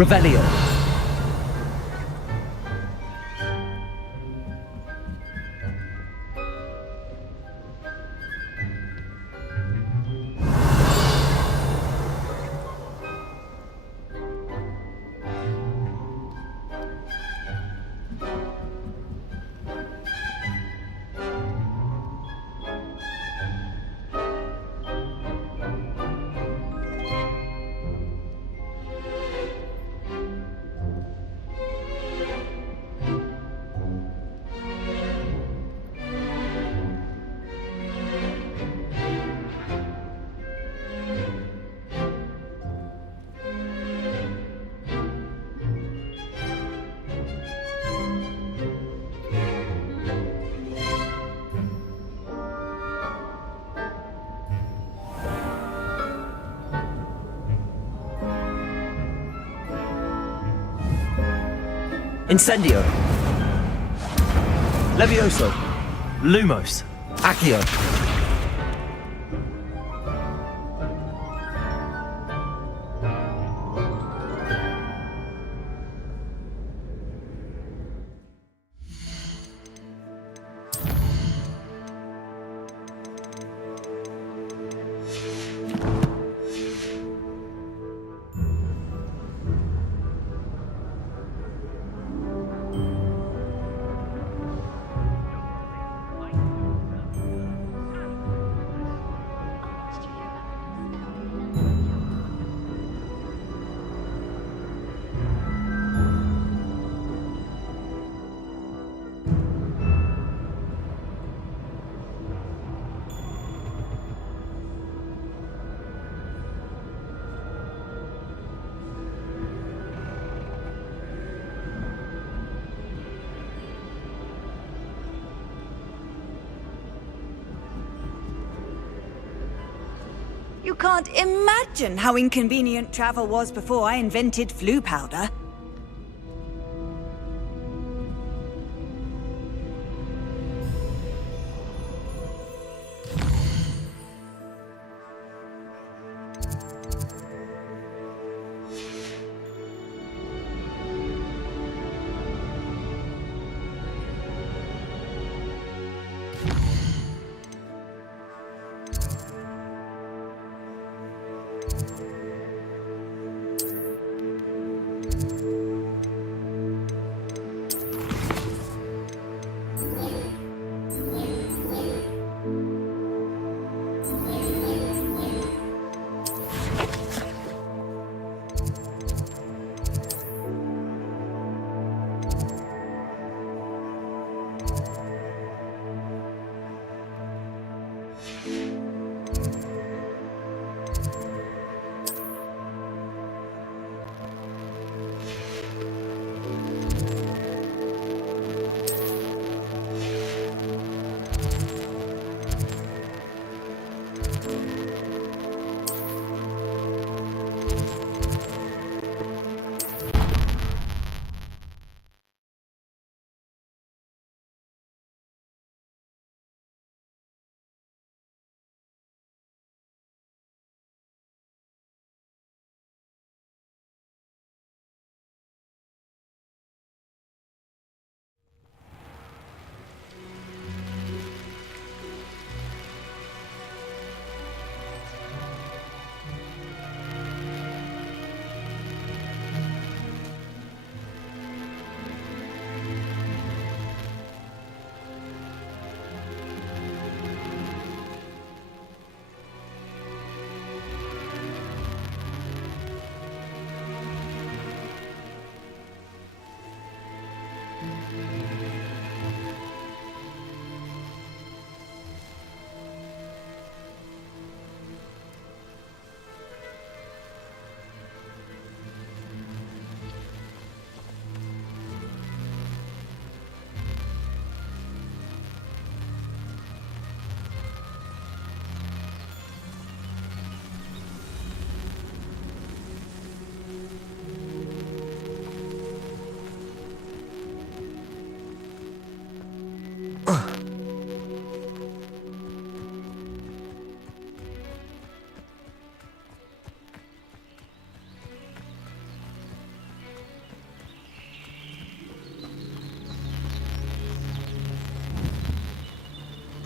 Revelio. Incendio. Levioso. Lumos. Accio. You can't imagine how inconvenient travel was before I invented flu powder.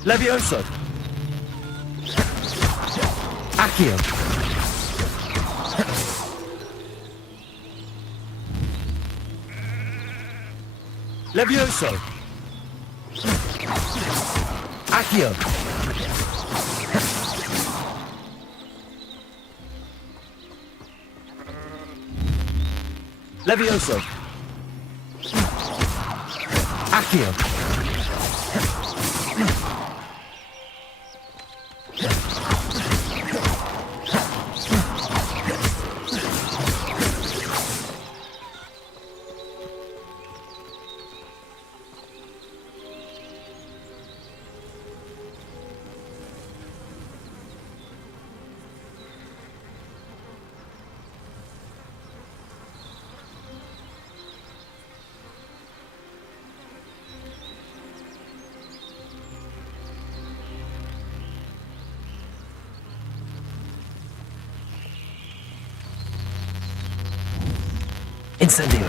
Levioso! Accio! Levioso! Accio! Levioso! Accio! Incendio!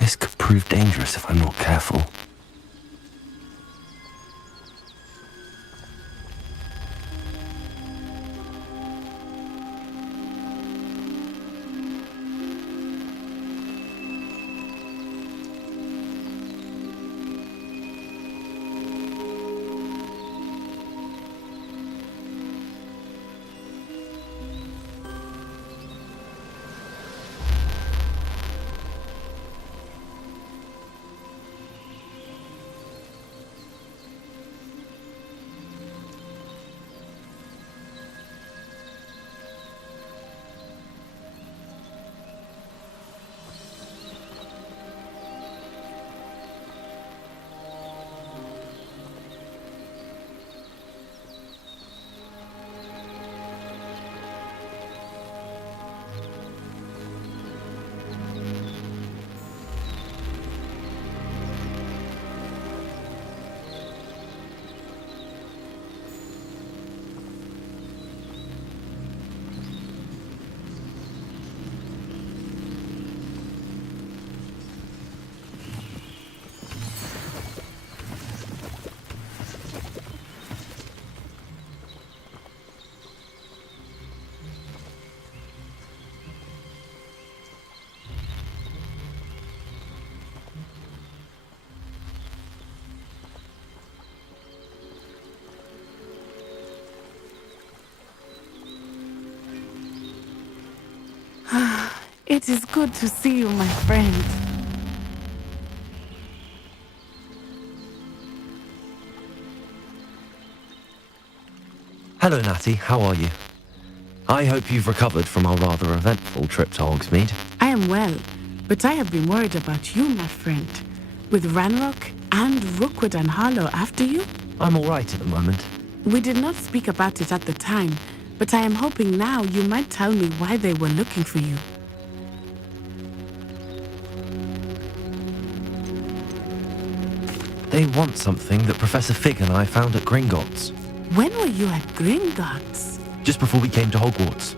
This could prove dangerous if I'm not careful. It is good to see you, my friend. Hello, Natty. How are you? I hope you've recovered from our rather eventful trip to Hogsmeade. I am well, but I have been worried about you, my friend. With Ranrock and Rookwood and Harlow after you? I'm all right at the moment. We did not speak about it at the time, but I am hoping now you might tell me why they were looking for you. They want something that Professor Fig and I found at Gringotts. When were you at Gringotts? Just before we came to Hogwarts.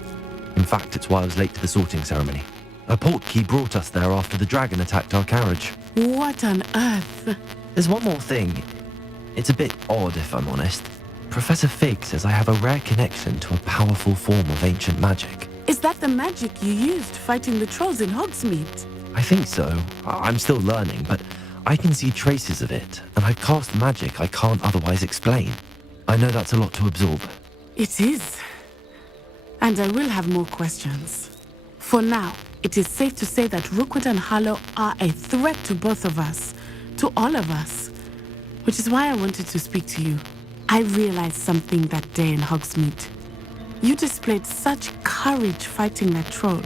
In fact, it's why I was late to the sorting ceremony. A portkey brought us there after the dragon attacked our carriage. What on earth? There's one more thing. It's a bit odd, if I'm honest. Professor Fig says I have a rare connection to a powerful form of ancient magic. Is that the magic you used fighting the trolls in Hogsmeade? I think so. I'm still learning, but I can see traces of it, and I cast magic I can't otherwise explain. I know that's a lot to absorb. It is. And I will have more questions. For now, it is safe to say that Rookwood and Harlow are a threat to both of us, to all of us. Which is why I wanted to speak to you. I realized something that day in Hogsmeade. You displayed such courage fighting that troll.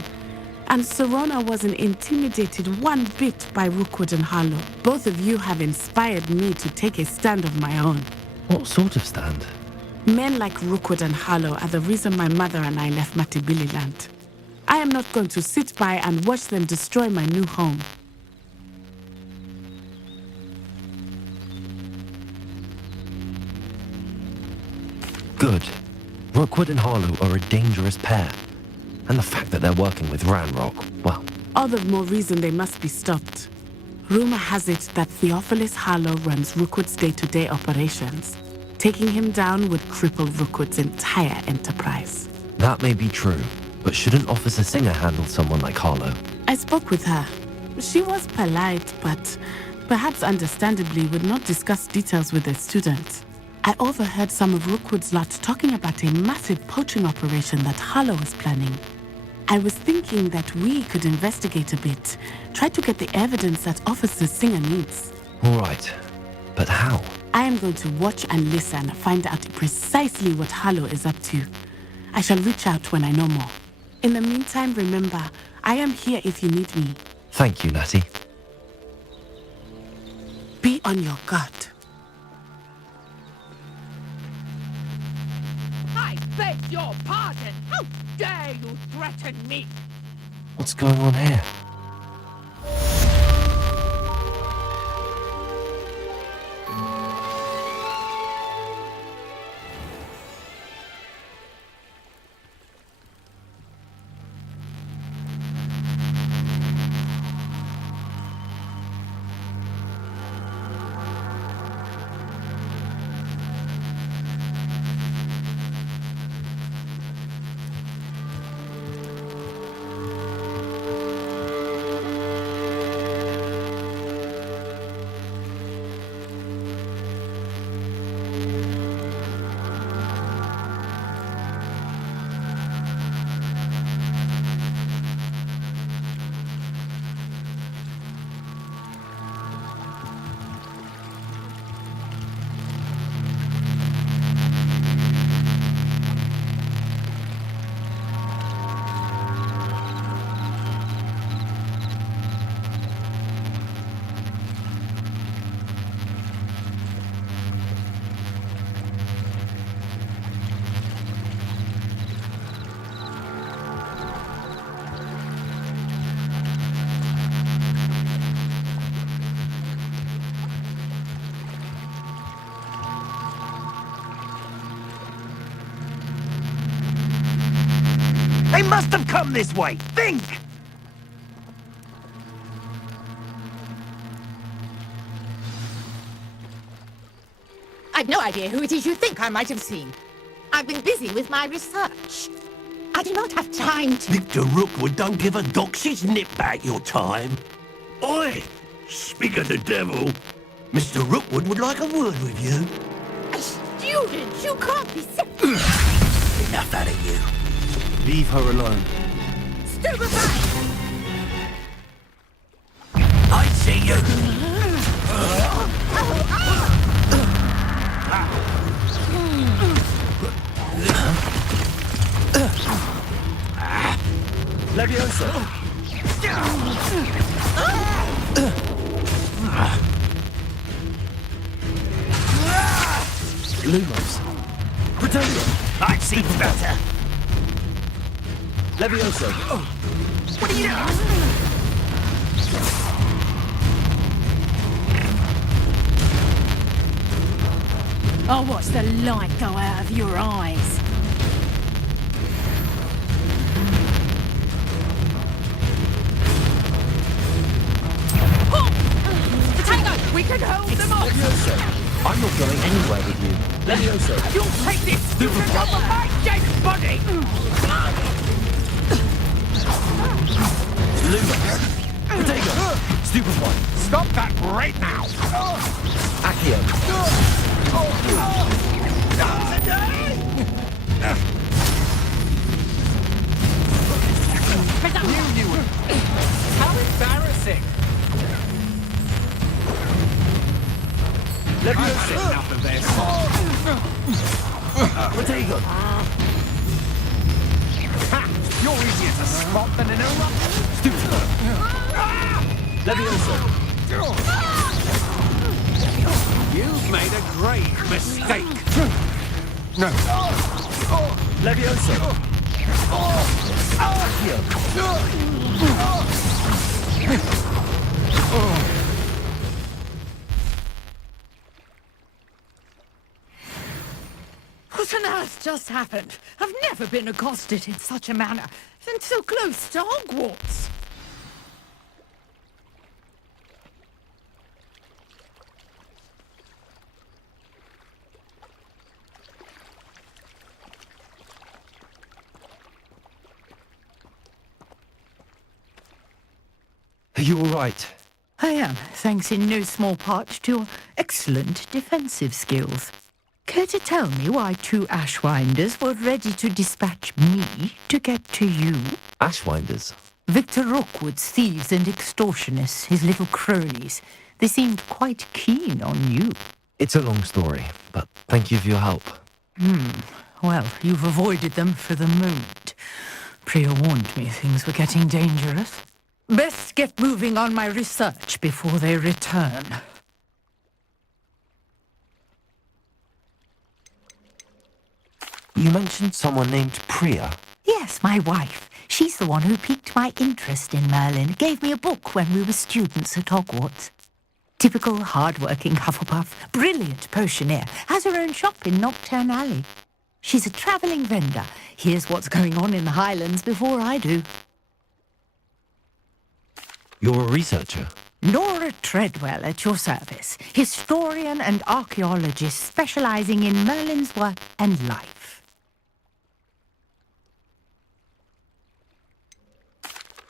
And Serona wasn't intimidated one bit by Rookwood and Harlow. Both of you have inspired me to take a stand of my own. What sort of stand? Men like Rookwood and Harlow are the reason my mother and I left Matibililand. I am not going to sit by and watch them destroy my new home. Good. Rookwood and Harlow are a dangerous pair. And the fact that they're working with Ranrock, well... All the more reason they must be stopped. Rumor has it that Theophilus Harlow runs Rookwood's day-to-day operations. Taking him down would cripple Rookwood's entire enterprise. That may be true, but shouldn't Officer Singer handle someone like Harlow? I spoke with her. She was polite, but perhaps understandably would not discuss details with the students. I overheard some of Rookwood's lot talking about a massive poaching operation that Harlow was planning. I was thinking that we could investigate a bit, try to get the evidence that Officer Singer needs. All right, but how? I am going to watch and listen, find out precisely what Harlow is up to. I shall reach out when I know more. In the meantime, remember, I am here if you need me. Thank you, Natty. Be on your guard. I beg your pardon! How dare you threaten me? What's going on here? They must have come this way! Think! I've no idea who it is you think I might have seen. I've been busy with my research. I do not have time to... Victor Rookwood don't give a doxy's nip back your time. Oi! Speak of the devil. Mr. Rookwood would like a word with you. A student! You can't be so... Enough out of you. Leave her alone. Stupefy! I see you. Leviosa! Lumos! Pretendo! I've seen better. Leviosa! What are you doing? I'll watch the light go out of your eyes. Potato, we can hold them off! Leviosa! I'm not going anywhere with you. Leviosa! You'll take this student off of my dead body! Lumos! Protego! Stupefy! Stop that right now! Accio! How embarrassing! Leviosa! Enough of this. Protego! You're easier to spot than an eruption. Leviosa! You've made a grave mistake. Levioso! What on earth just happened? I've never been accosted in such a manner, and so close to Hogwarts. Are you all right? I am, thanks in no small part to your excellent defensive skills. Care to tell me why 2 Ashwinders were ready to dispatch me to get to you? Ashwinders? Victor Rookwood's thieves and extortionists, his little cronies. They seemed quite keen on you. It's a long story, but thank you for your help. Well, you've avoided them for the moment. Priya warned me things were getting dangerous. Best get moving on my research before they return. You mentioned someone named Priya. Yes, my wife. She's the one who piqued my interest in Merlin. Gave me a book when we were students at Hogwarts. Typical hard-working Hufflepuff, brilliant potioneer, has her own shop in Nocturne Alley. She's a travelling vendor. Hears what's going on in the Highlands before I do. You're a researcher? Nora Treadwell at your service, historian and archaeologist specialising in Merlin's work and life.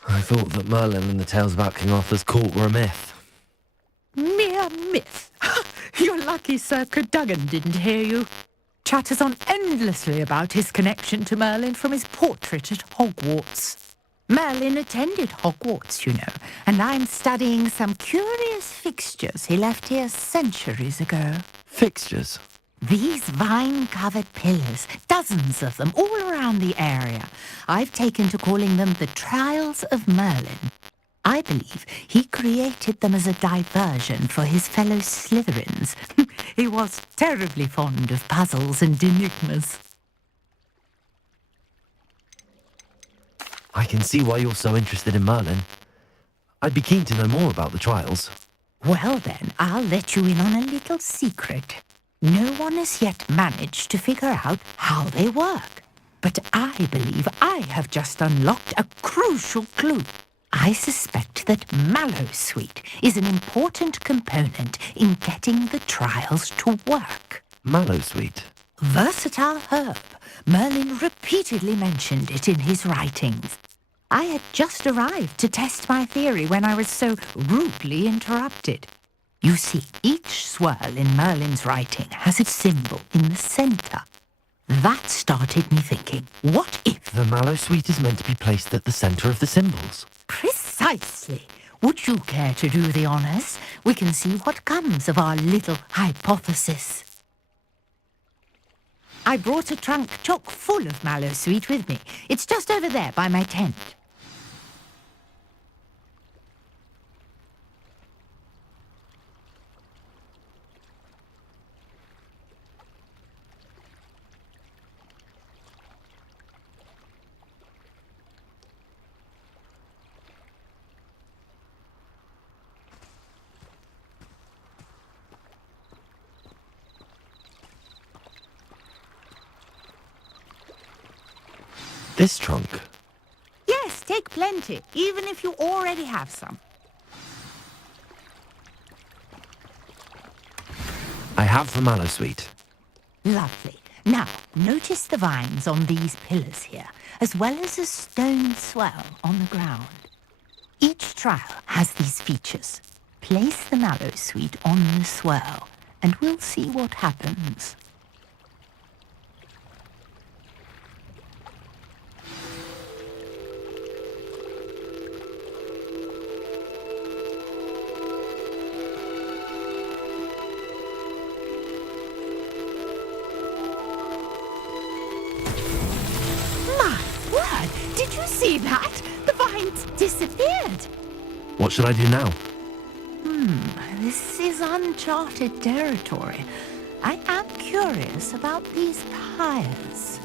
I thought that Merlin and the tales about King Arthur's court were a myth. Mere myth. You're lucky Sir Cadogan didn't hear you. Chatters on endlessly about his connection to Merlin from his portrait at Hogwarts. Merlin attended Hogwarts, you know, and I'm studying some curious fixtures he left here centuries ago. Fixtures? These vine-covered pillars, dozens of them, all around the area. I've taken to calling them the Trials of Merlin. I believe he created them as a diversion for his fellow Slytherins. He was terribly fond of puzzles and enigmas. I can see why you're so interested in Merlin. I'd be keen to know more about the trials. Well then, I'll let you in on a little secret. No one has yet managed to figure out how they work. But I believe I have just unlocked a crucial clue. I suspect that Mallowsweet is an important component in getting the trials to work. Mallowsweet? Versatile herb. Merlin repeatedly mentioned it in his writings. I had just arrived to test my theory when I was so rudely interrupted. You see, each swirl in Merlin's writing has its symbol in the centre. That started me thinking, what if... The Mallowsweet is meant to be placed at the centre of the symbols. Precisely. Would you care to do the honours? We can see what comes of our little hypothesis. I brought a trunk chock full of Mallowsweet with me. It's just over there by my tent. This trunk? Yes, take plenty, even if you already have some. I have the Mallowsweet. Lovely. Now, notice the vines on these pillars here, as well as a stone swell on the ground. Each trial has these features. Place the Mallowsweet on the swirl, and we'll see what happens. Did you see that? The vines disappeared. What should I do now? This is uncharted territory. I am curious about these pyres.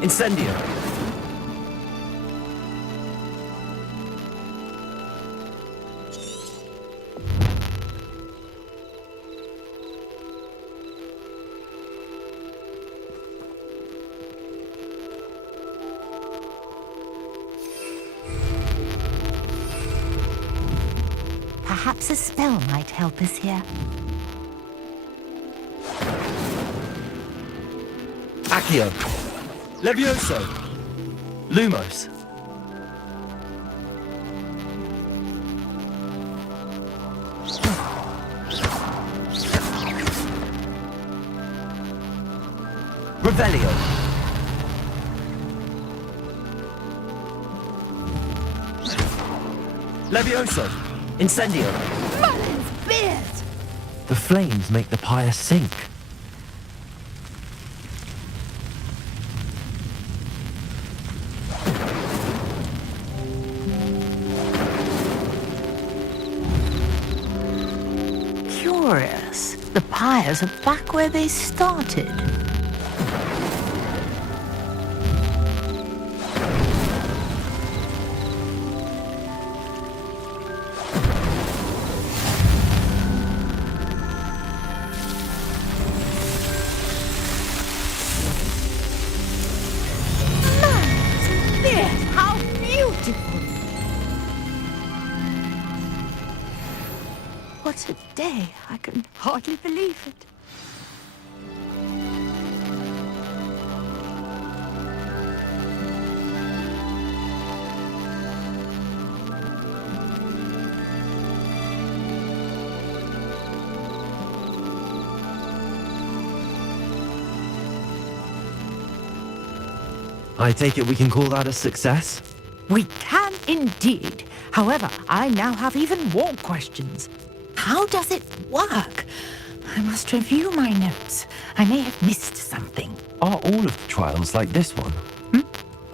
Incendio! Perhaps a spell might help us here. Accio! Levioso! Lumos! Revelio! Levioso! Incendio! Merlin's beard! The flames make the pyre sink. Curious. The pyres are back where they started. Merlin's beard! How beautiful! What a day. I can hardly believe it. I take it we can call that a success? We can indeed. However, I now have even more questions. How does it work? I must review my notes. I may have missed something. Are all of the trials like this one?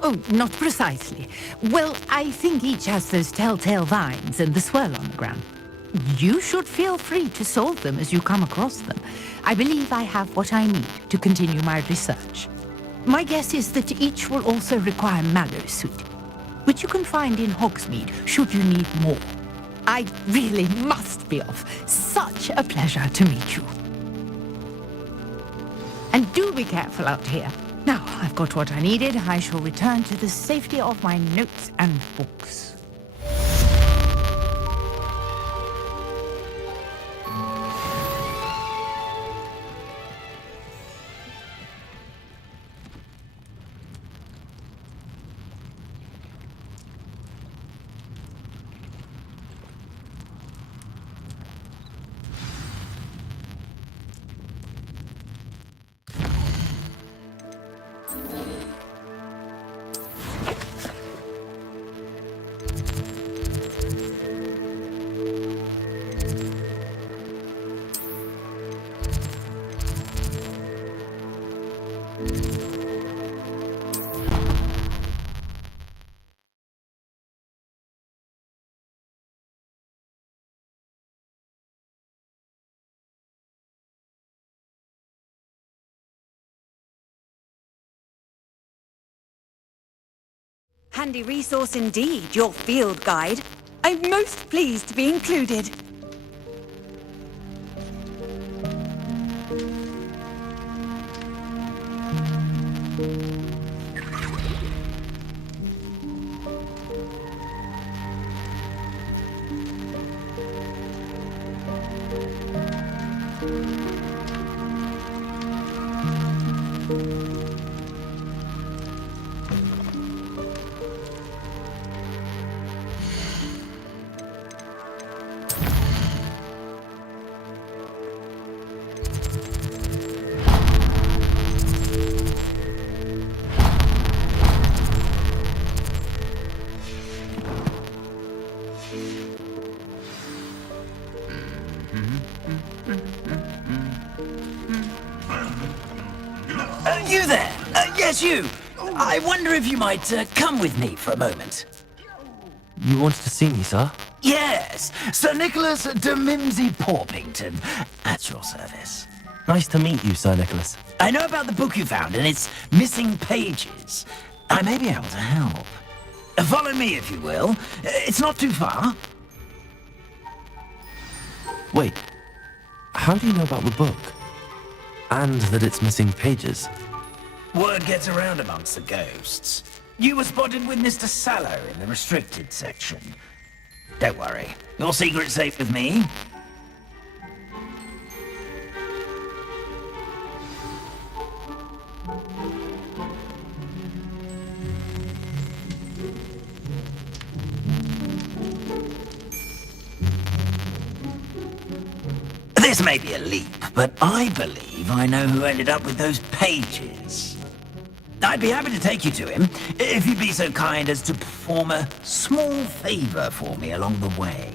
Oh, not precisely. Well, I think each has those telltale vines and the swirl on the ground. You should feel free to solve them as you come across them. I believe I have what I need to continue my research. My guess is that each will also require Mallow Sweet, which you can find in Hogsmeade should you need more. I really must be off. Such a pleasure to meet you. And do be careful out here. Now, I've got what I needed. I shall return to the safety of my notes and books. Handy resource indeed, your field guide. I'm most pleased to be included. You there? Yes, you. I wonder if you might come with me for a moment. You wanted to see me, sir? Yes, Sir Nicholas de Mimsy Porpington, at your service. Nice to meet you, Sir Nicholas. I know about the book you found and its missing pages. I may be able to help. Follow me, if you will. It's not too far. Wait, how do you know about the book? And that it's missing pages? Word gets around amongst the ghosts. You were spotted with Mr. Sallow in the restricted section. Don't worry, your secret's safe with me. This may be a leap, but I believe I know who ended up with those pages. I'd be happy to take you to him, if you'd be so kind as to perform a small favor for me along the way.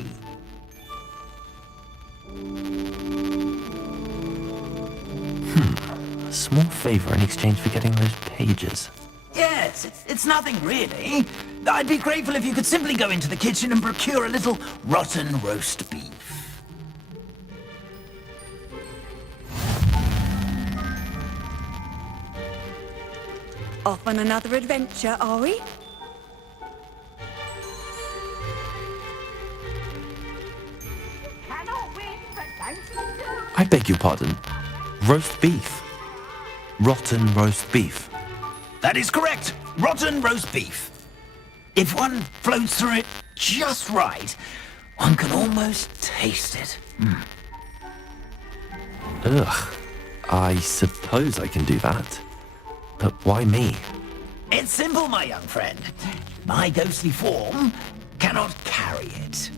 A small favor in exchange for getting those pages. Yes, it's nothing really. I'd be grateful if you could simply go into the kitchen and procure a little rotten roast beef. Off on another adventure, are we? I beg your pardon. Roast beef. Rotten roast beef. That is correct. Rotten roast beef. If one floats through it just right, one can almost taste it. Ugh. I suppose I can do that. But why me? It's simple, my young friend. My ghostly form cannot carry it.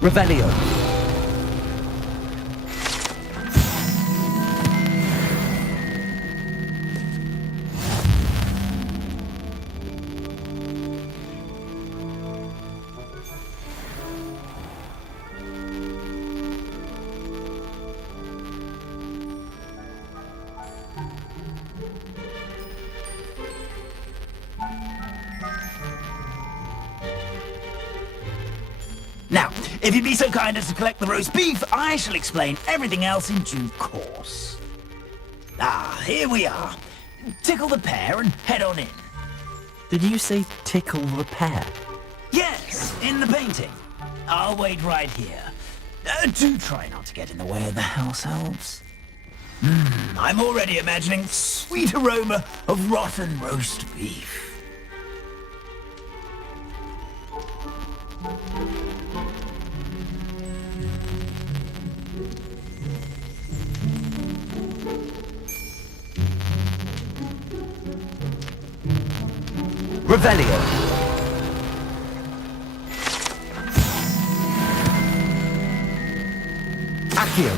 Revelio. Now, if you'd be so kind as to collect the roast beef, I shall explain everything else in due course. Ah, here we are. Tickle the pear and head on in. Did you say tickle the pear? Yes, in the painting. I'll wait right here. Do try not to get in the way of the house elves. I'm already imagining sweet aroma of rotten roast beef. Revelio. Accio.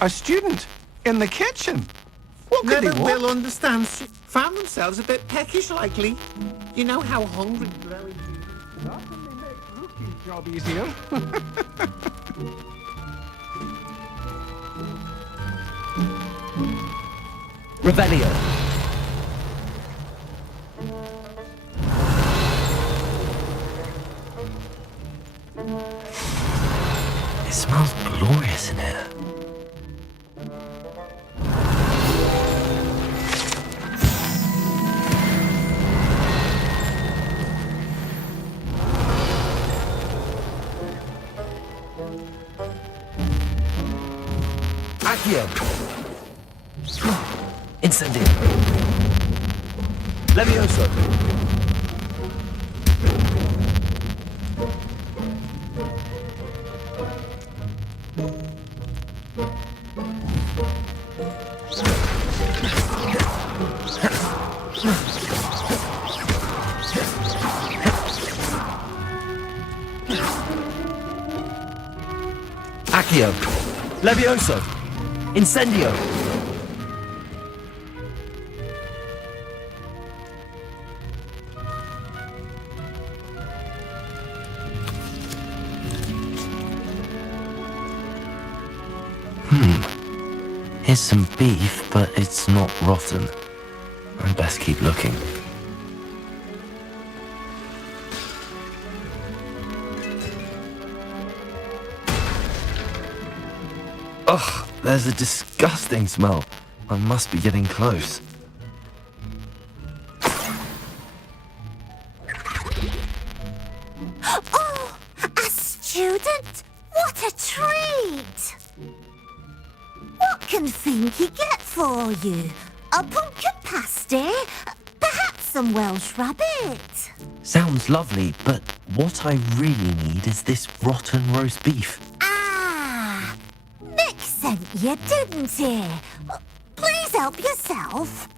A student in the kitchen. What could Never he want? will understand. Found themselves a bit peckish likely. You know how hungry growing. Certainly makes Rookie's job easier. Revelio. It smells glorious in here. Accio! Incendio! Levioso! Accio! Levioso! Incendio! Here's some beef, but it's not rotten. I best keep looking. Ugh, there's a disgusting smell. I must be getting close. Oh, a student? What a treat! What can Finky get for you? A pumpkin pasty? Perhaps some Welsh rabbit? Sounds lovely, but what I really need is this rotten roast beef. Ah! Nick sent you, didn't he? Please help yourself.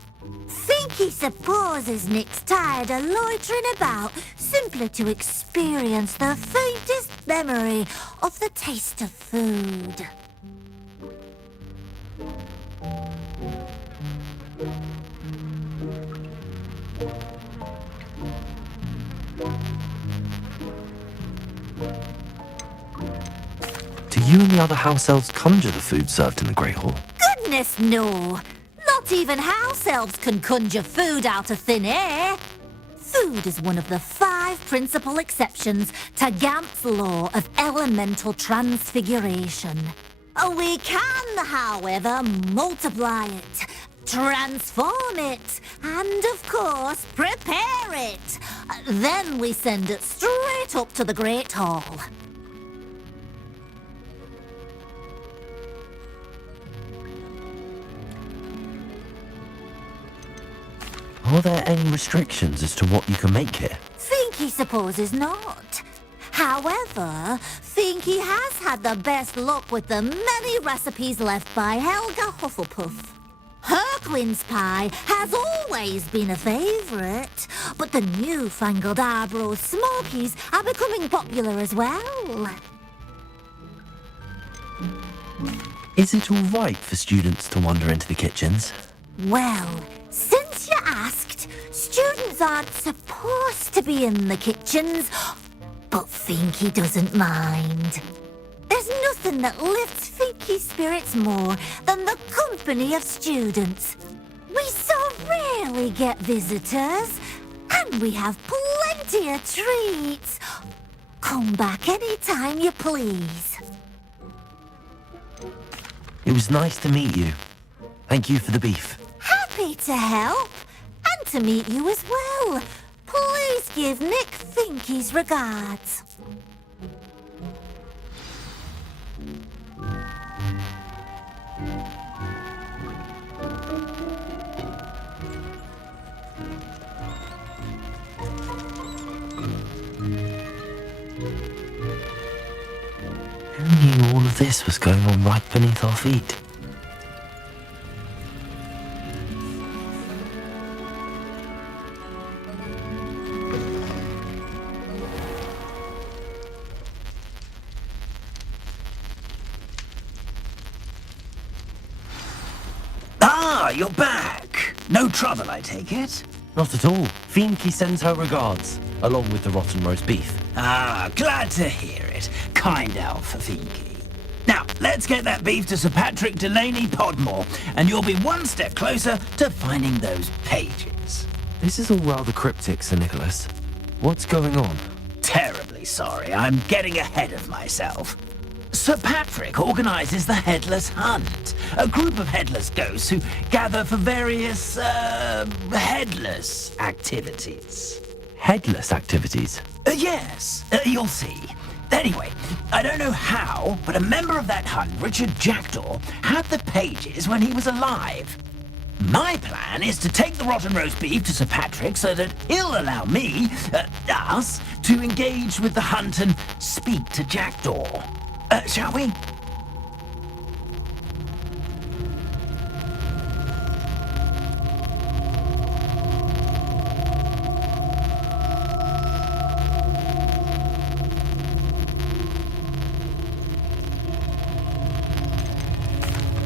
Finky supposes Nick's tired of loitering about simply to experience the faintest memory of the taste of food. Do you and the other house elves conjure the food served in the Great Hall? Goodness, no. Not even house elves can conjure food out of thin air. Food is one of the 5 principal exceptions to Gamp's law of elemental transfiguration. We can, however, multiply it, transform it, and of course, prepare it. Then we send it straight up to the Great Hall. Are there any restrictions as to what you can make here? Finky supposes not. However, Finky has had the best luck with the many recipes left by Helga Hufflepuff. Her quince pie has always been a favourite, but the newfangled Arbroath Smokies are becoming popular as well. Is it all right for students to wander into the kitchens? Well, since you asked, students aren't supposed to be in the kitchens, but Finky doesn't mind. There's nothing that lifts Finky's spirits more than the company of students. We so rarely get visitors, and we have plenty of treats. Come back any time you please. It was nice to meet you. Thank you for the beef. Happy to help, and to meet you as well. Please give Nick Finky's regards. Who knew all of this was going on right beneath our feet? Ah, you're back. No trouble, I take it? Not at all. Finky sends her regards, along with the rotten roast beef. Ah, glad to hear it. Kind elf for Finky. Now, let's get that beef to Sir Patrick Delaney Podmore, and you'll be one step closer to finding those pages. This is all rather cryptic, Sir Nicholas. What's going on? Terribly sorry, I'm getting ahead of myself. Sir Patrick organises the Headless Hunt, a group of headless ghosts who gather for various, headless activities. Headless activities? Yes, you'll see. Anyway, I don't know how, but a member of that hunt, Richard Jackdaw, had the pages when he was alive. My plan is to take the rotten roast beef to Sir Patrick so that he'll allow me, us, to engage with the hunt and speak to Jackdaw. Shall we?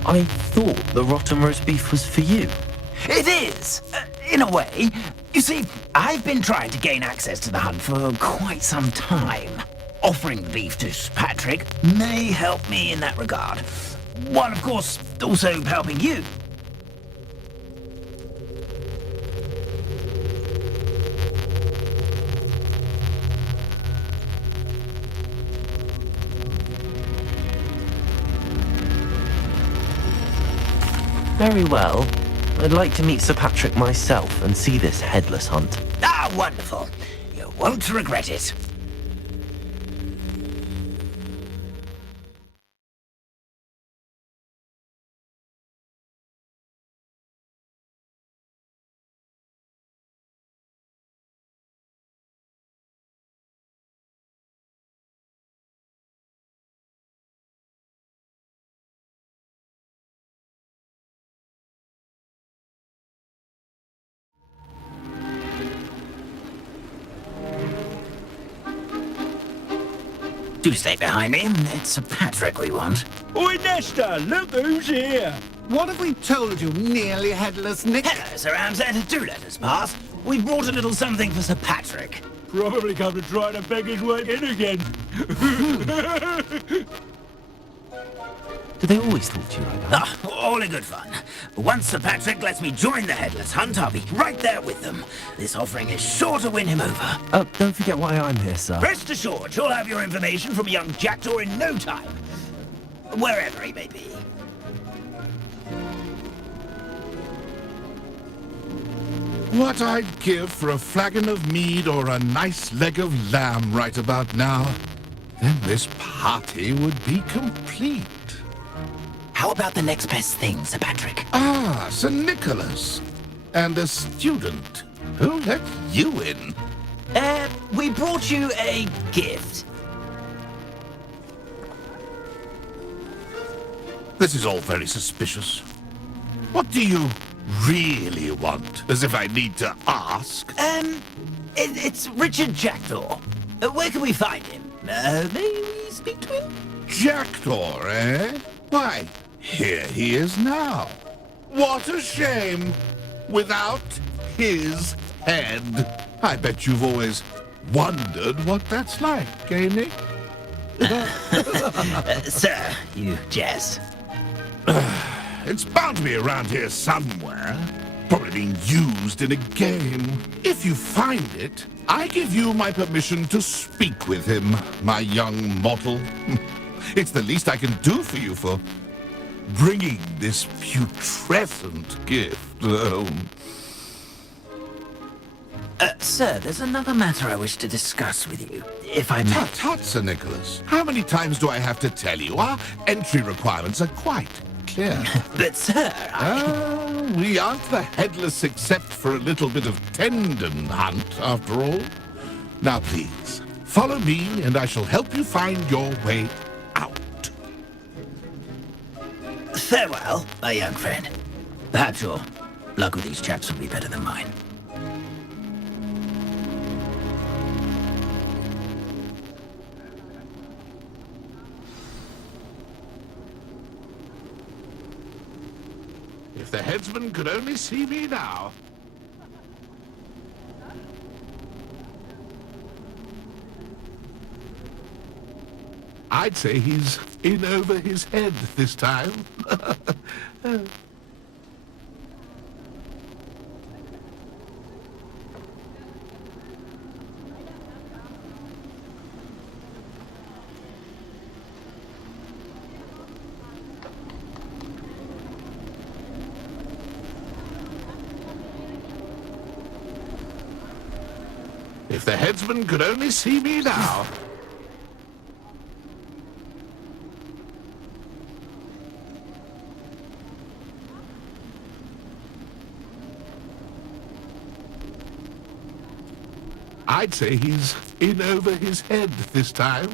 I thought the rotten roast beef was for you. It is, in a way. You see, I've been trying to gain access to the hunt for quite some time. Offering the beef to Patrick may help me in that regard. While, of course, also helping you. Very well. I'd like to meet Sir Patrick myself and see this headless hunt. Ah, wonderful. You won't regret it. Do stay behind me. It's Sir Patrick we want. Oi, Nesta, look who's here. What have we told you, nearly headless Nick? Hello, Sir Ramsed. Do let us pass. We brought a little something for Sir Patrick. Probably come to try to beg his way in again. Do they always talk to you like that? Ah, all in good fun. Once Sir Patrick lets me join the headless hunt, I'll be right there with them. This offering is sure to win him over. Don't forget why I'm here, sir. Rest assured, you'll have your information from young Jackdaw in no time. Wherever he may be. What I'd give for a flagon of mead or a nice leg of lamb right about now. Then this party would be complete. How about the next best thing, Sir Patrick? Ah, Sir Nicholas. And a student. Who let you in? We brought you a gift. This is all very suspicious. What do you really want? As if I need to ask. It's Richard Jackdaw. Where can we find him? May we speak to him? Jackdaw, eh? Why, here he is now. What a shame. Without his head. I bet you've always wondered what that's like, eh, Nick? Sir, you jest. It's bound to be around here somewhere. Probably being used in a game. If you find it, I give you my permission to speak with him, my young mortal. It's the least I can do for you for bringing this putrescent gift home. Sir, there's another matter I wish to discuss with you, if I may. Tut, tut, Sir Nicholas. How many times do I have to tell you? Our entry requirements are quite clear. But, sir, we aren't the headless except for a little bit of tendon hunt, after all. Now, please, follow me, and I shall help you find your way out. Farewell, my young friend. Perhaps your luck with these chaps will be better than mine. If the headsman could only see me now. I'd say he's in over his head this time. If the headsman could only see me now. I'd say he's in over his head this time.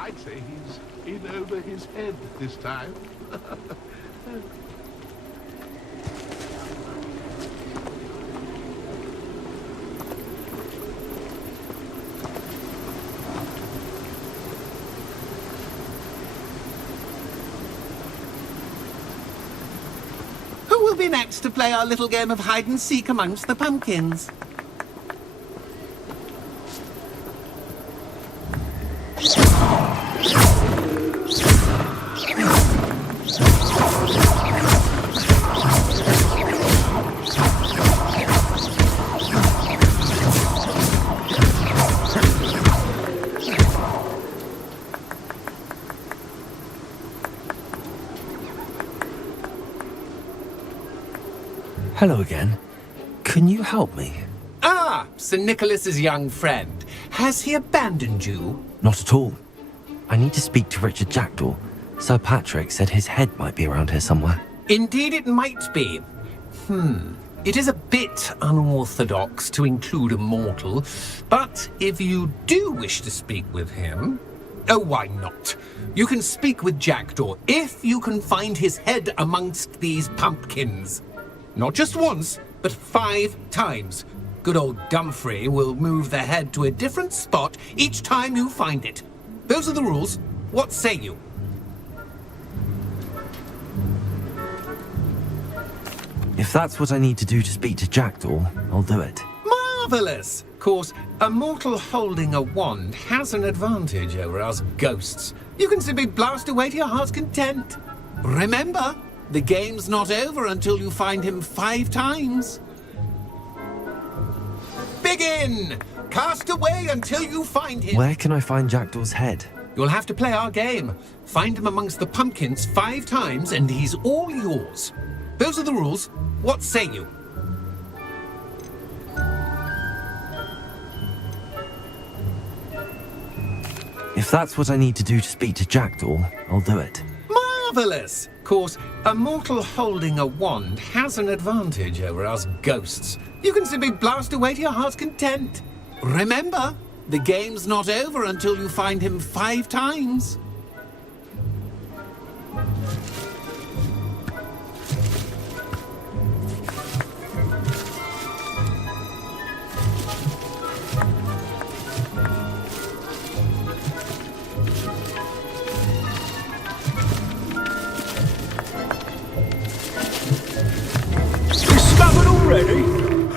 I'd say he's in over his head this time. Who will be next to play our little game of hide and seek amongst the pumpkins? Hello again. Can you help me? Ah, Sir Nicholas's young friend. Has he abandoned you? Not at all. I need to speak to Richard Jackdaw. Sir Patrick said his head might be around here somewhere. Indeed it might be. It is a bit unorthodox to include a mortal, but if you do wish to speak with him... Oh, why not? You can speak with Jackdaw if you can find his head amongst these pumpkins. Not just once, but 5 times. Good old Dumfrey will move the head to a different spot each time you find it. Those are the rules. What say you? If that's what I need to do to speak to Jackdaw, I'll do it. Marvellous! Of course, a mortal holding a wand has an advantage over us ghosts. You can simply blast away to your heart's content. Remember, the game's not over until you find him 5 times. Begin! Cast away until you find him. Where can I find Jackdaw's head? You'll have to play our game. Find him amongst the pumpkins 5 times and he's all yours. Those are the rules. What say you? If that's what I need to do to speak to Jackdaw, I'll do it. Marvellous! Of course, a mortal holding a wand has an advantage over us ghosts. You can simply blast away to your heart's content. Remember, the game's not over until you find him 5 times. Discovered already?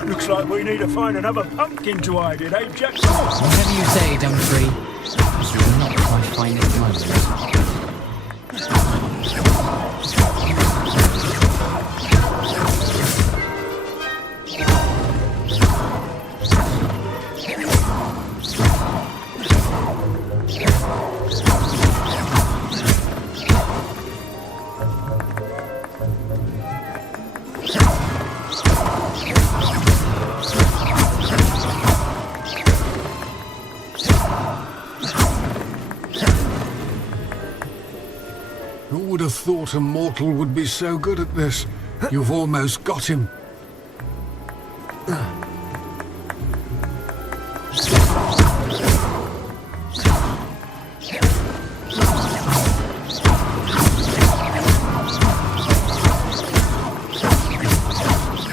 Looks like we need to find another pumpkin to hide in, eh, Jackson? Whatever you say, Dumfrey. You're not quite finding the moment. Who would have thought a mortal would be so good at this? You've almost got him.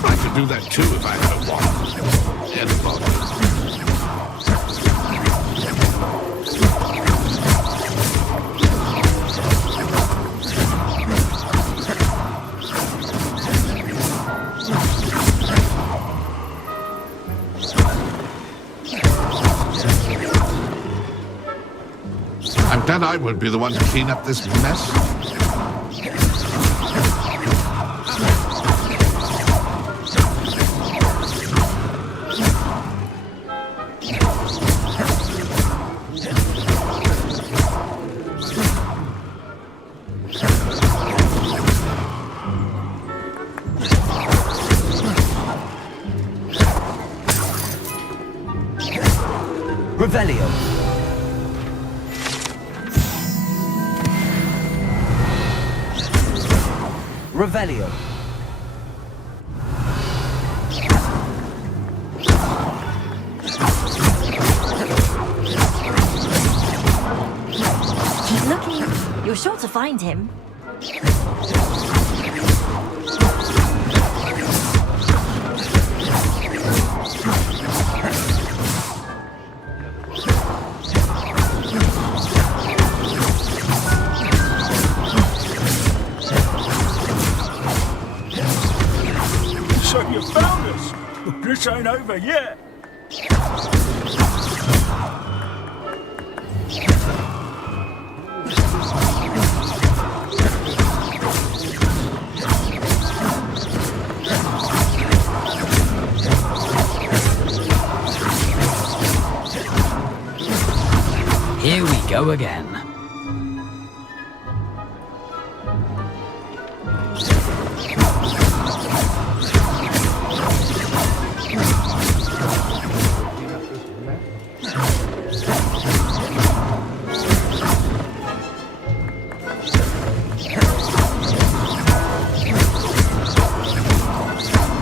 I could do that too if I had a wand. Yes, Bob. I'm glad I won't be the one to clean up this mess. Revelio. Revelio. Keep looking. You're sure to find him. So you found us. This ain't over yet. Here we go again.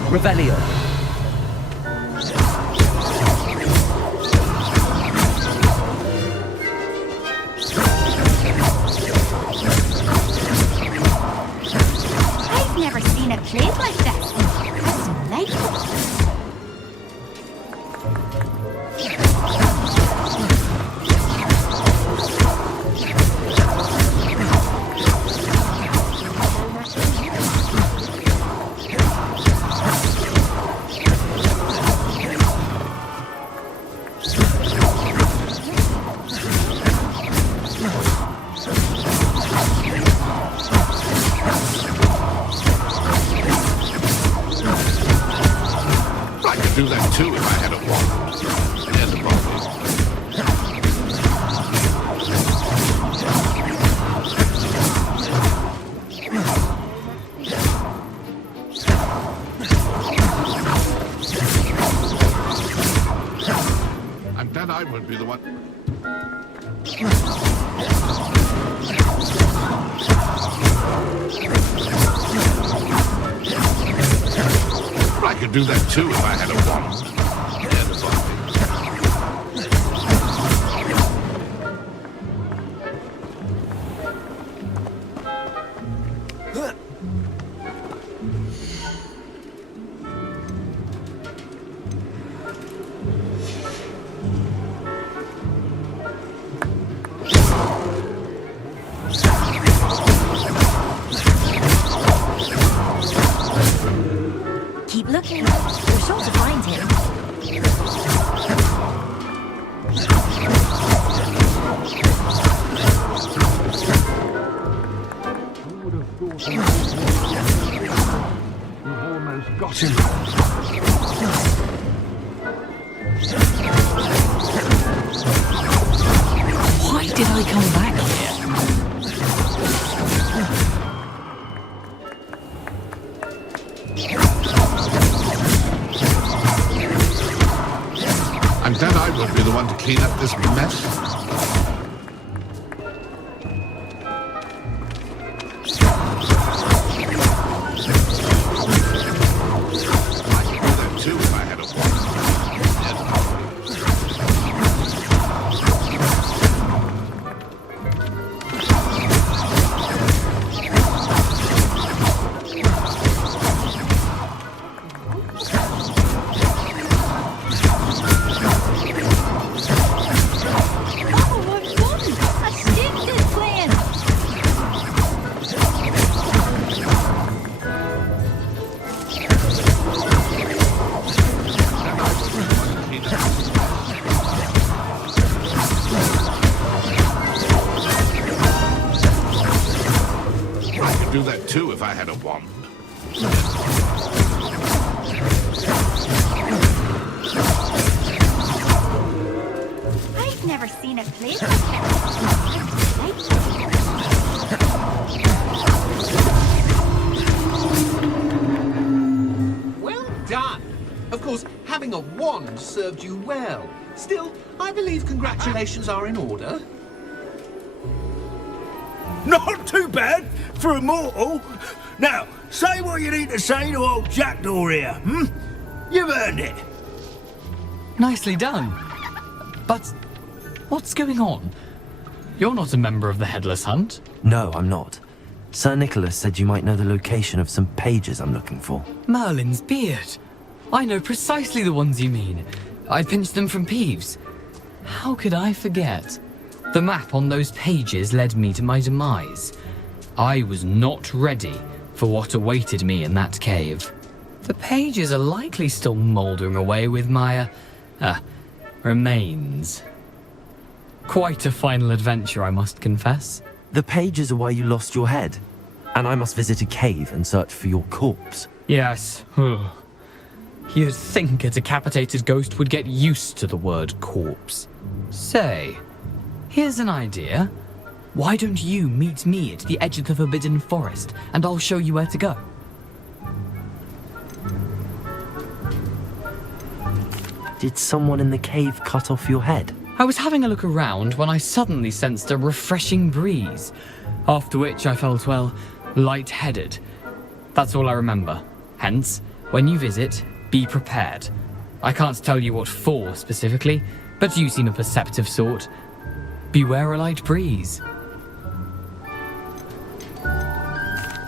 Revelio. I've never seen a place like this. It's delightful. I could do that too if I had a wand. Keep looking. You're sure to find him. You've almost got him. Why did I come back here? I'm glad I won't be the one to clean up this mess. I could do that too if I had a wand. I could do that too if I had a wand. I've never seen a place like that. Well done. Of course, having a wand served you well. Still, I believe congratulations are in order. Not too bad for a mortal. Now, say what you need to say to old Jackdaw here, hmm? You've earned it. Nicely done. But what's going on? You're not a member of the Headless Hunt. No, I'm not. Sir Nicholas said you might know the location of some pages I'm looking for. Merlin's beard. I know precisely the ones you mean. I pinched them from Peeves. How could I forget? The map on those pages led me to my demise. I was not ready for what awaited me in that cave. The pages are likely still mouldering away with my, remains. Quite a final adventure, I must confess. The pages are why you lost your head, and I must visit a cave and search for your corpse. Yes. You'd think a decapitated ghost would get used to the word corpse. Say, here's an idea. Why don't you meet me at the edge of the Forbidden Forest, and I'll show you where to go? Did someone in the cave cut off your head? I was having a look around when I suddenly sensed a refreshing breeze, after which I felt, well, lightheaded. That's all I remember. Hence, when you visit, be prepared. I can't tell you what for specifically, but you seem a perceptive sort. Beware a light breeze.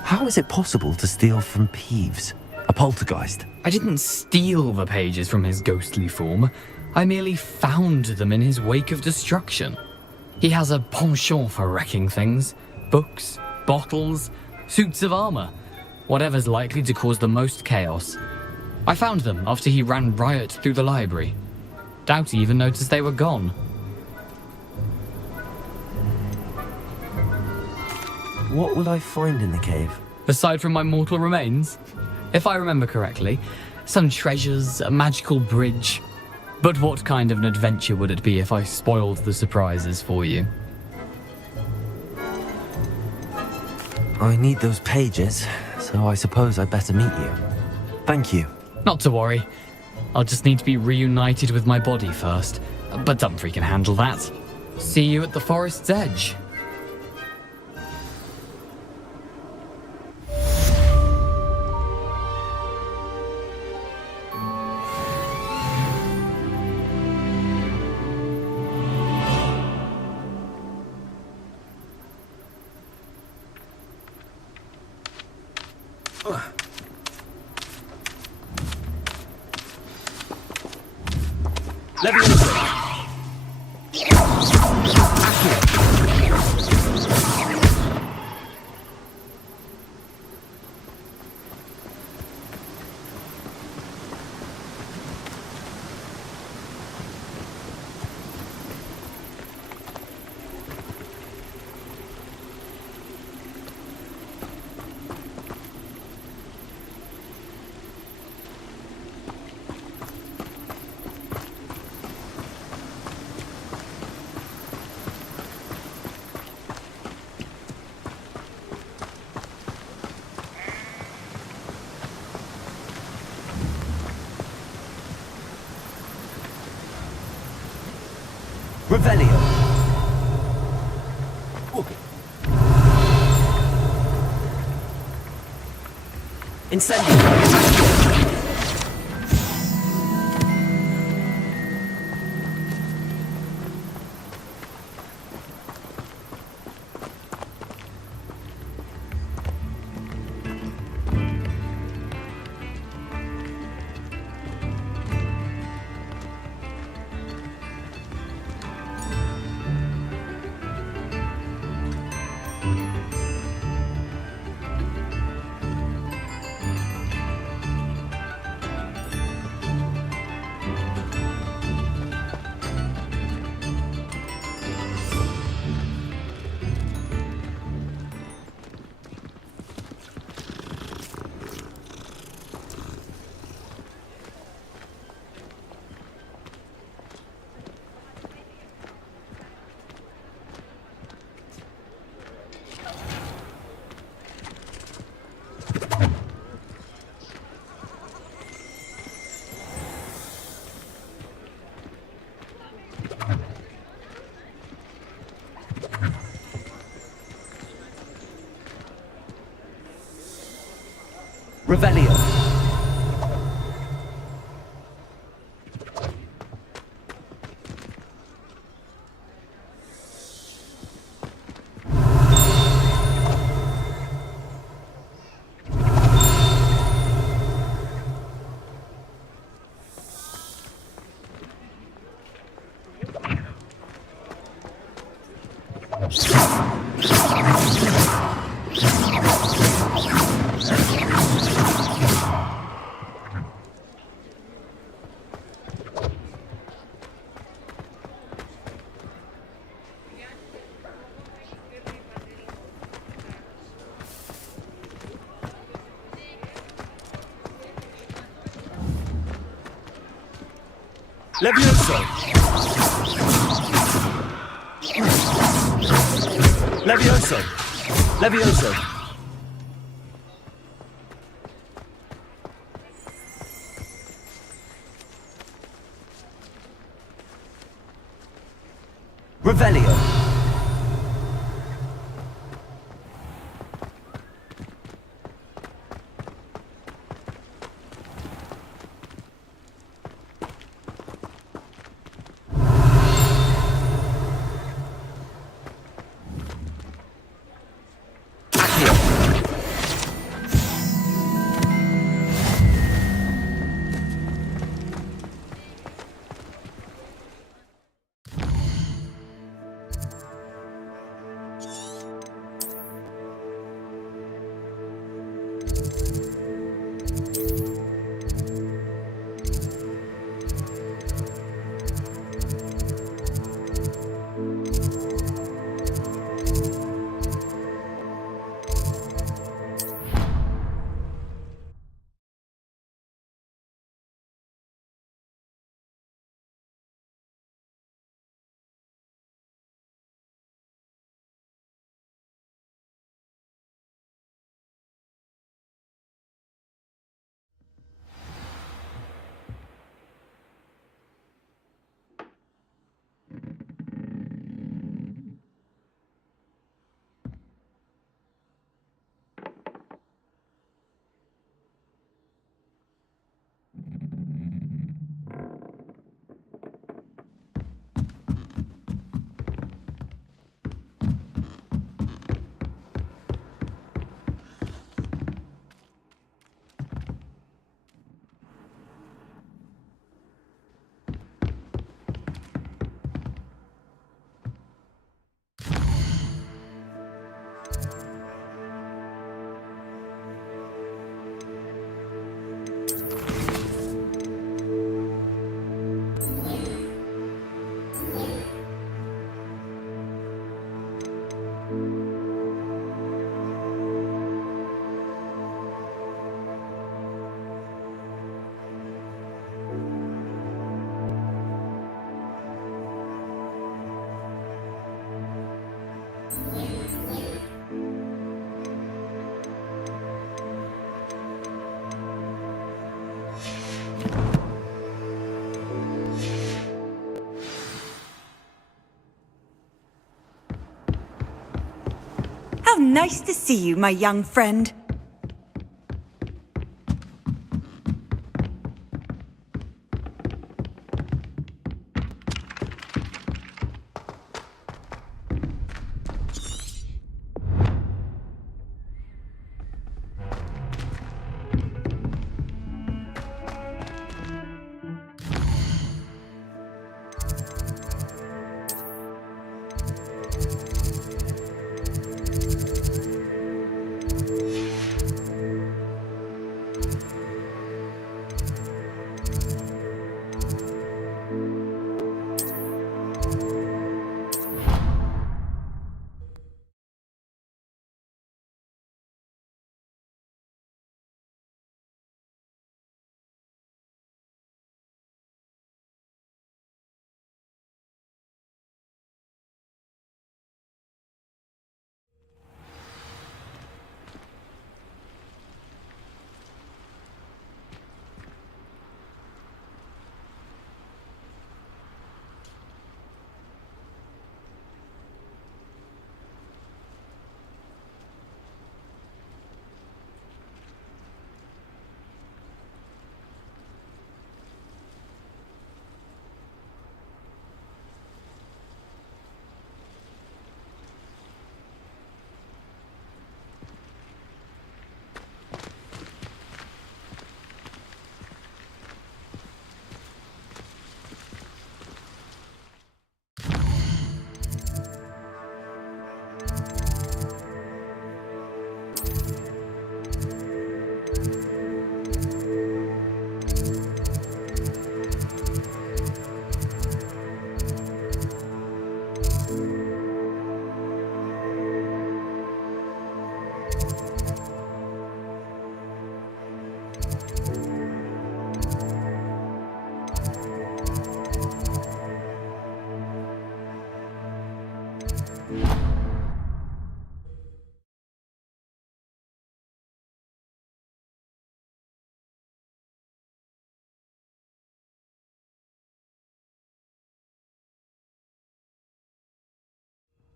How is it possible to steal from Peeves? A poltergeist? I didn't steal the pages from his ghostly form. I merely found them in his wake of destruction. He has a penchant for wrecking things. Books, bottles, suits of armor. Whatever's likely to cause the most chaos. I found them after he ran riot through the library. Doubt he even noticed they were gone. What will I find in the cave? Aside from my mortal remains, if I remember correctly, some treasures, a magical bridge. But what kind of an adventure would it be if I spoiled the surprises for you? I need those pages, so I suppose I'd better meet you. Thank you. Not to worry. I'll just need to be reunited with my body first. But Dumfrey can handle that. See you at the forest's edge. Revelio. Incendio. Revelio. Levioso! Levioso! Levioso! Revelio! How nice to see you, my young friend.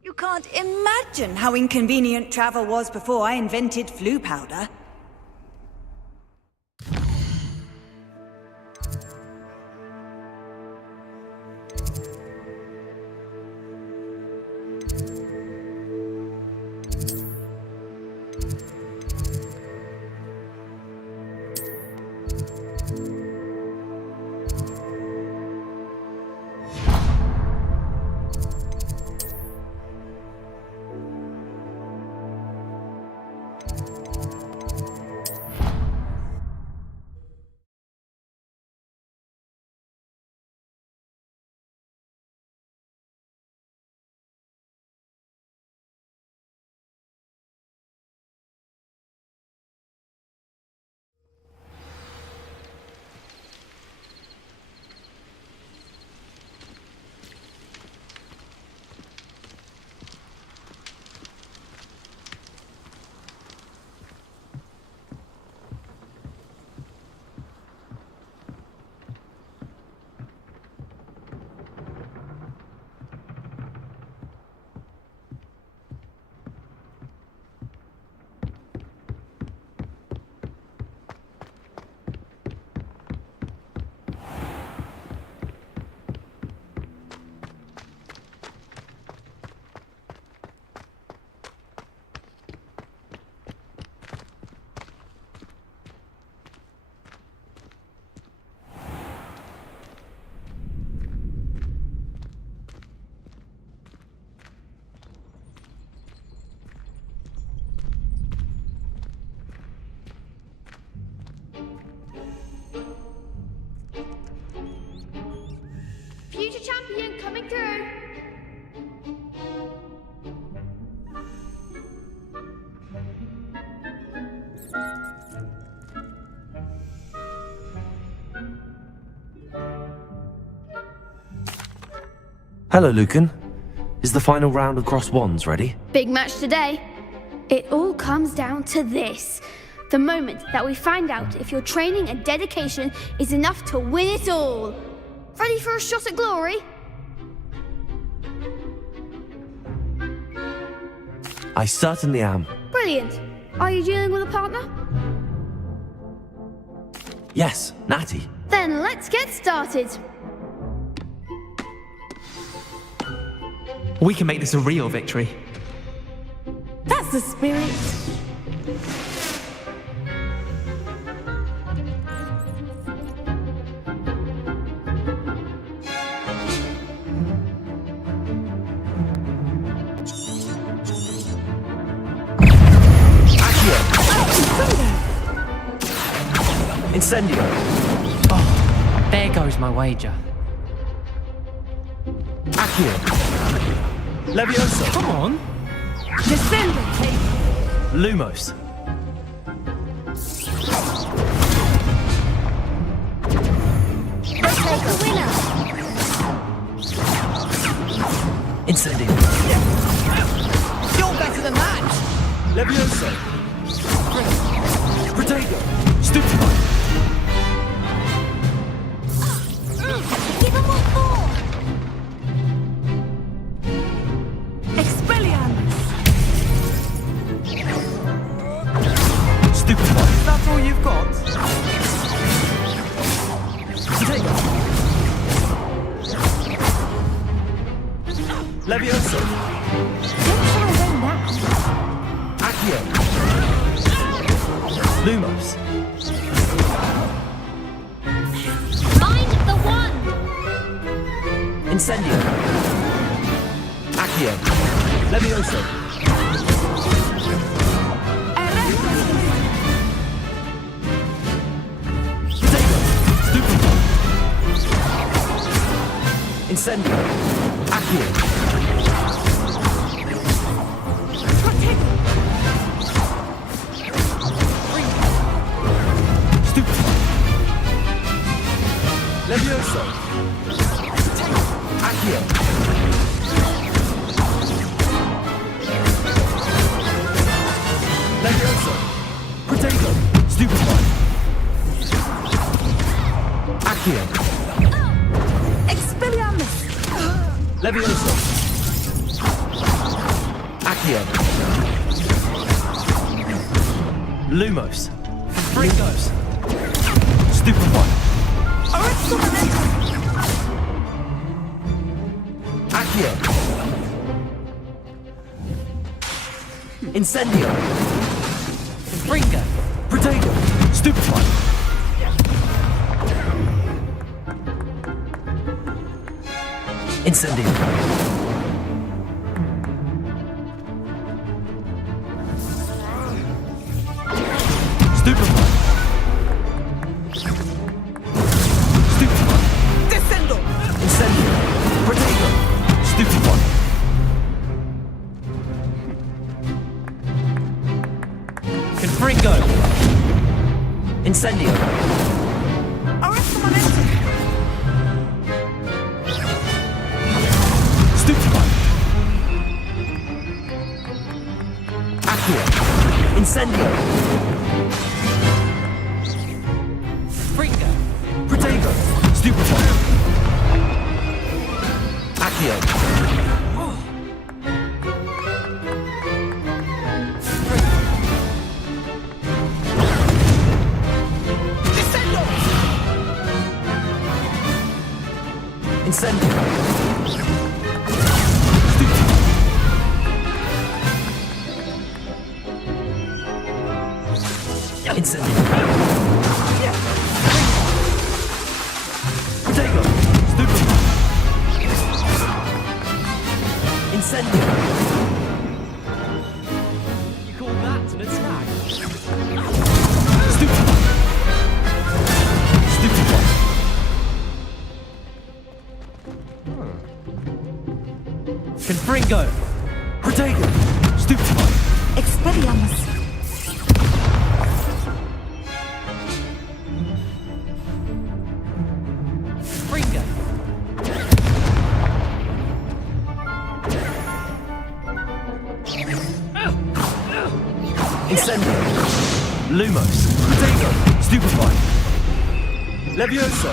You can't imagine how inconvenient travel was before I invented flu powder. Future champion coming through. Hello, Lucan. Is the final round of cross wands ready? Big match today. It all comes down to this. The moment that we find out if your training and dedication is enough to win it all. Ready for a shot at glory? I certainly am. Brilliant. Are you dealing with a partner? Yes, Natty. Then let's get started. We can make this a real victory. That's the spirit. Incendio! Oh, there goes my wager. Accio! Levioso! Come on! Descend! Lumos! Let's make a winner. Incendio! You're better than that! Levioso! Protego! Stupefy! Give him what for! Expelliarmus! Stupefy! That's all you've got? Protego! Levioso! Don't try them now. Accio! Lumos! Find the one. Incendio! Accio! Levioso! Protego! Stupefy! Incendio! Accio! Stupefy! Levioso! Accio! Levioso! Protego! Stupefy! Accio! Expelliarmus! Levioso! Accio! Lumos! Fringos! Stupefy! Accio! Incendio! Fringo! Protego! Stupefy! Incendio! Stupefy! Stupefy! Descendo! Incendio! Protego! Stupefy! Confringo! Incendio! Stupefy! Accio! Incendio! Fringo! Protego! Stupefy! Accio! Incendio! Incendio! Protego! Stupefy! Incendio! You call that an attack? Stupefy! Stupefy! Confringo! Protego! Stupefy! Expelliarmus! Fringo! Incendio. Lumos. Protego. Stupefy. Levioso.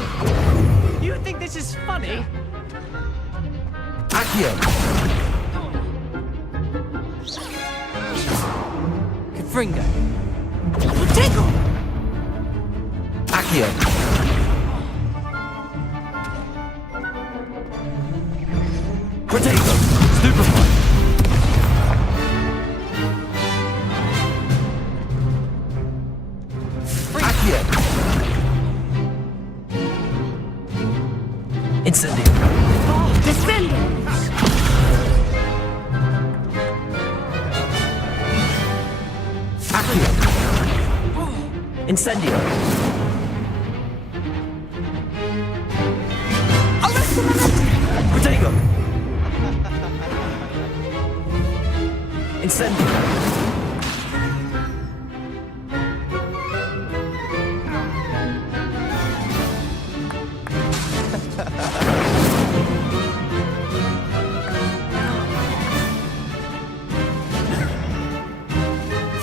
You think this is funny? Accio. Confringo. Protego. Accio. Protego. Stupefy. Accio. Incendio. Defendo. Accio. Incendio. Protego. Incendio.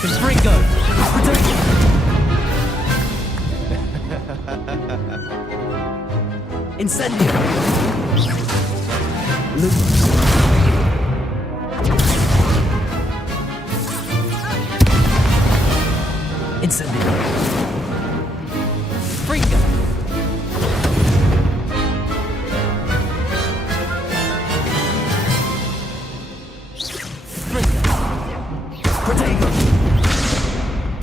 Confringo. Incendio. Lumos. Incendio. Fringo. Protego.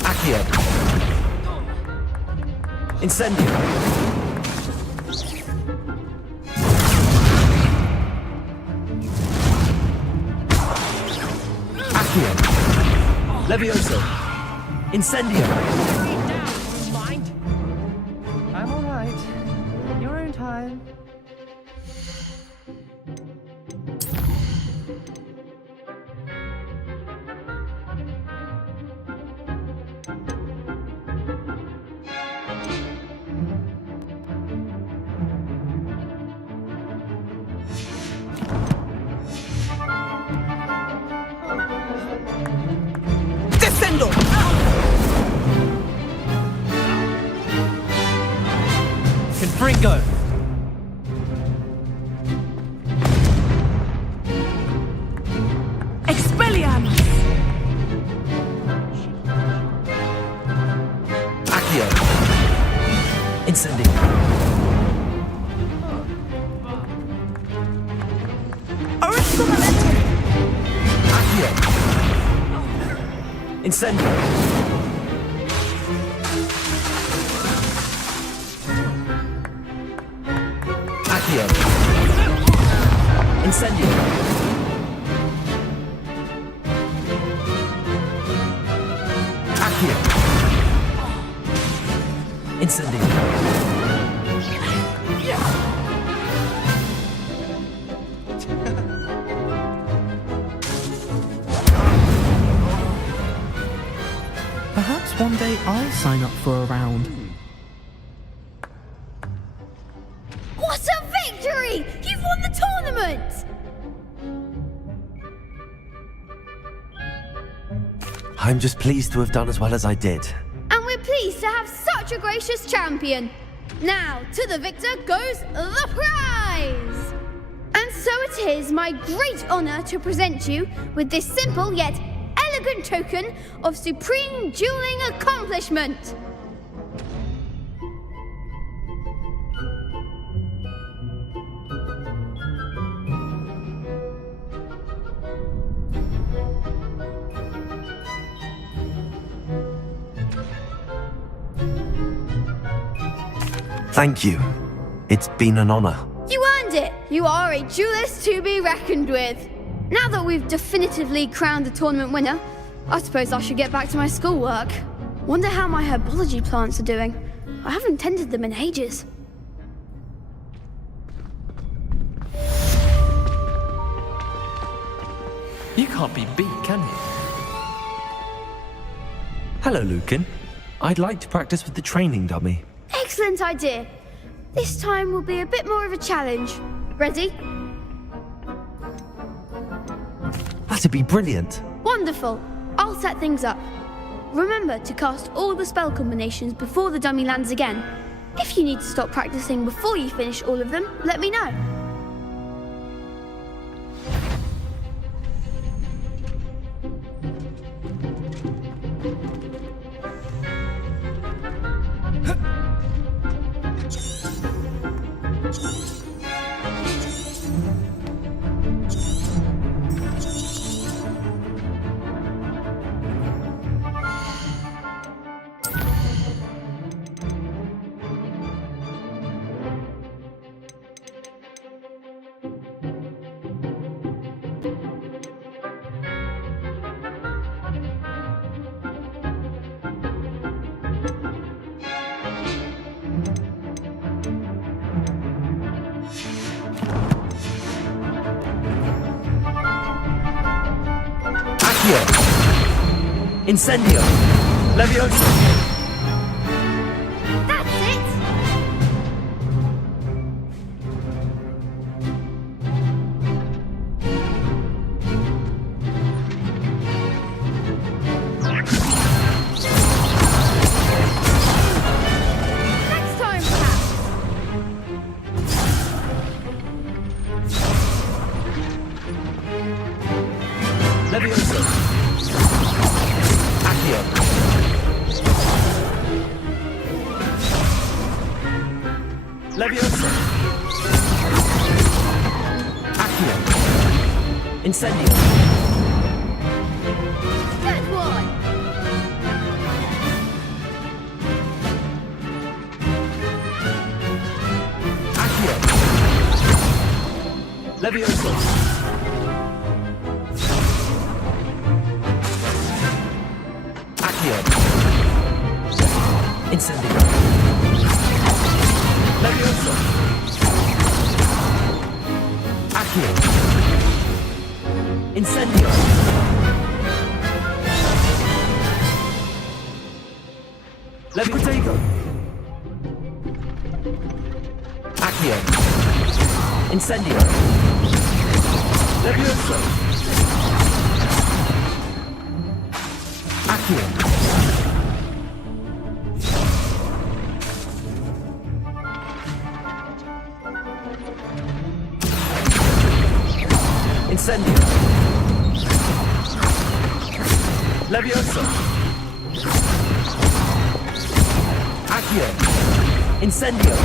Accio. Incendio. Accio. Levioso. Incendio. Mind? I'm alright. Your own time. Defendo. Confringo. Expelliarmus. Accio. Incendio. Aristo Momento. Accio. Incendio. Accio. Incendio. Accio. Incendio. Perhaps one day I'll sign up for a round. What a victory! You've won the tournament! I'm just pleased to have done as well as I did. And we're pleased to have such a gracious champion. Now, to the victor goes the prize! And so it is my great honour to present you with this simple yet elegant token of supreme dueling accomplishment. Thank you. It's been an honor. You earned it! You are a duelist to be reckoned with. Now that we've definitively crowned the tournament winner, I suppose I should get back to my schoolwork. Wonder how my herbology plants are doing. I haven't tended them in ages. You can't be beat, can you? Hello, Lucan. I'd like to practice with the training dummy. Excellent idea. This time will be a bit more of a challenge. Ready? That'd be brilliant. Wonderful. I'll set things up. remember to cast all the spell combinations before the dummy lands again. If you need to stop practicing before you finish all of them, let me know. Incendio! Levioso! That's it! Next time, perhaps. Levioso! Accio! Levioso! Accio! Incendio! Good one! Accio! Levioso! Accio! Incendio! Levioso! Accio! Incendio! Levioso! Accio! Incendio! Levioso! Accio! Incendio! Levioso! Accio! Incendio!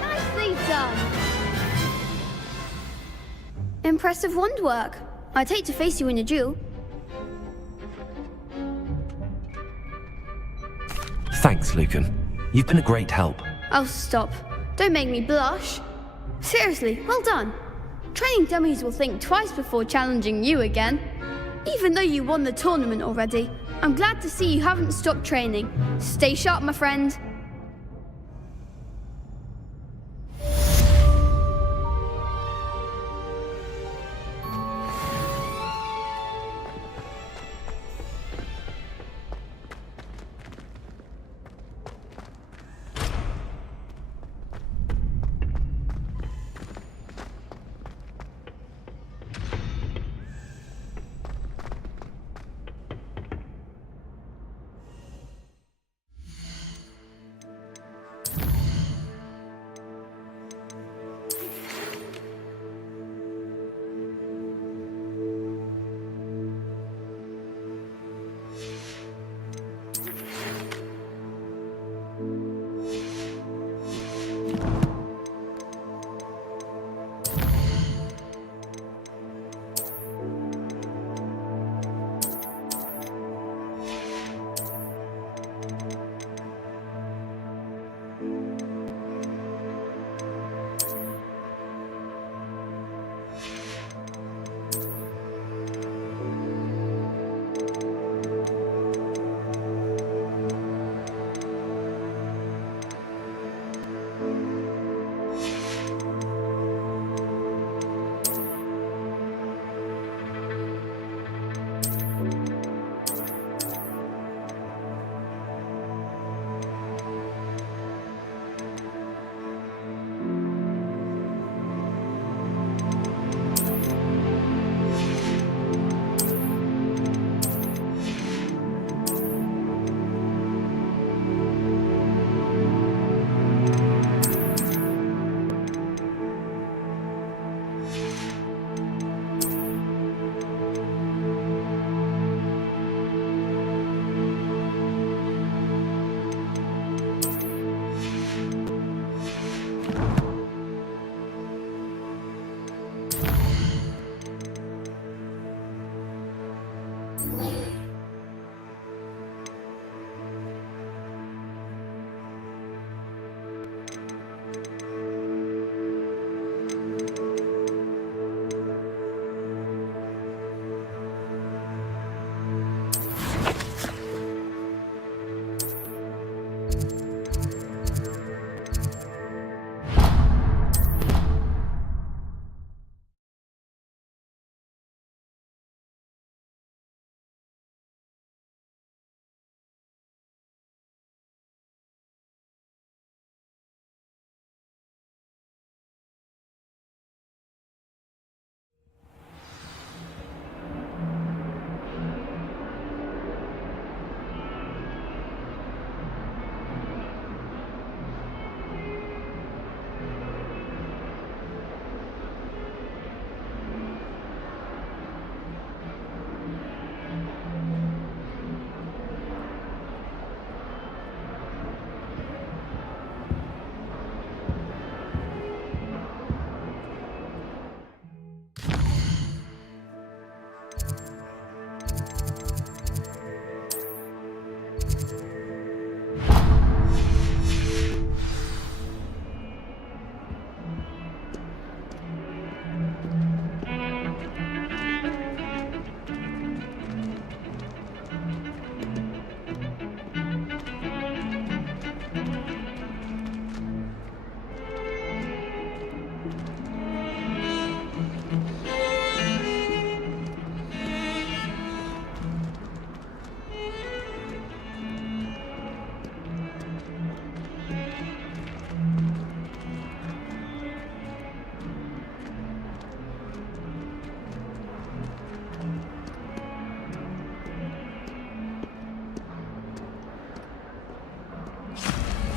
Nicely done! Impressive wand work. I'd hate to face you in a duel. Thanks, Lucan. You've been a great help. Oh, stop. Don't make me blush. Seriously, well done. Training dummies will think twice before challenging you again. Even though you won the tournament already, I'm glad to see you haven't stopped training. Stay sharp, my friend.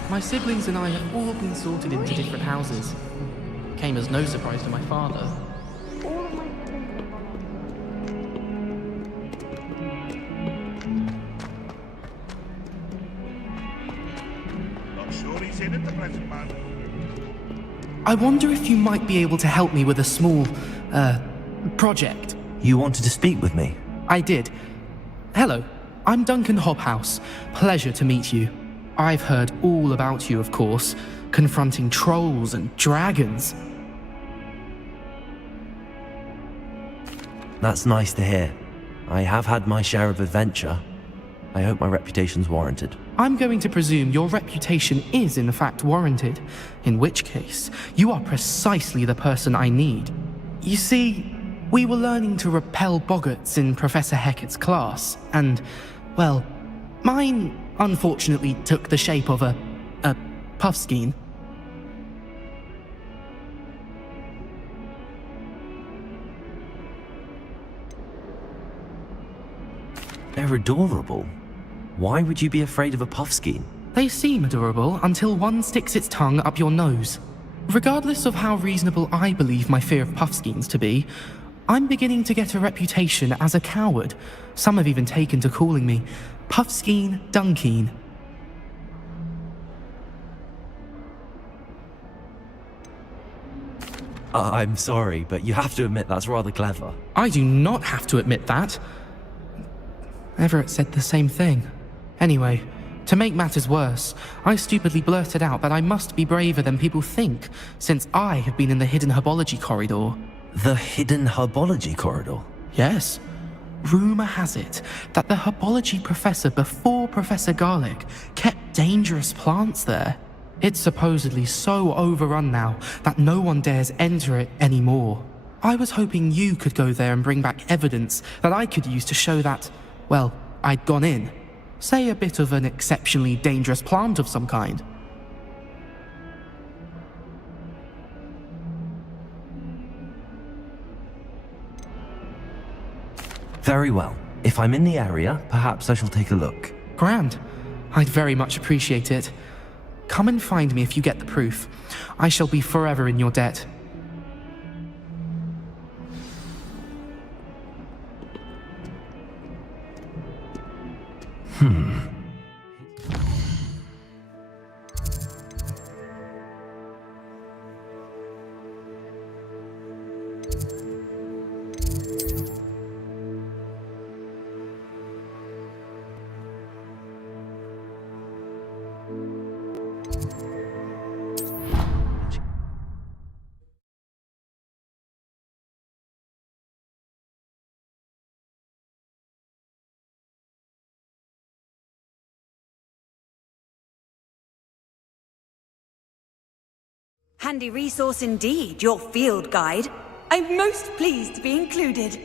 My siblings and I have all been sorted into different houses. Came as no surprise to my father. Not sure he's in at the present moment. I wonder if you might be able to help me with a small, project. You wanted to speak with me? I did. Hello, I'm Duncan Hobhouse. Pleasure to meet you. I've heard all about you, of course, confronting trolls and dragons. That's nice to hear. I have had my share of adventure. I hope my reputation's warranted. I'm going to presume your reputation is in fact warranted, in which case, you are precisely the person I need. You see, we were learning to repel boggarts in Professor Hecat's class, and, well, mine unfortunately took the shape of a puffskein. They're adorable. Why would you be afraid of a puffskein? They seem adorable until one sticks its tongue up your nose. Regardless of how reasonable I believe my fear of puffskeins to be, I'm beginning to get a reputation as a coward. Some have even taken to calling me Puffskein Dunkeen. I'm sorry, but you have to admit that's rather clever. I do not have to admit that. Everett said the same thing. Anyway, to make matters worse, I stupidly blurted out that I must be braver than people think, since I have been in the hidden herbology corridor. The hidden herbology corridor? Yes. Rumour has it that the herbology professor before Professor Garlic kept dangerous plants there. It's supposedly so overrun now that no one dares enter it anymore. I was hoping you could go there and bring back evidence that I could use to show that, well, I'd gone in. Say a bit of an exceptionally dangerous plant of some kind. Very well. If I'm in the area, perhaps I shall take a look. Grand. I'd very much appreciate it. Come and find me if you get the proof. I shall be forever in your debt. Handy resource indeed, your field guide. I'm most pleased to be included.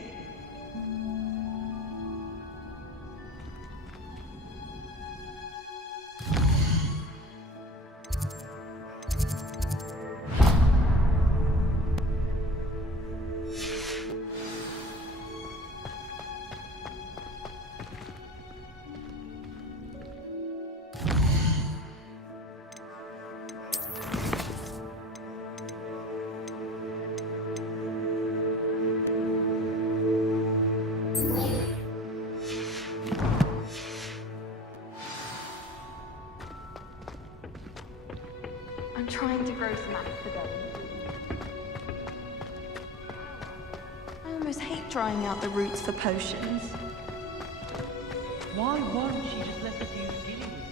I'm trying to grow some asphodel. I almost hate trying out the roots for potions. Why won't she just let us use dealing with it?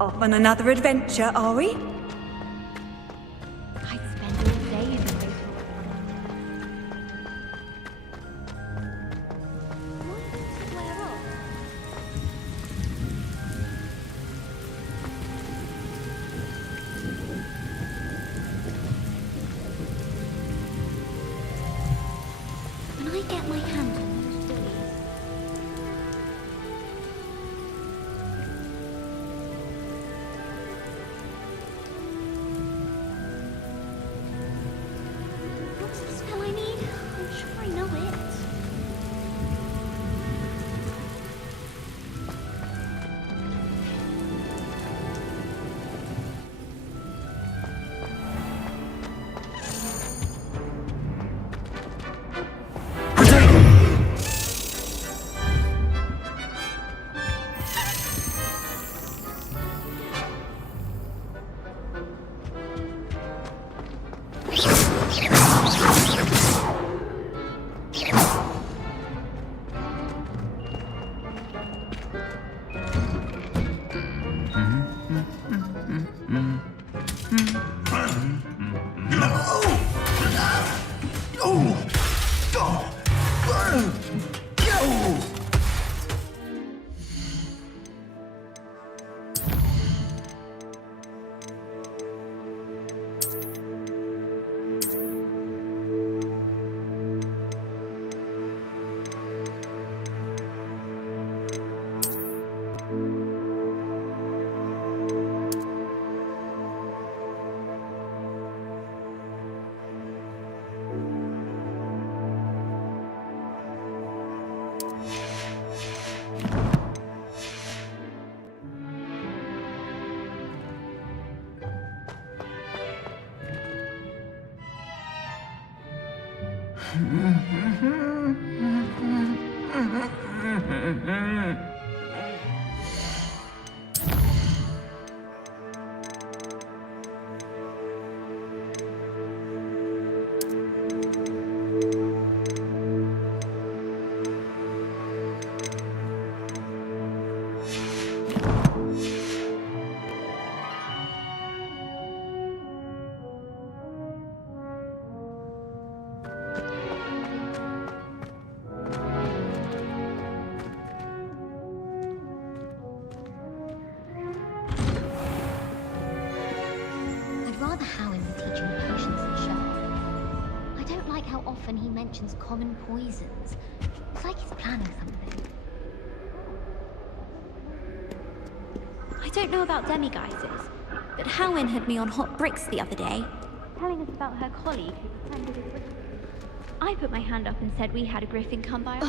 Off on another adventure, are we? I'd spend all day in the waiting. Where off? When I get my hand on those dollies. What's the spell I need? I'm sure I know it. I'd rather Howin were teaching me potions than Sherlock. I don't like how often he mentions common poisons. It's like he's planning something. I don't know about demiguises, but Howin had me on hot bricks the other day, telling us about her colleague who pretended as Griffin. I put my hand up and said we had a Griffin come by.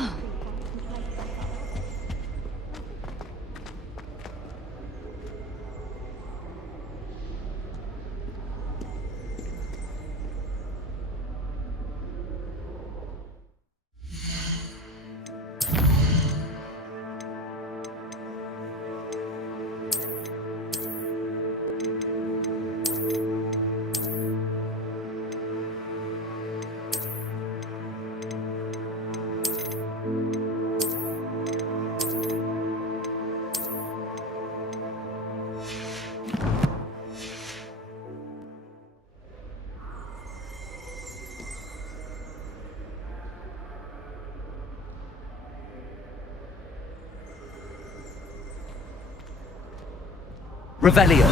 Revelio.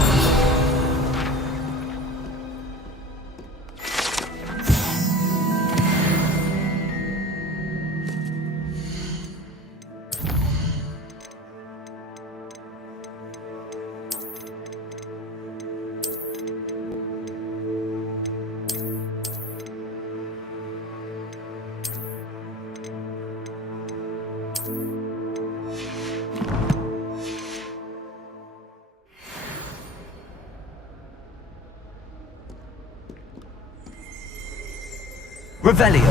Revelio.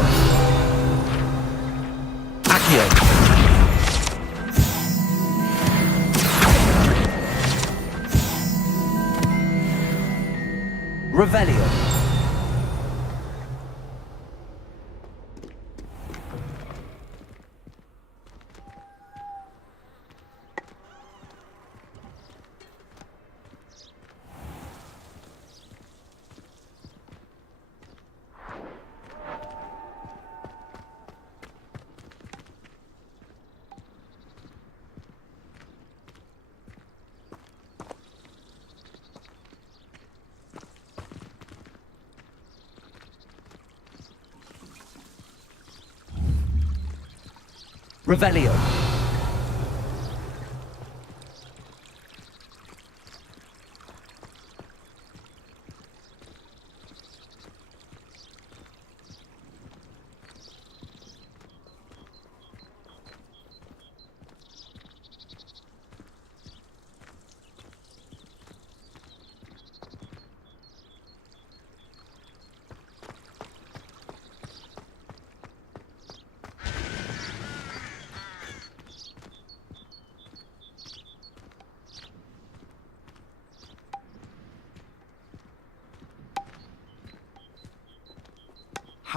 Accio. Revelio. Revelio.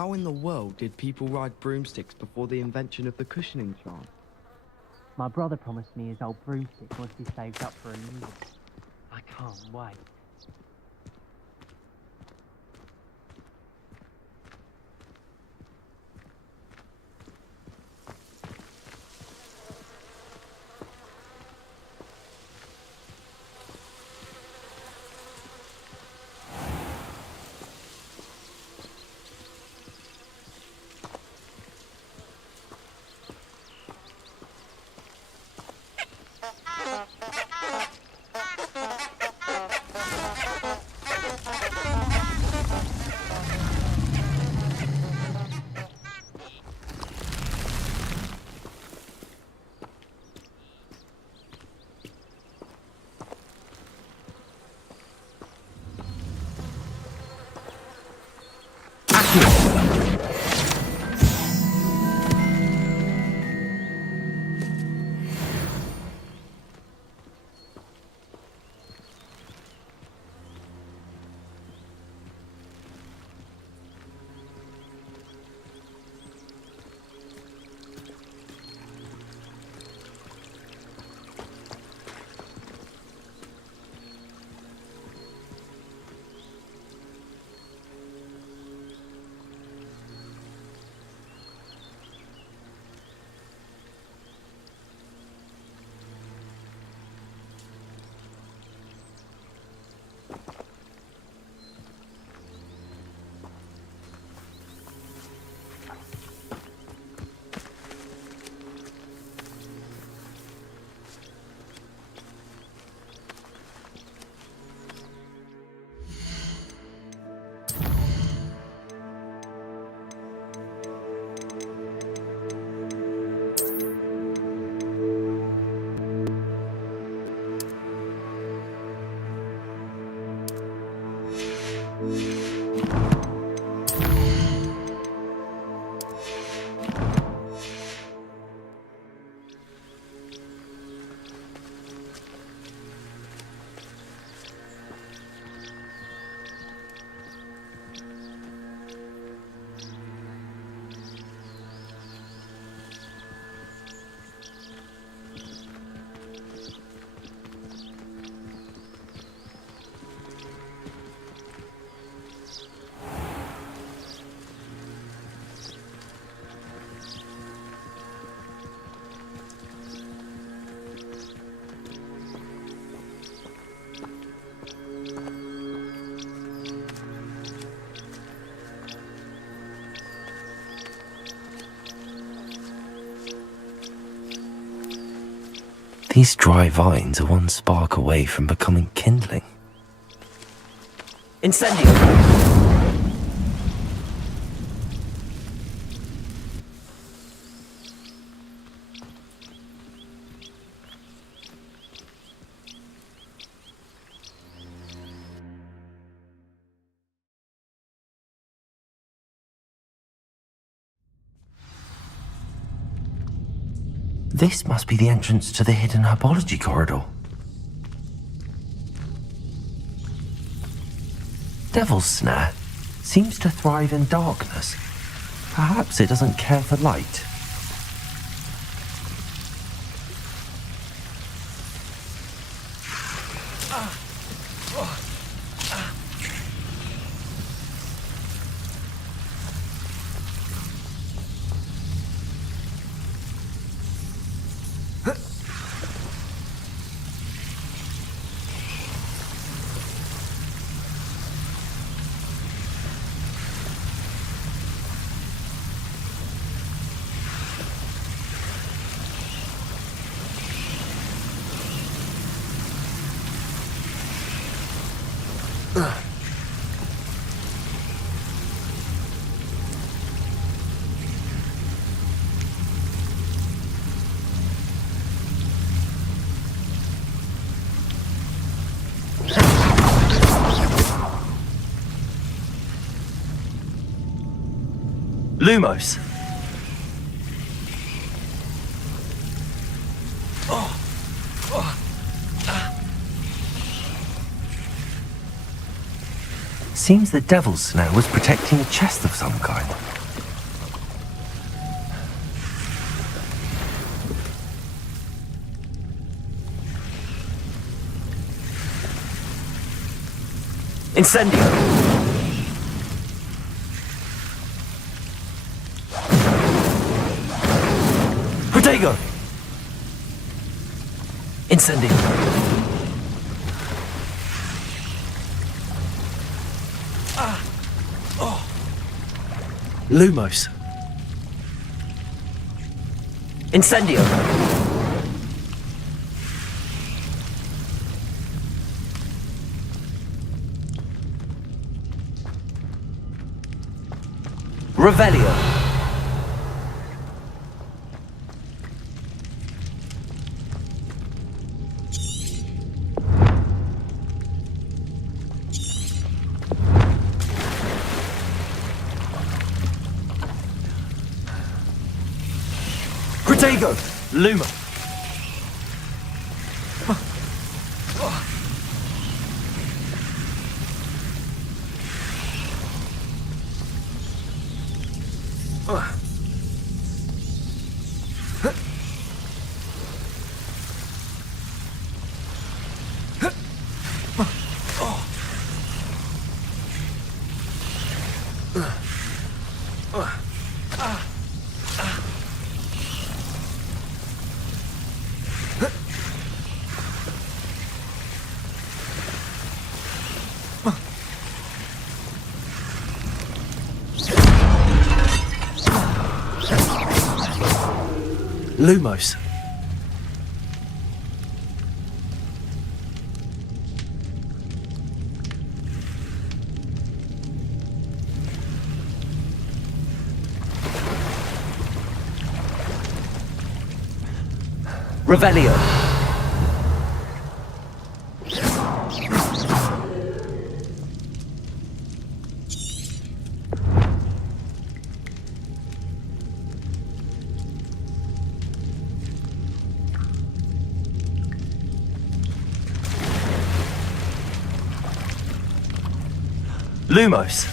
How in the world did people ride broomsticks before the invention of the cushioning charm? My brother promised me his old broomstick once he saved up for a new one. I can't wait. These dry vines are one spark away from becoming kindling. Incendio! This must be the entrance to the hidden herbology corridor. Devil's Snare seems to thrive in darkness. Perhaps it doesn't care for light. Lumos. Seems the devil's snare was protecting a chest of some kind. Incendio! Protego! Incendio! Lumos. Incendio! Revelio. Protego! Luma. Lumos. Revelio. Lumos.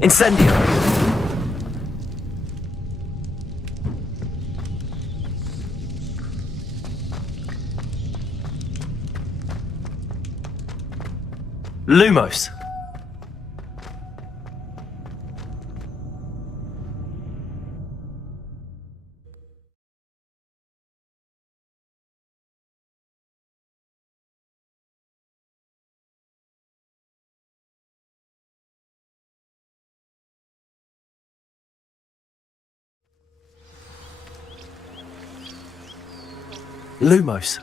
Incendio. Lumos. Lumos.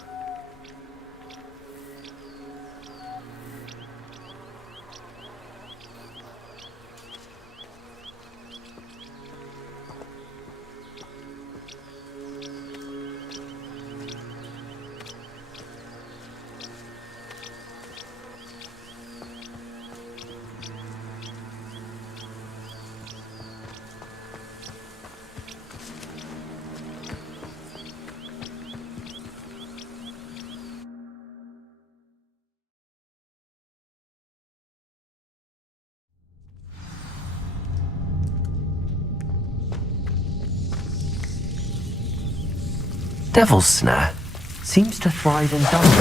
Devil's snare seems to thrive in darkness.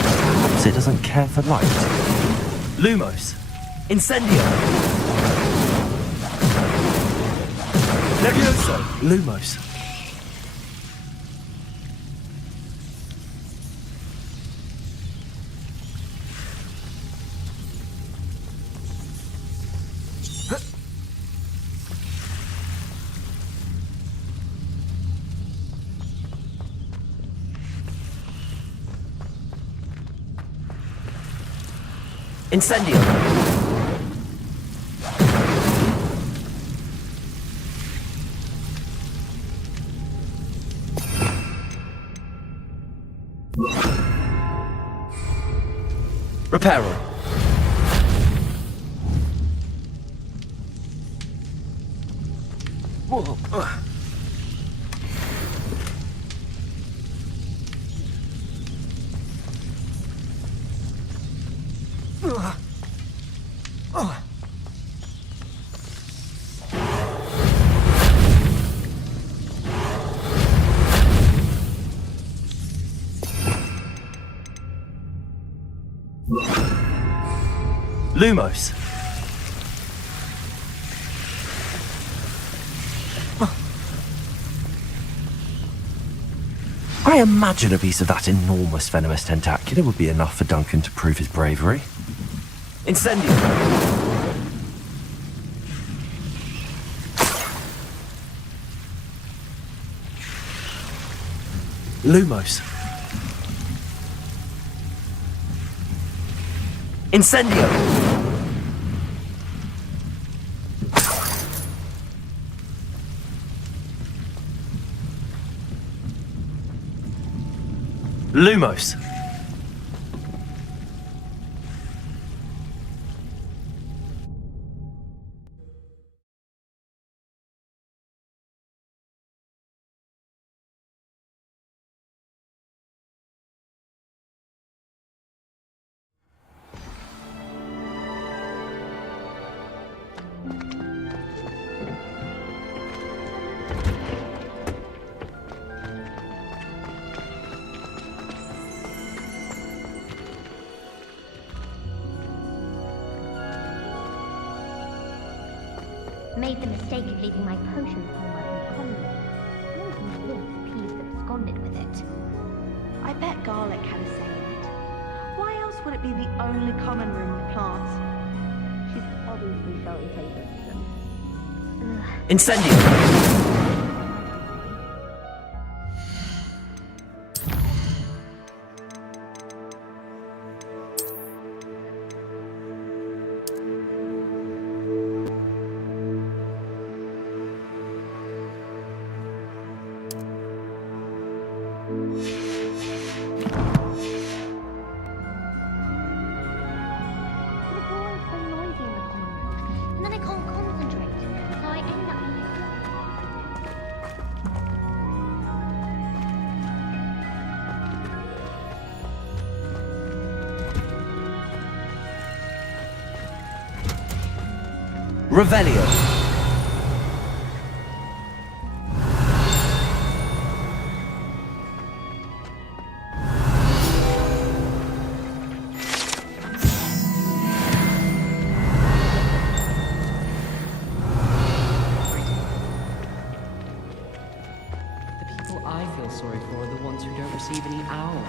Perhaps it doesn't care for light. Lumos. Incendio. Levioso. Lumos. Incendio! Reparo. Lumos. I imagine a piece of that enormous venomous tentacular would be enough for Duncan to prove his bravery. Incendio! Lumos. Incendio! Lumos. Made the mistake of leaving my potion somewhere in the common room. I'm convinced Peeves absconded with it. I bet Garlic had a say in it. Why else would it be the only common room with plants? She's obviously showing favoritism. Incendio! And then I can't concentrate, so I end up... Revelio. I feel sorry for are the ones who don't receive any hours.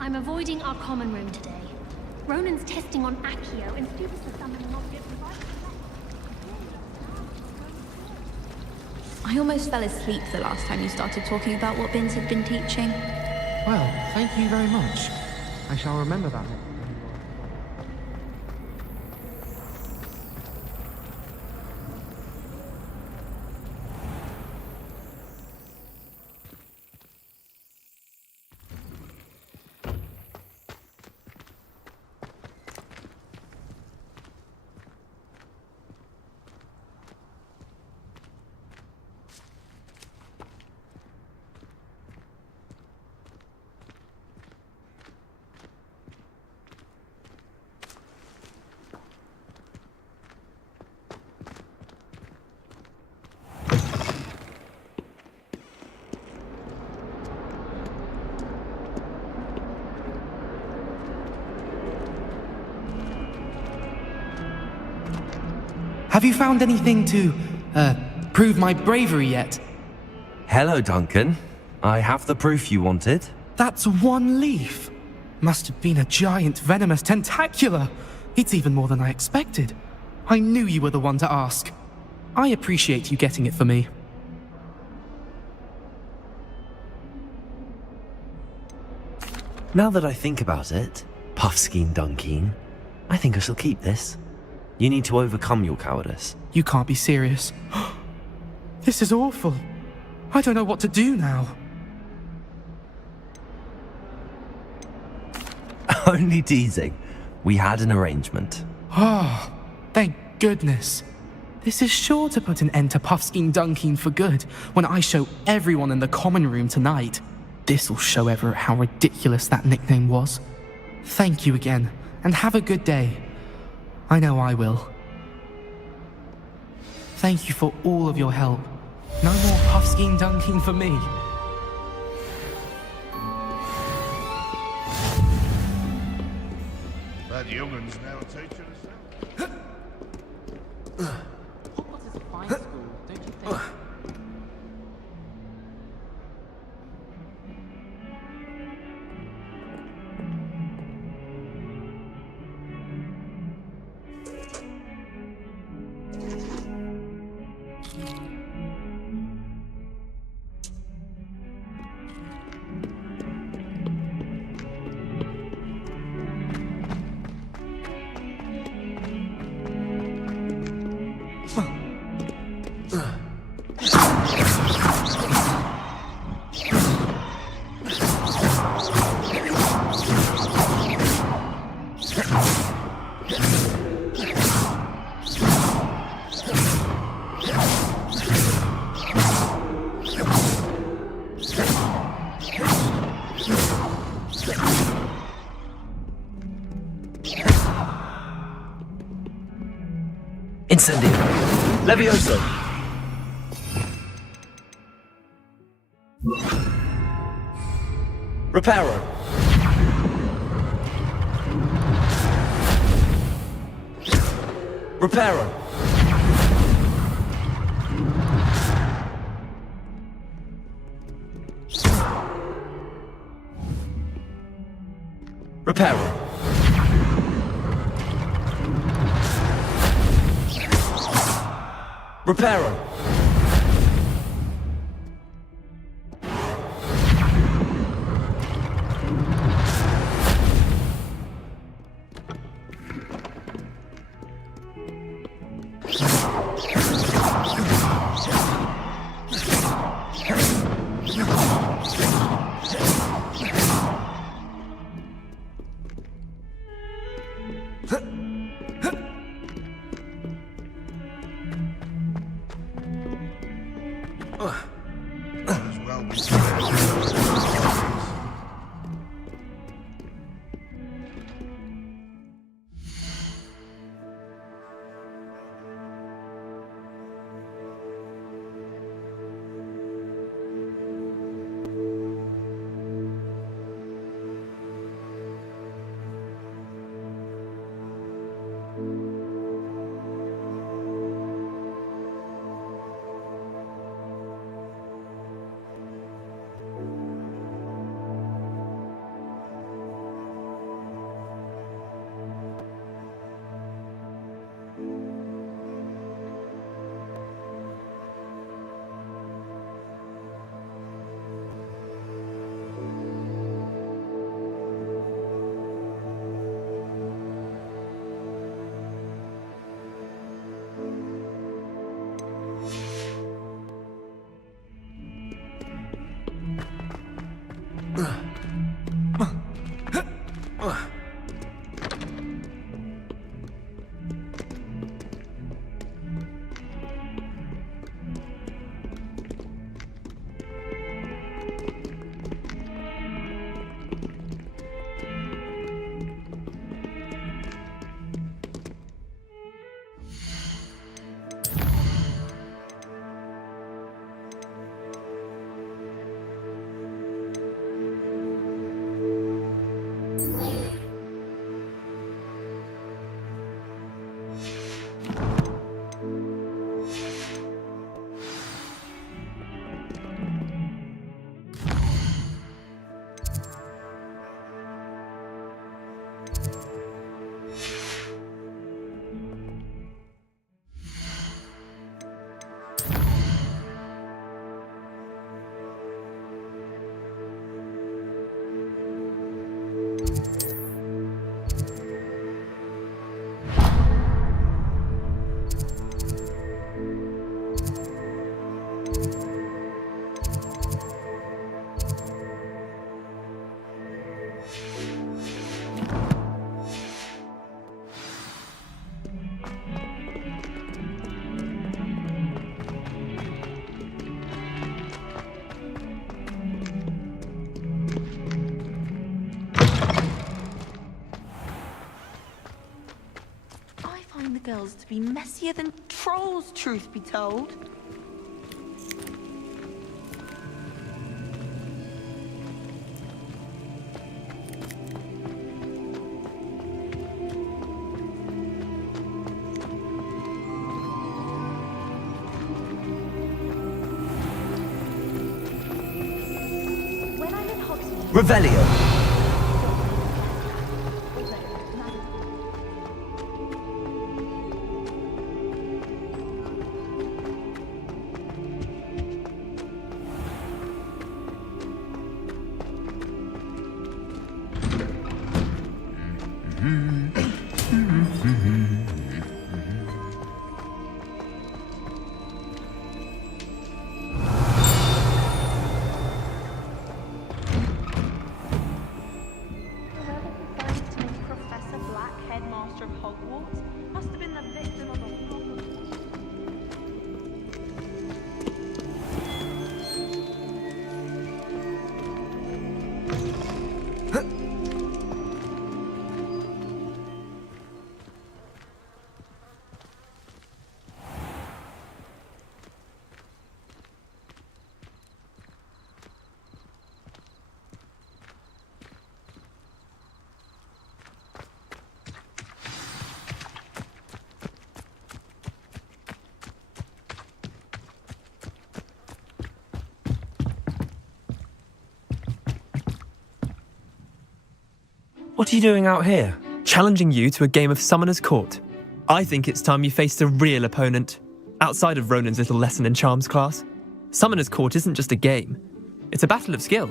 I'm avoiding our common room today. Ronan's testing on Accio and students are summoning objects right. I almost fell asleep the last time you started talking about what Binns had been teaching. Well, thank you very much. I shall remember that. Have you found anything to, prove my bravery yet? Hello, Duncan. I have the proof you wanted. That's one leaf. Must have been a giant venomous tentacula. It's even more than I expected. I knew you were the one to ask. I appreciate you getting it for me. Now that I think about it, Puffskein Dunkeen, I think I shall keep this. You need to overcome your cowardice. You can't be serious. This is awful. I don't know what to do now. Only teasing. We had an arrangement. Ah, thank goodness. This is sure to put an end to Puffskein Dunkeen for good when I show everyone in the common room tonight. This'll show Everett how ridiculous that nickname was. Thank you again, and have a good day. I know I will. Thank you for all of your help. No more Puffskein Dunkeen for me. That youngun's now a teacher herself. Hogwarts is a fine school, don't you think? Incendio. Levioso. Reparo. Reparo. Reparo. Reparo. turns to be messier than trolls, truth be told. Revelio. Professor Black, headmaster of Hogwarts, must have been the victim of a What are you doing out here? Challenging you to a game of Summoner's Court. I think it's time you faced a real opponent, outside of Ronan's little lesson in charms class. Summoner's Court isn't just a game. It's a battle of skill.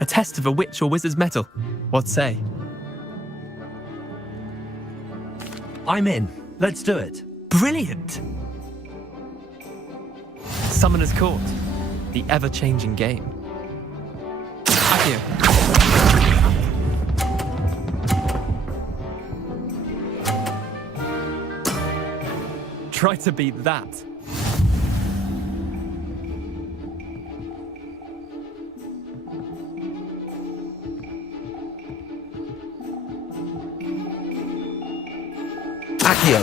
A test of a witch or wizard's mettle. What say? I'm in. Let's do it. Brilliant! Summoner's Court. The ever-changing game. Accio. Try to beat that. Accio.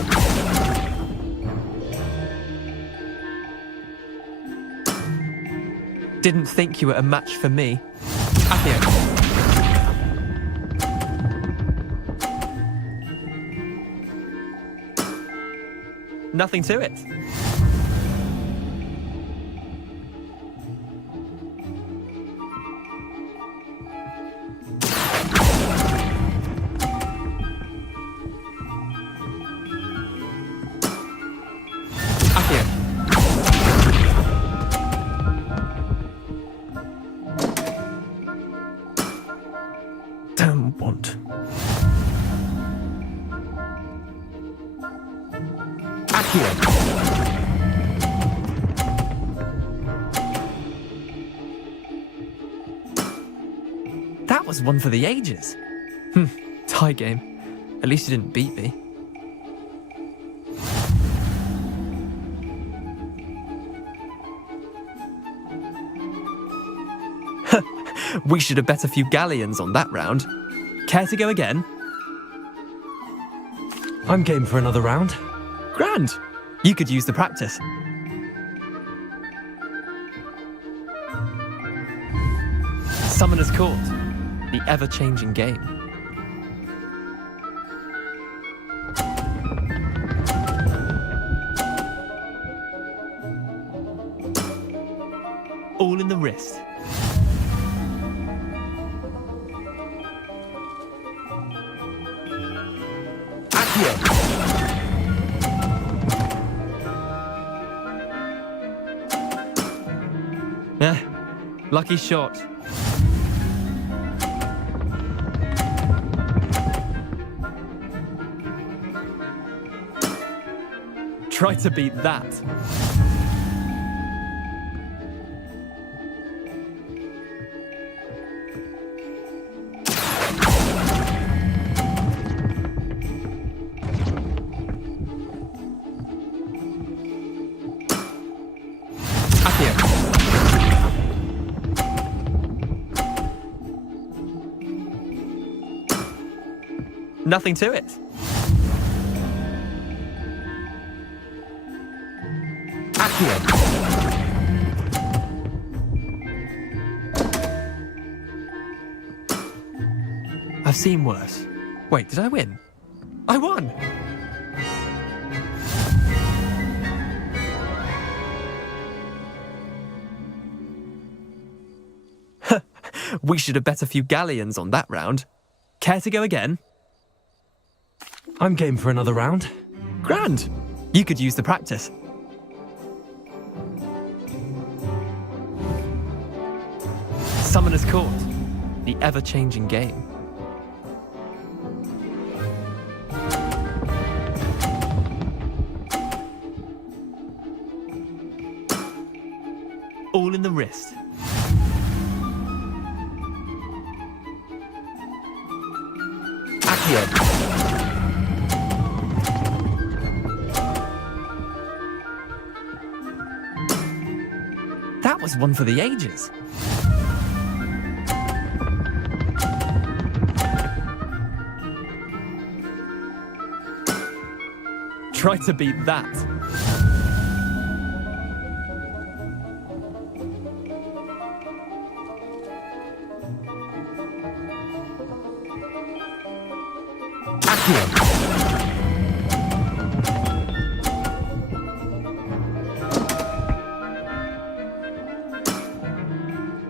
Didn't think you were a match for me. Accio. Nothing to it. Accio. Damn want. Accio. That was one for the ages. Tie game. At least you didn't beat me. We should have bet a few galleons on that round. Care to go again? I'm game for another round. Grand. You could use the practice. Summoner's Court. The ever-changing game. All in the wrist. Accio. Lucky shot. Try to beat that. Nothing to it. I've seen worse. Wait, did I win? I won! We should have bet a few galleons on that round. Care to go again? I'm game for another round. Grand! You could use the practice. Summoner's Court, the ever-changing game. All in the wrist. That was one for the ages. Try to beat that.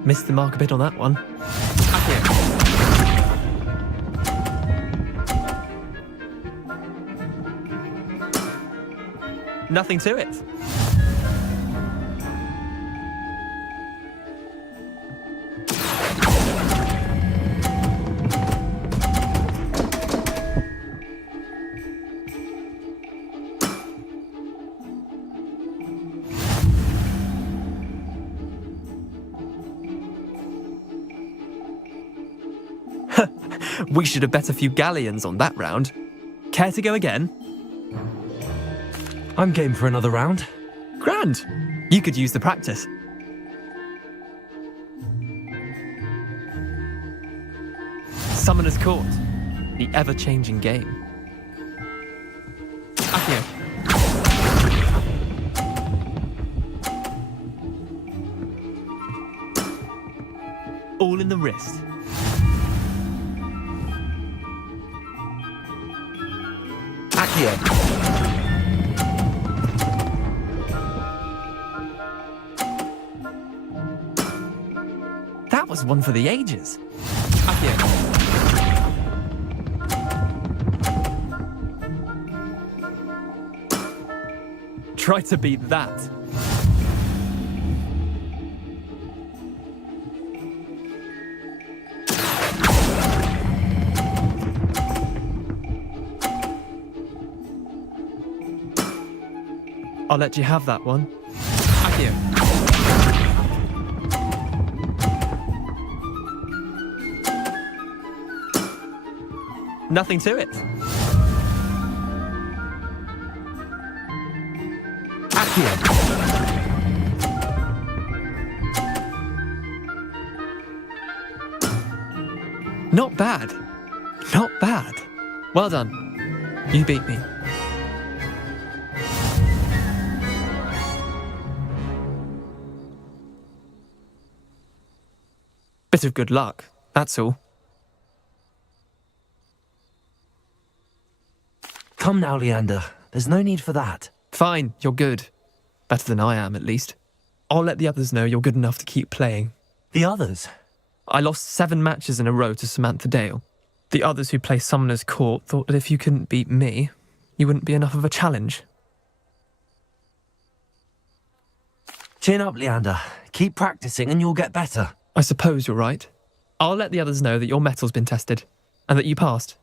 Missed the mark a bit on that one. Nothing to it. We should have bet a few galleons on that round. Care to go again? I'm game for another round. Grand! You could use the practice. Summoner's Court, the ever-changing game. Accio. All in the wrist. That was one for the ages. Try to beat that. I'll let you have that one. Accio. Nothing to it. Not bad. Not bad. Well done. You beat me. Bit of good luck, that's all. Come now, Leander. There's no need for that. Fine, you're good. Better than I am, at least. I'll let the others know you're good enough to keep playing. The others? I lost 7 matches in a row to Samantha Dale. The others who play Summoner's Court thought that if you couldn't beat me, you wouldn't be enough of a challenge. Chin up, Leander. Keep practicing and you'll get better. I suppose you're right. I'll let the others know that your metal's been tested, and that you passed.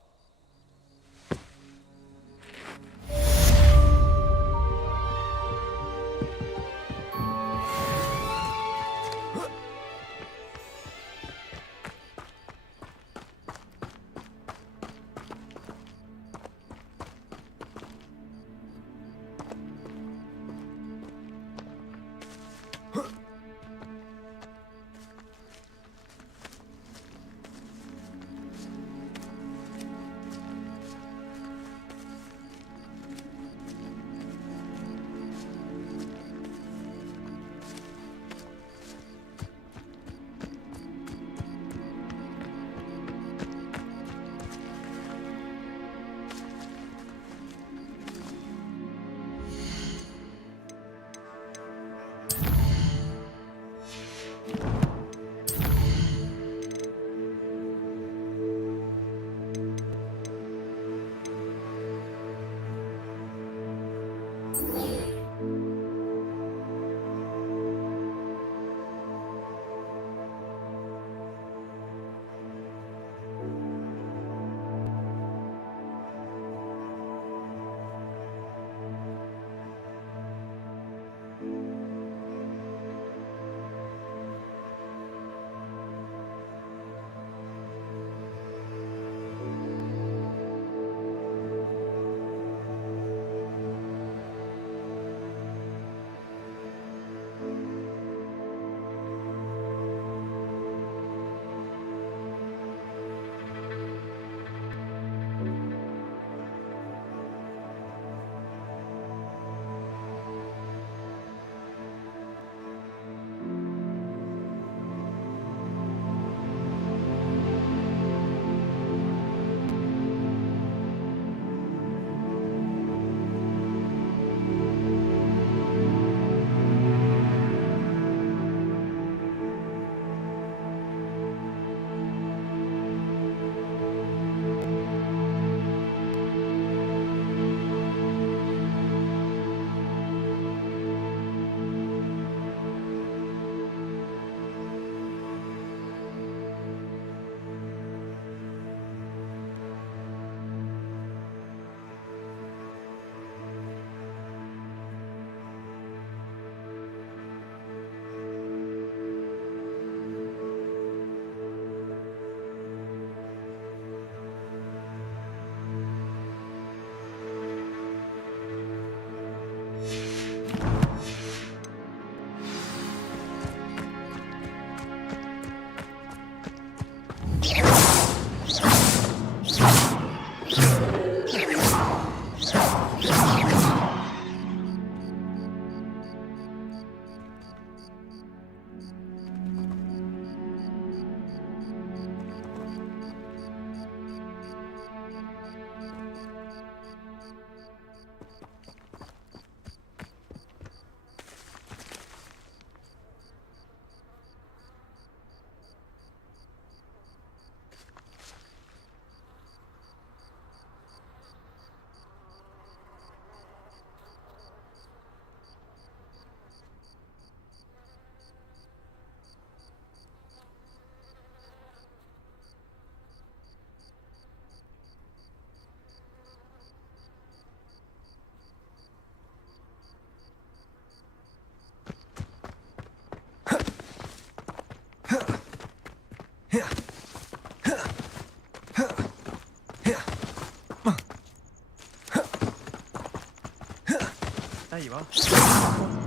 There you are.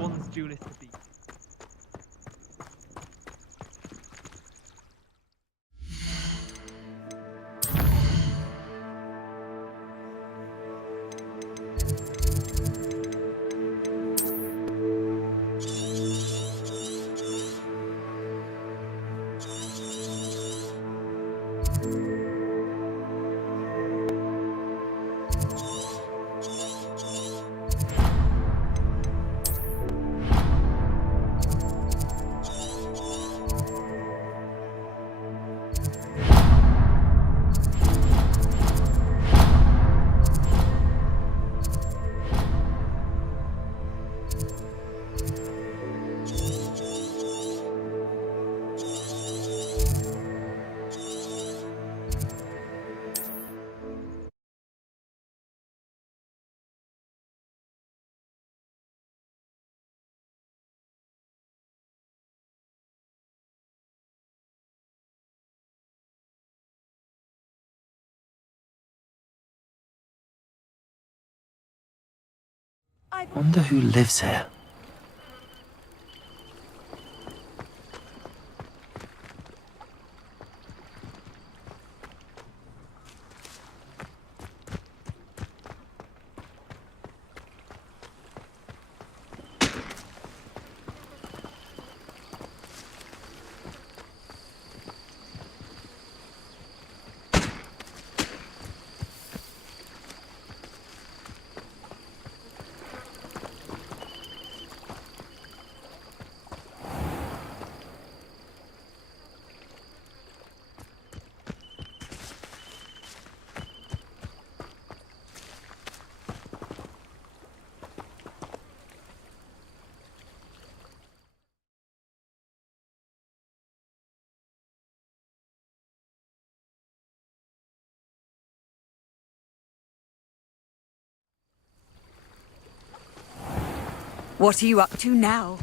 One's duelist to beat. Wonder who lives here. What are you up to now?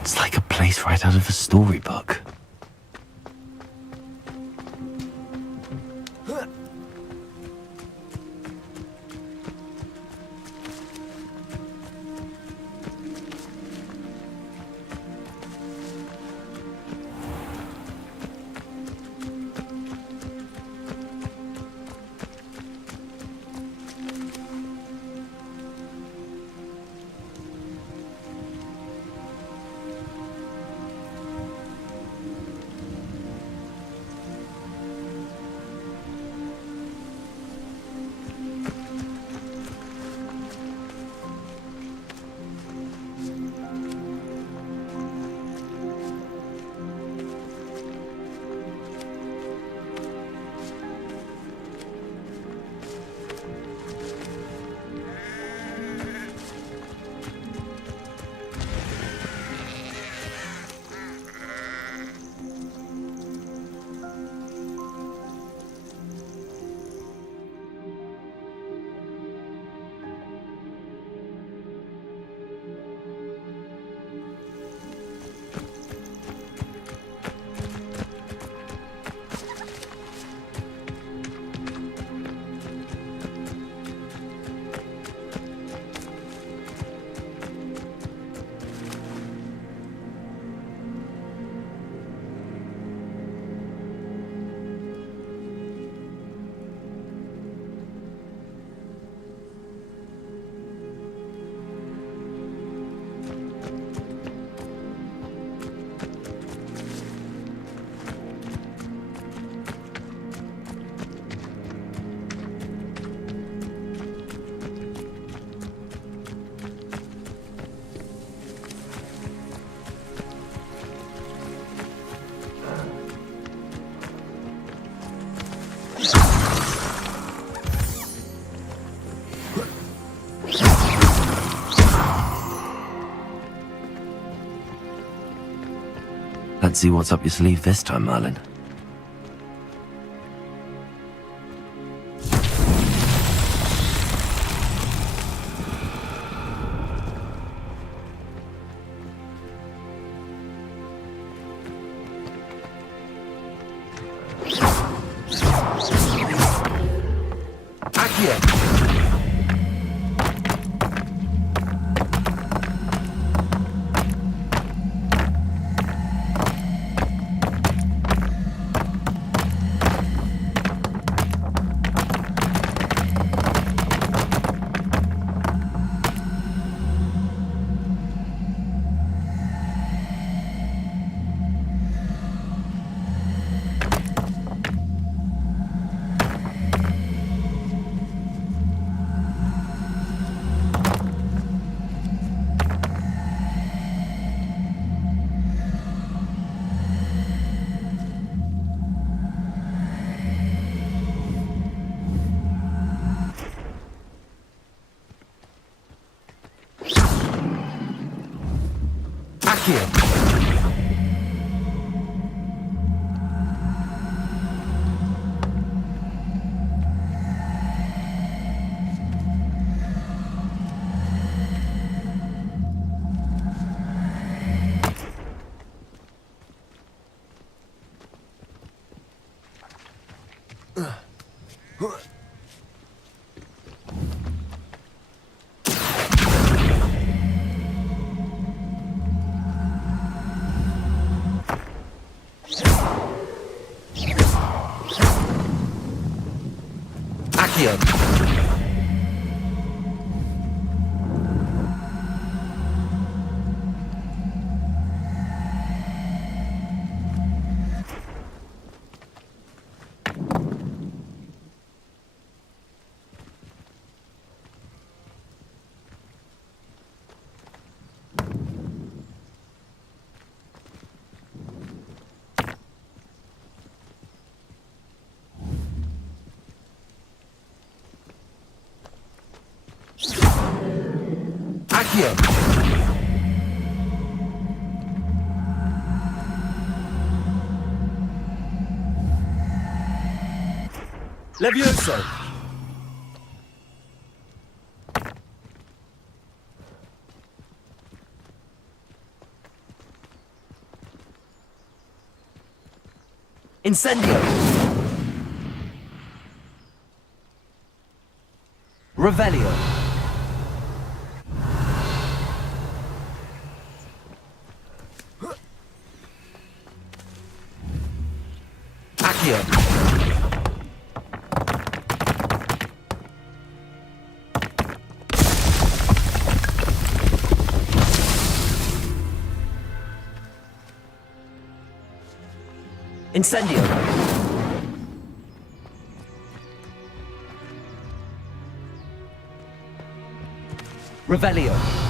It's like a place right out of a storybook. Let's see what's up your sleeve this time, Merlin. Accio! Levioso! Incendio! Revelio! Accio! Incendio! Revelio!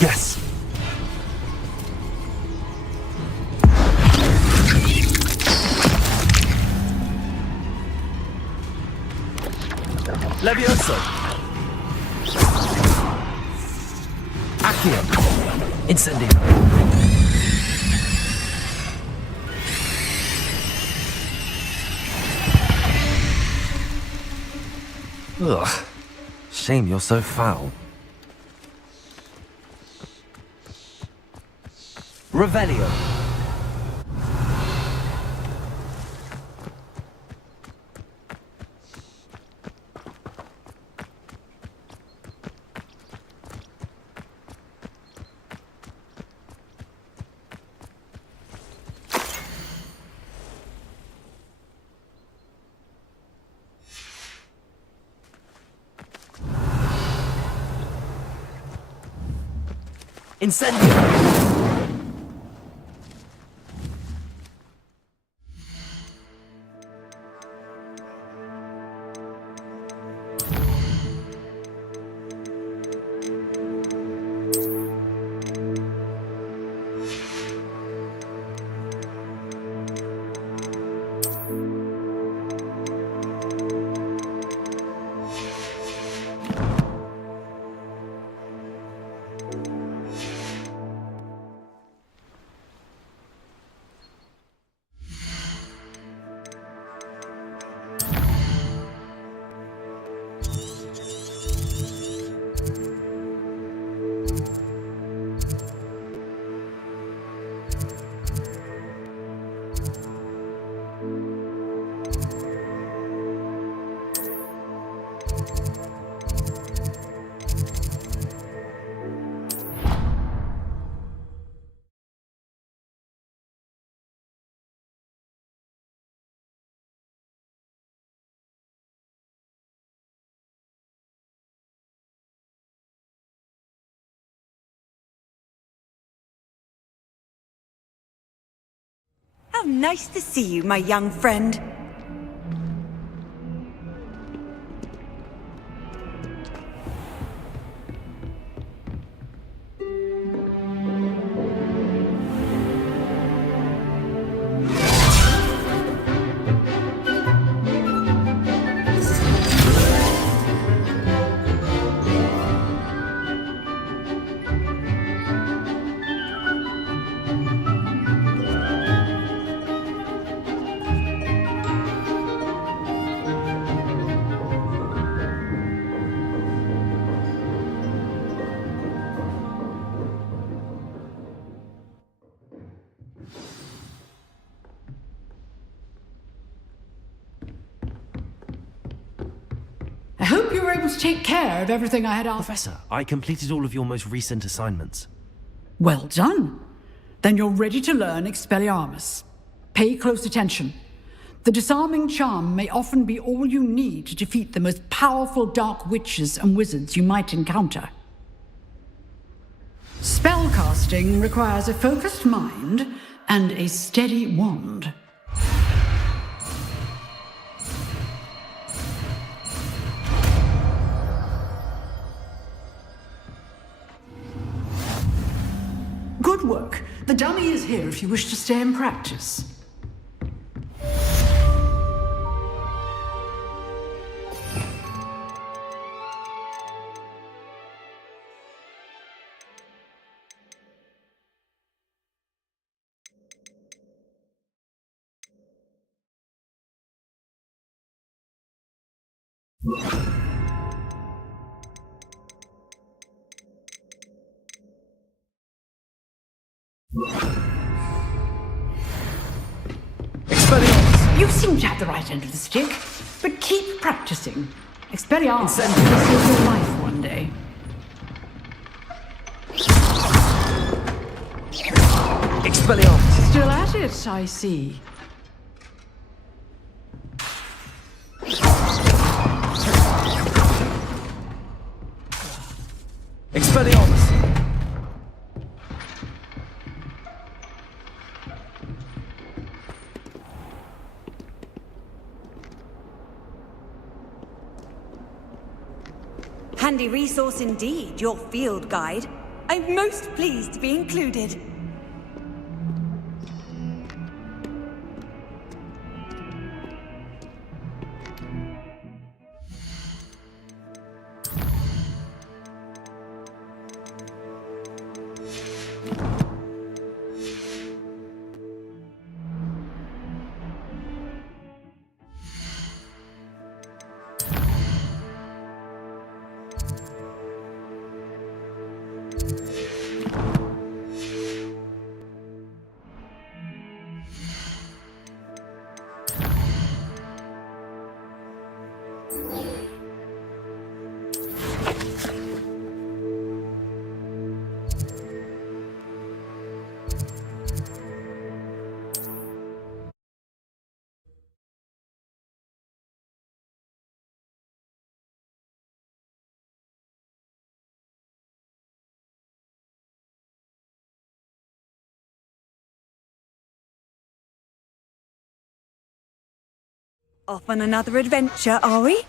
Yes. Levioso. Accio. Incendio. Ugh. Shame you're so foul. Revelio. Incendio. How nice to see you, my young friend. I hope you were able to take care of everything I had asked. Professor, I completed all of your most recent assignments. Well done. Then you're ready to learn Expelliarmus. Pay close attention. The disarming charm may often be all you need to defeat the most powerful dark witches and wizards you might encounter. Spellcasting requires a focused mind and a steady wand. Good work. The dummy is here if you wish to stay and practice. Expelliarmus! You seem to have the right end of the stick, but keep practicing. Expelliarmus will save your life one day. Expelliarmus! Still at it, I see. Expelliarmus! handy resource indeed, your field guide. I'm most pleased to be included. Off on another adventure, are we?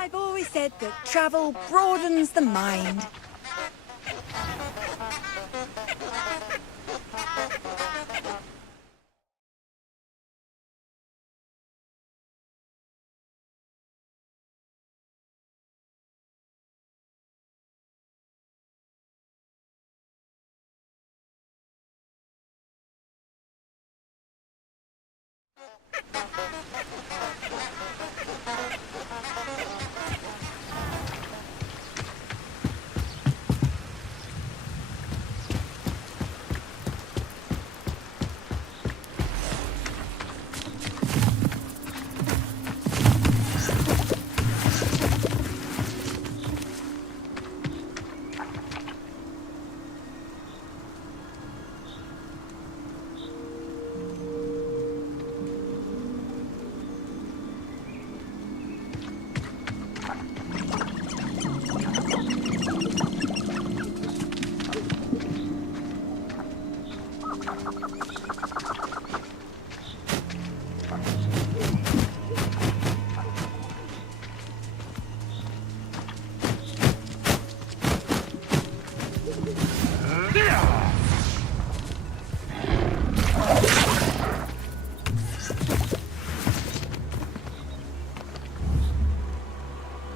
I've always said that travel broadens the mind.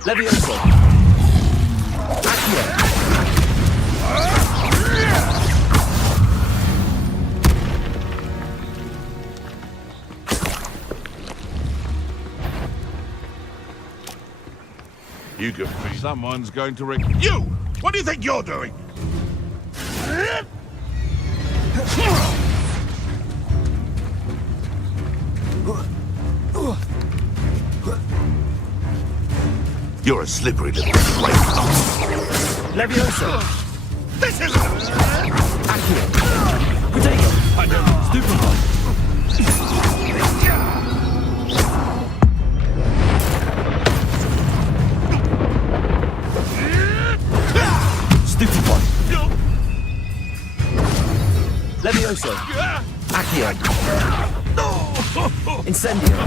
Levioso. Accio. You give me. Someone's going to ring. You! What do you think you're doing? You're a slippery little flake. Levioso. This isn't Accio. Protego. Stupefy. Stupefy. Levioso. Accio. Incendio.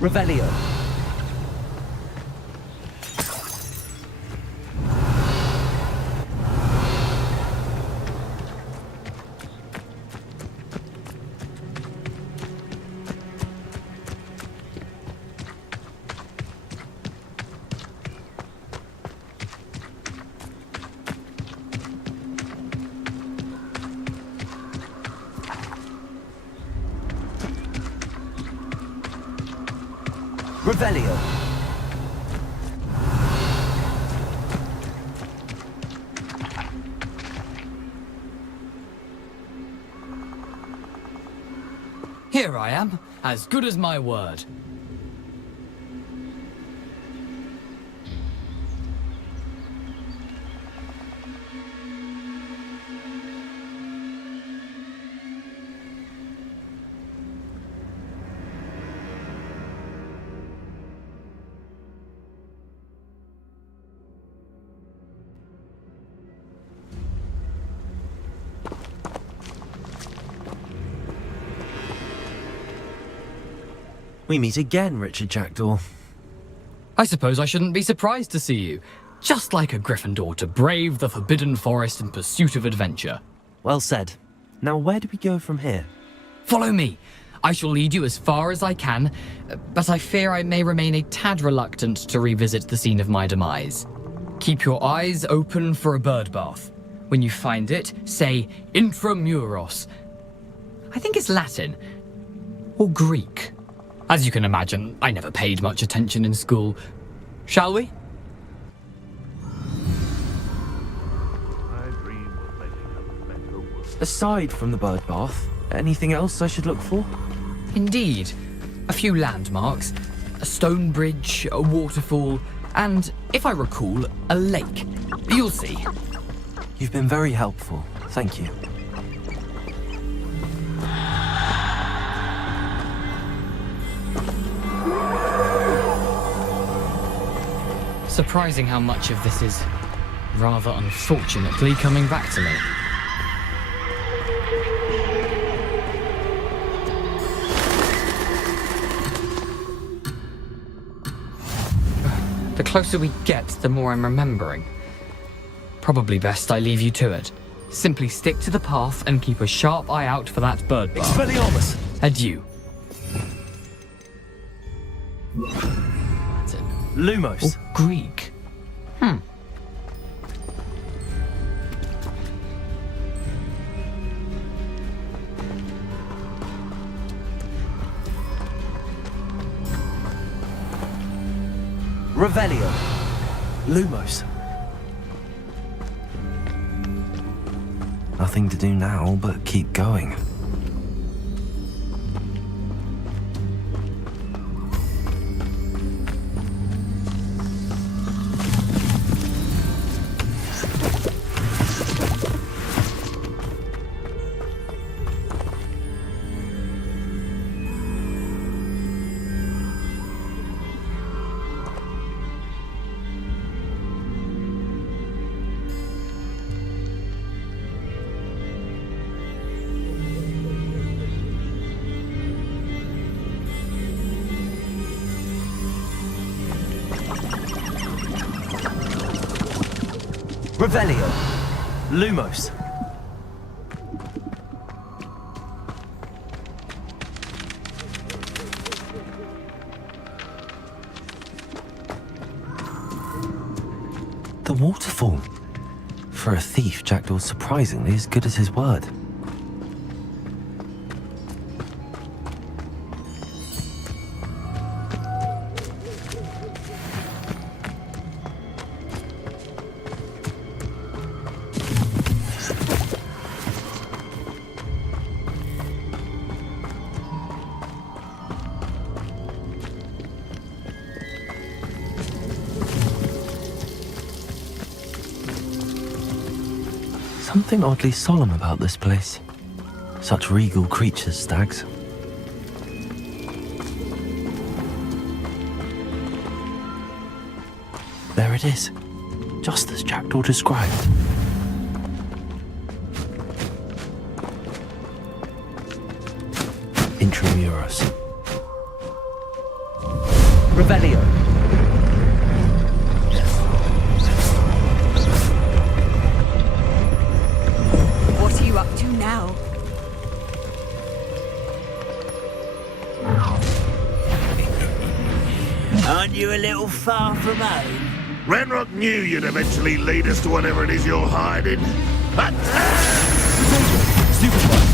Revelio. Revelio. Here I am, as good as my word. We meet again, Richard Jackdaw. I suppose I shouldn't be surprised to see you. Just like a Gryffindor to brave the Forbidden Forest in pursuit of adventure. Well said. Now where do we go from here? Follow me. I shall lead you as far as I can, but I fear I may remain a tad reluctant to revisit the scene of my demise. Keep your eyes open for a bird bath. When you find it, say Intramuros. I think it's Latin. Or Greek. As you can imagine, I never paid much attention in school. Shall we? Aside from the bird bath, anything else I should look for? Indeed. A few landmarks. A stone bridge, a waterfall, and, if I recall, a lake. You'll see. You've been very helpful. Thank you. Surprising how much of this is rather unfortunately coming back to me. The closer we get, the more I'm remembering. Probably best I leave you to it. Simply stick to the path and keep a sharp eye out for that bird bar. Expelliarmus! Adieu. Lumos. Oh, Greek. Revelio. Lumos. Nothing to do now but keep going. Revelio. Lumos. The waterfall. For a thief, Jackdaw's surprisingly as good as his word. Something oddly solemn about this place. Such regal creatures, stags. There it is, just as Jackdaw described. Intramuros. Revelio. What are you up to now? Aren't you a little far from home? Ranrock knew you'd eventually lead us to whatever it is you're hiding. But... Stupid one.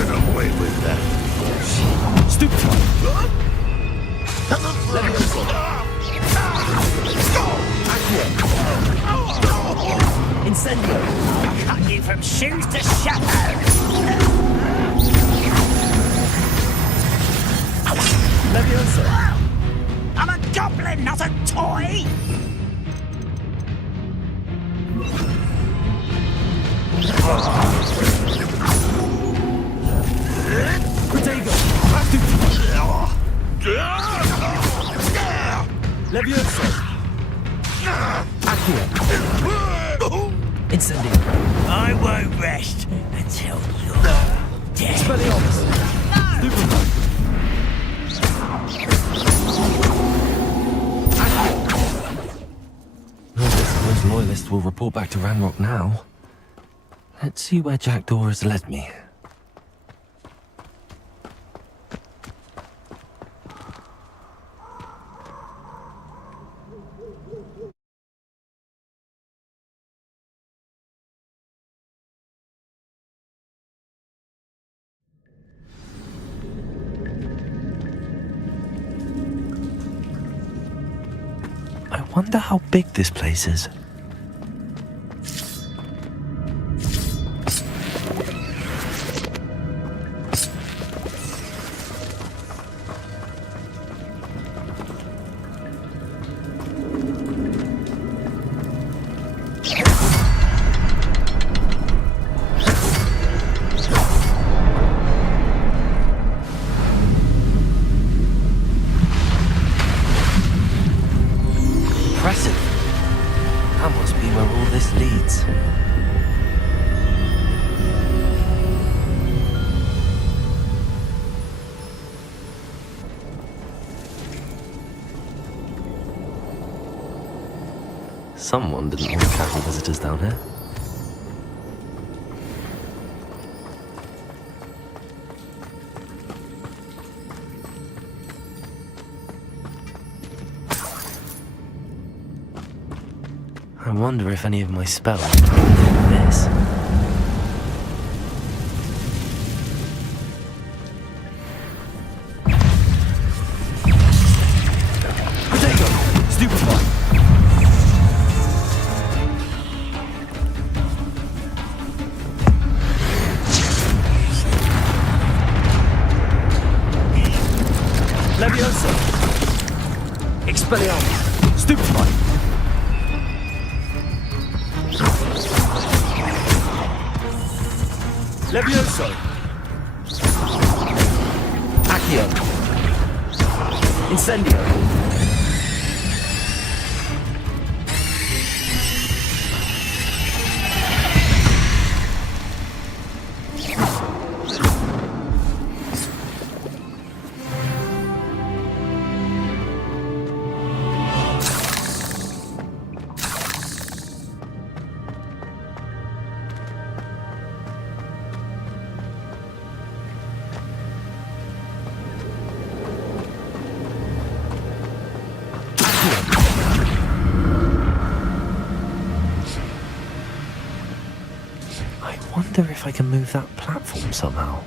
Get away with that. Stupid one. Incendio. I'll cut you from shoes to shadow. Leviosa. I'm a goblin, not a toy. Protego. Leviosa. Accio. Incendio. I won't rest until you're dead. Expelliarmus. Stupid one. Those loyalists will report back to Ranrock now. Let's see where Jackdaw has led me. I wonder how big this place is. Someone didn't want casual visitors down here. I wonder if any of my spells this. Potato! Stupefy! Levioso! Expelliarmus! Stupefy! Levioso! Accio! Incendio! I wonder if I can move that platform somehow.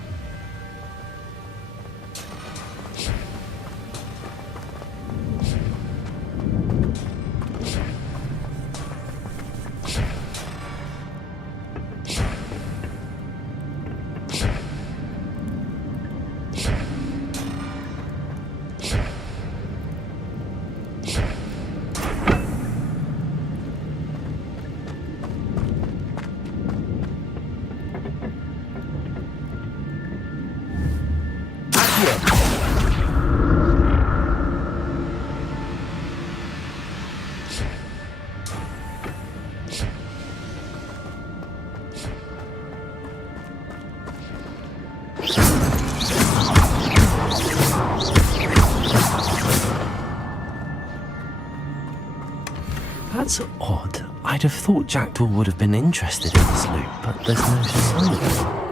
That's odd. I'd have thought Jackdaw would have been interested in this loot, but there's no sign of it.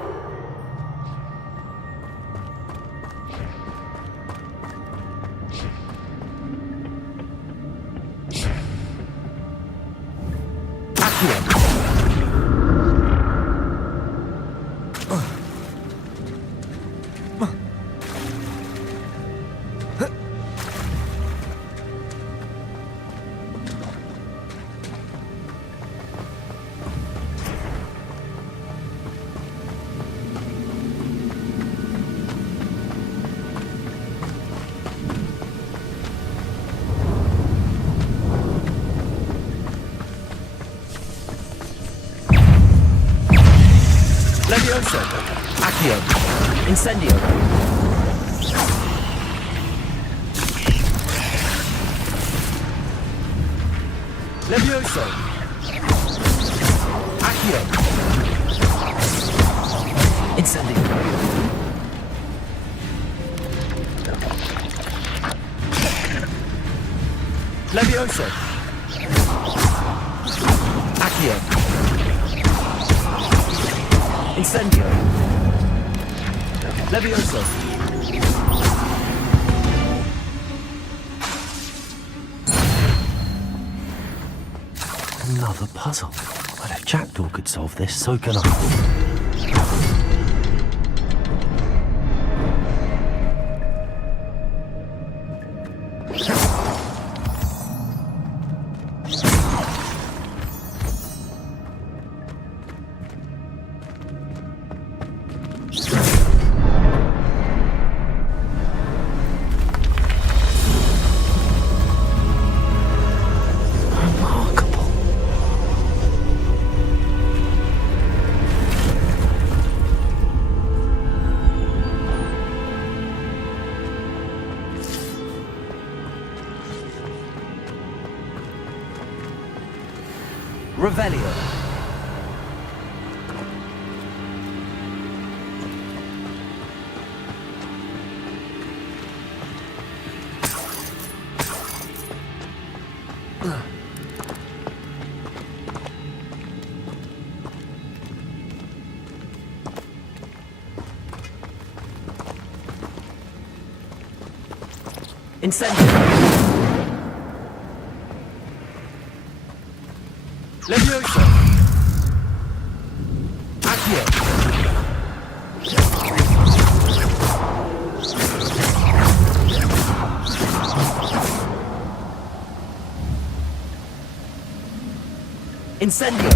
Levioso! Accio! Incendio! Levioso! Accio! Incendio! Levioso! Accio! Incendio! Levioso! Another puzzle. But if Jackdaw could solve this, so can I. Revelio. Incendio! Levioso! Accio! Incendio!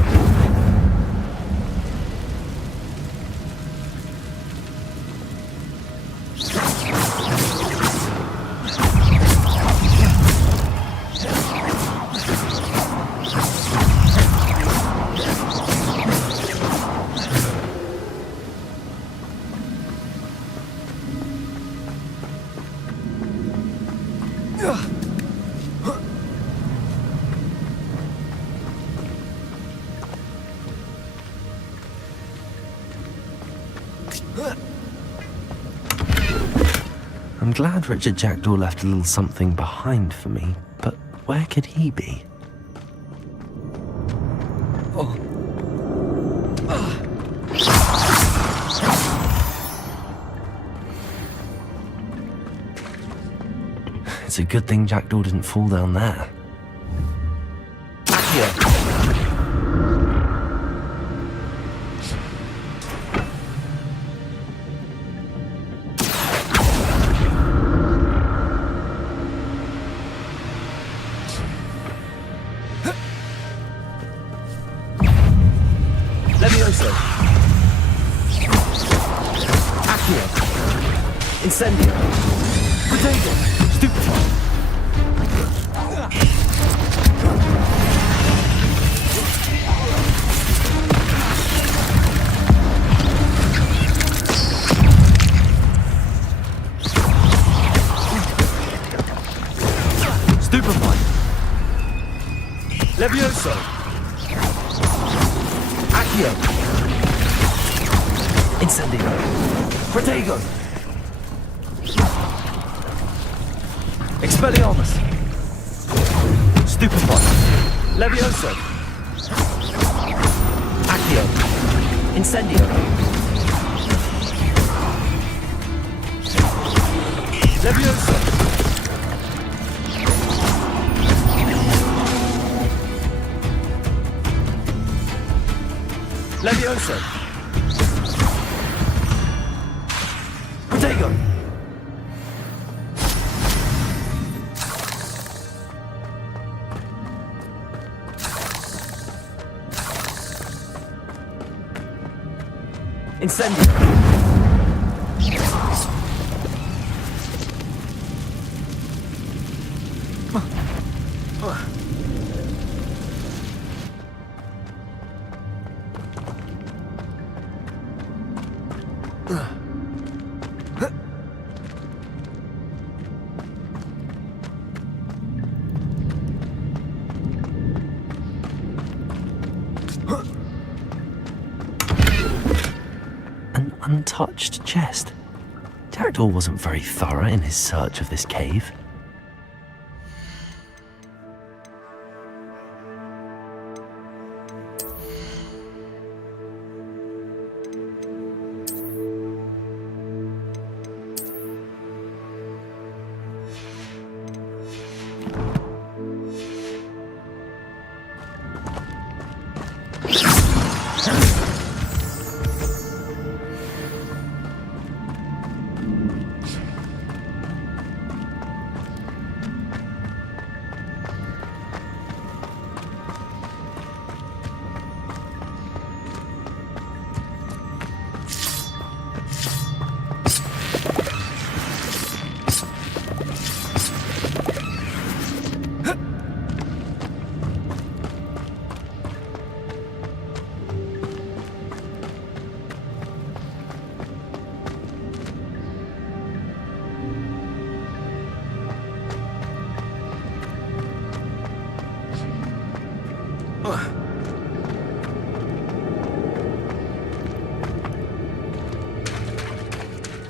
I'm glad Richard Jackdaw left a little something behind for me, but where could he be? It's a good thing Jackdaw didn't fall down there. Accio! Levioso! Accio! Incendio! Potato! Stupefy! Stupefy! Levioso! Accio! Incendio! Protego! Expelliarmus! Stupefy! Levioso! Accio! Incendio! Levioso! Levioso! Protego! Incendio! An untouched chest. Jackdaw wasn't very thorough in his search of this cave.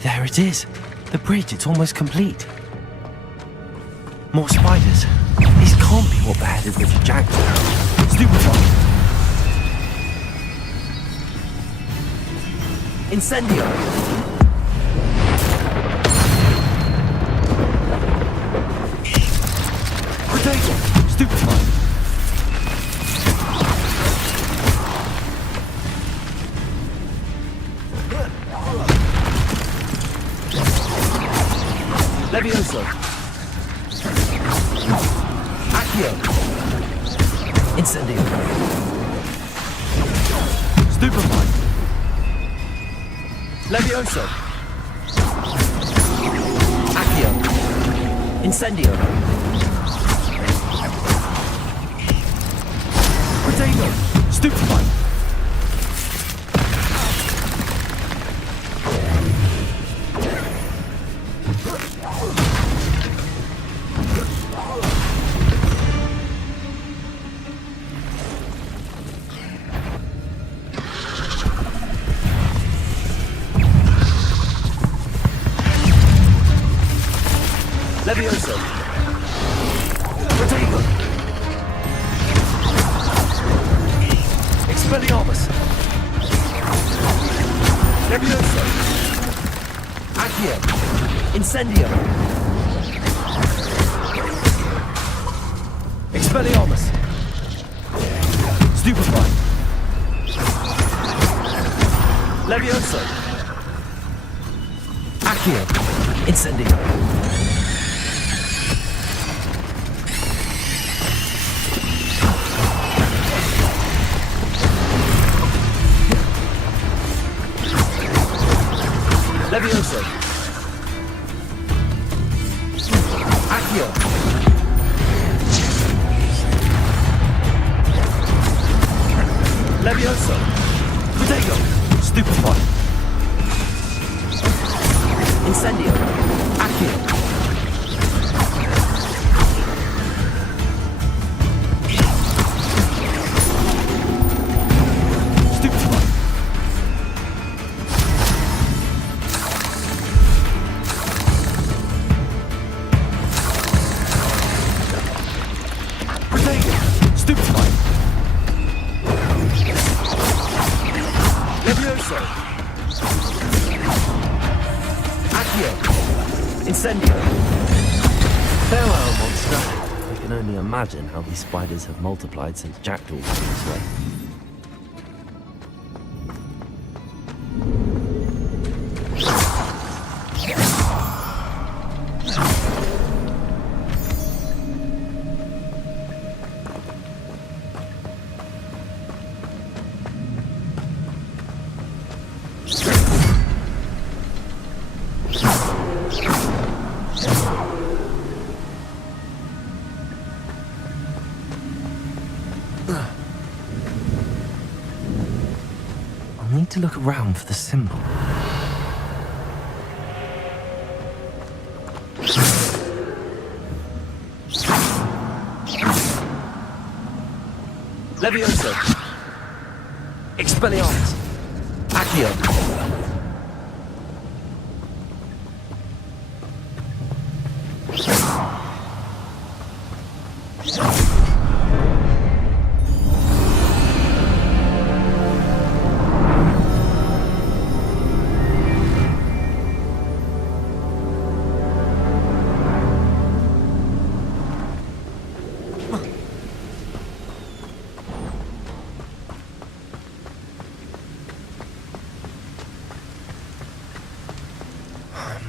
There it is. The bridge, it's almost complete. More spiders. These can't be what beheaded Richard Jackdaw. Stupefy! Incendio! Levioso. Accio. Incendio. Stupefy. Levioso. Accio. Incendio. Protego. Stupefy. Levioso. Protego. Expelliarmus. Levioso. Accio. Incendio. Expelliarmus. Stupefy. Levioso. Accio. Incendio. Levioso. Accio. Levioso. Protego. Stupefy. Incendio. Accio. Stupefy. Stupefy. Levioso. Accio. Incendio. Farewell, monster. I can only imagine how these spiders have multiplied since Jackdaw came this way. I'll need to look around for the symbol. Levioso. Expelliarmus. Accio.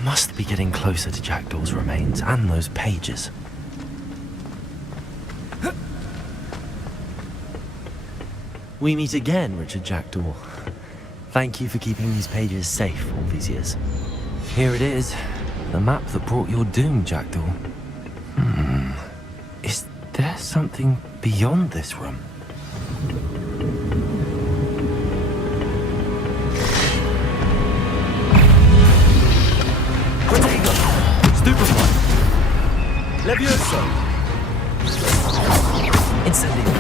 Must be getting closer to Jackdaw's remains and those pages. We meet again, Richard Jackdaw. Thank you for keeping these pages safe all these years. Here it is, the map that brought your doom, Jackdaw. Is there something beyond this room? Protego! Stupefy! Levioso! Incendio!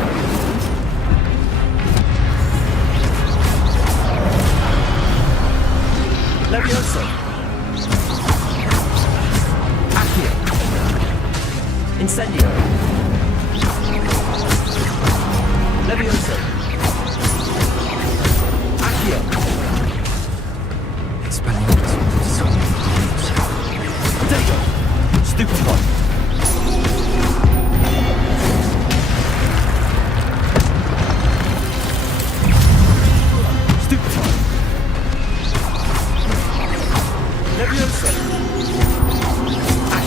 Levioso! Accio! Incendio! Levioso! Accio! Expelliarmus with so many groups. Protego! Stupefy! Stupefy! Levioso! Accio!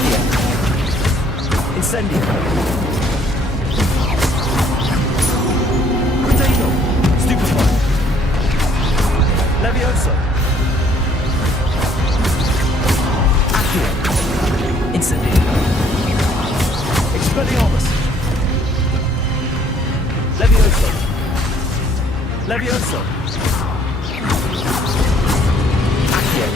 Incendio. Potato. Stupefy. Levioso. Accio. Incendio. Expelliarmus. Levioso. Levioso. Accio.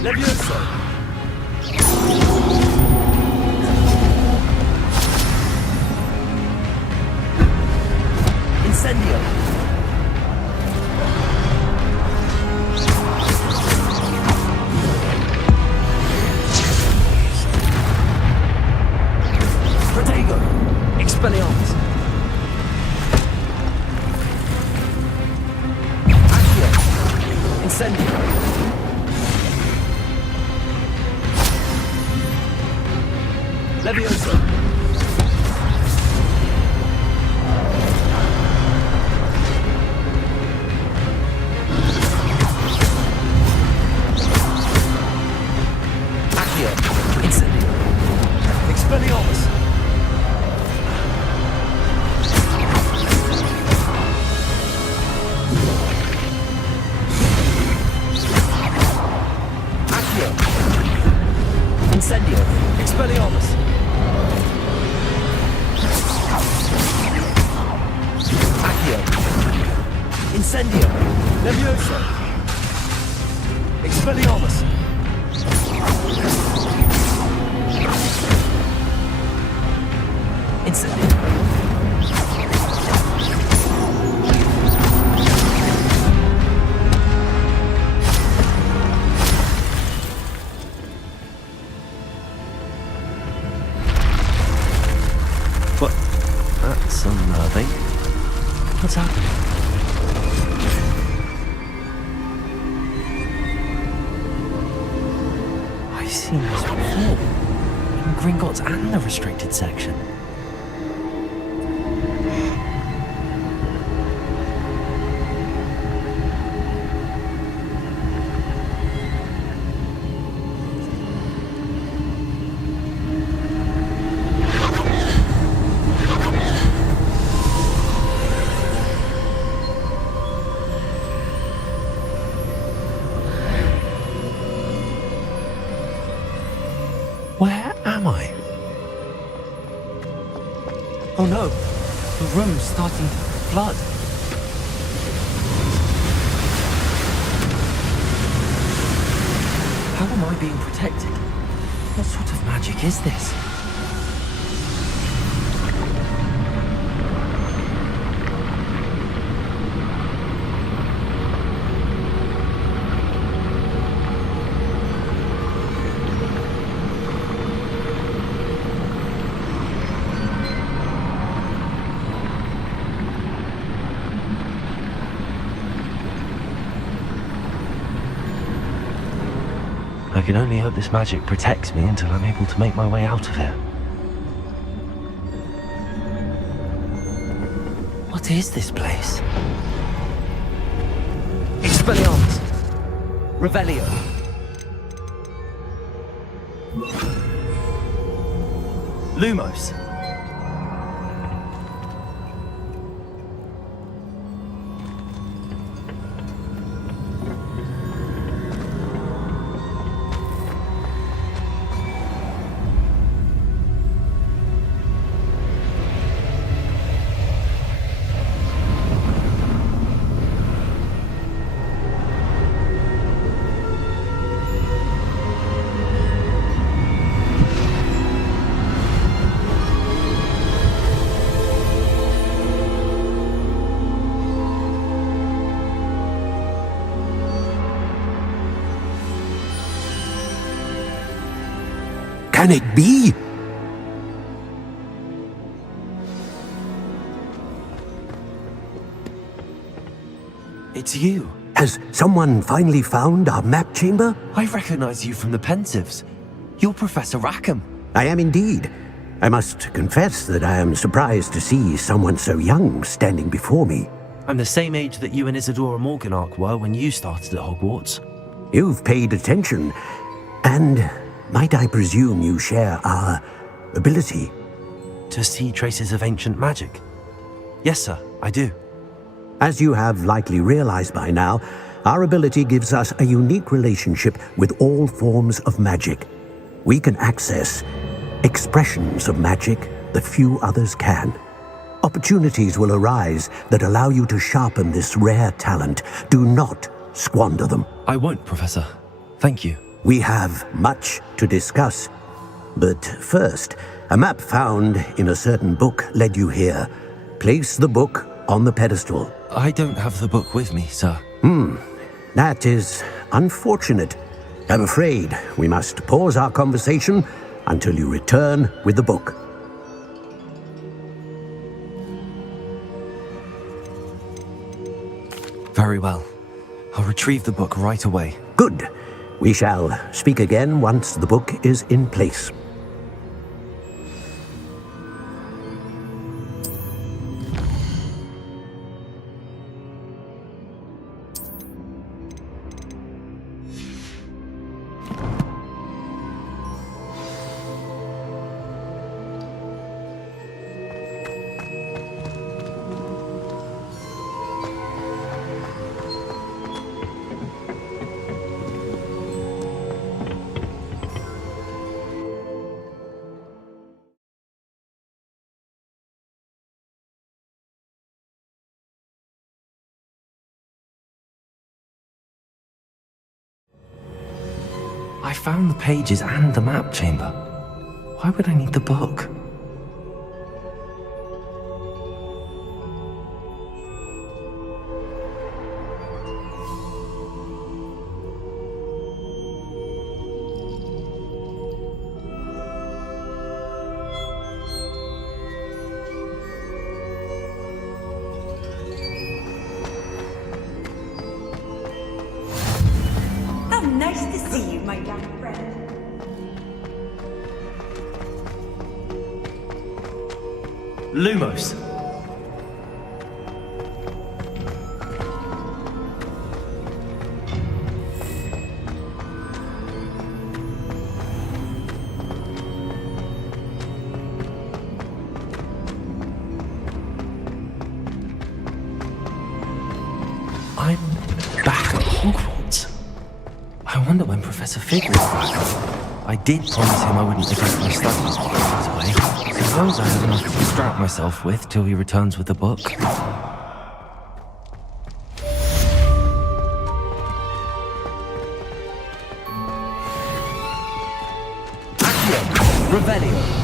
Levioso. Incendio. Protego. Expelliarmus. Accio. Incendio. Levioso. Accio. Incendio. Expelliarmus. Accio. Incendio. Expelliarmus. Accio. Incendio. Levioso. Expelliarmus. Incendio. What? That's unnerving. What's happening? I've seen this before. In Gringotts and the restricted section. Where am I? Oh no, the room's starting to flood. How am I being protected? What sort of magic is this? I can only hope this magic protects me until I'm able to make my way out of here. What is this place? Expelliarmus! Revelio! Lumos! Can it be? It's you. Has someone finally found our map chamber? I recognize you from the Pensives. You're Professor Rackham. I am indeed. I must confess that I am surprised to see someone so young standing before me. I'm the same age that you and Isadora Morganach were when you started at Hogwarts. You've paid attention, and might I presume you share our ability? To see traces of ancient magic? Yes, sir, I do. As you have likely realized by now, our ability gives us a unique relationship with all forms of magic. We can access expressions of magic that few others can. Opportunities will arise that allow you to sharpen this rare talent. Do not squander them. I won't, Professor. Thank you. We have much to discuss. But first, a map found in a certain book led you here. Place the book on the pedestal. I don't have the book with me, sir. That is unfortunate. I'm afraid we must pause our conversation until you return with the book. Very well. I'll retrieve the book right away. Good. We shall speak again once the book is in place. I found the pages and the map chamber. Why would I need the book? How nice to see you, my young friend. Lumos. I'm back at Hogwarts. I wonder when Professor Fig will be back. I did promise him I wouldn't neglect my studies while he was away. Suppose I have enough to distract myself with till he returns with the book. Accio! Revelio!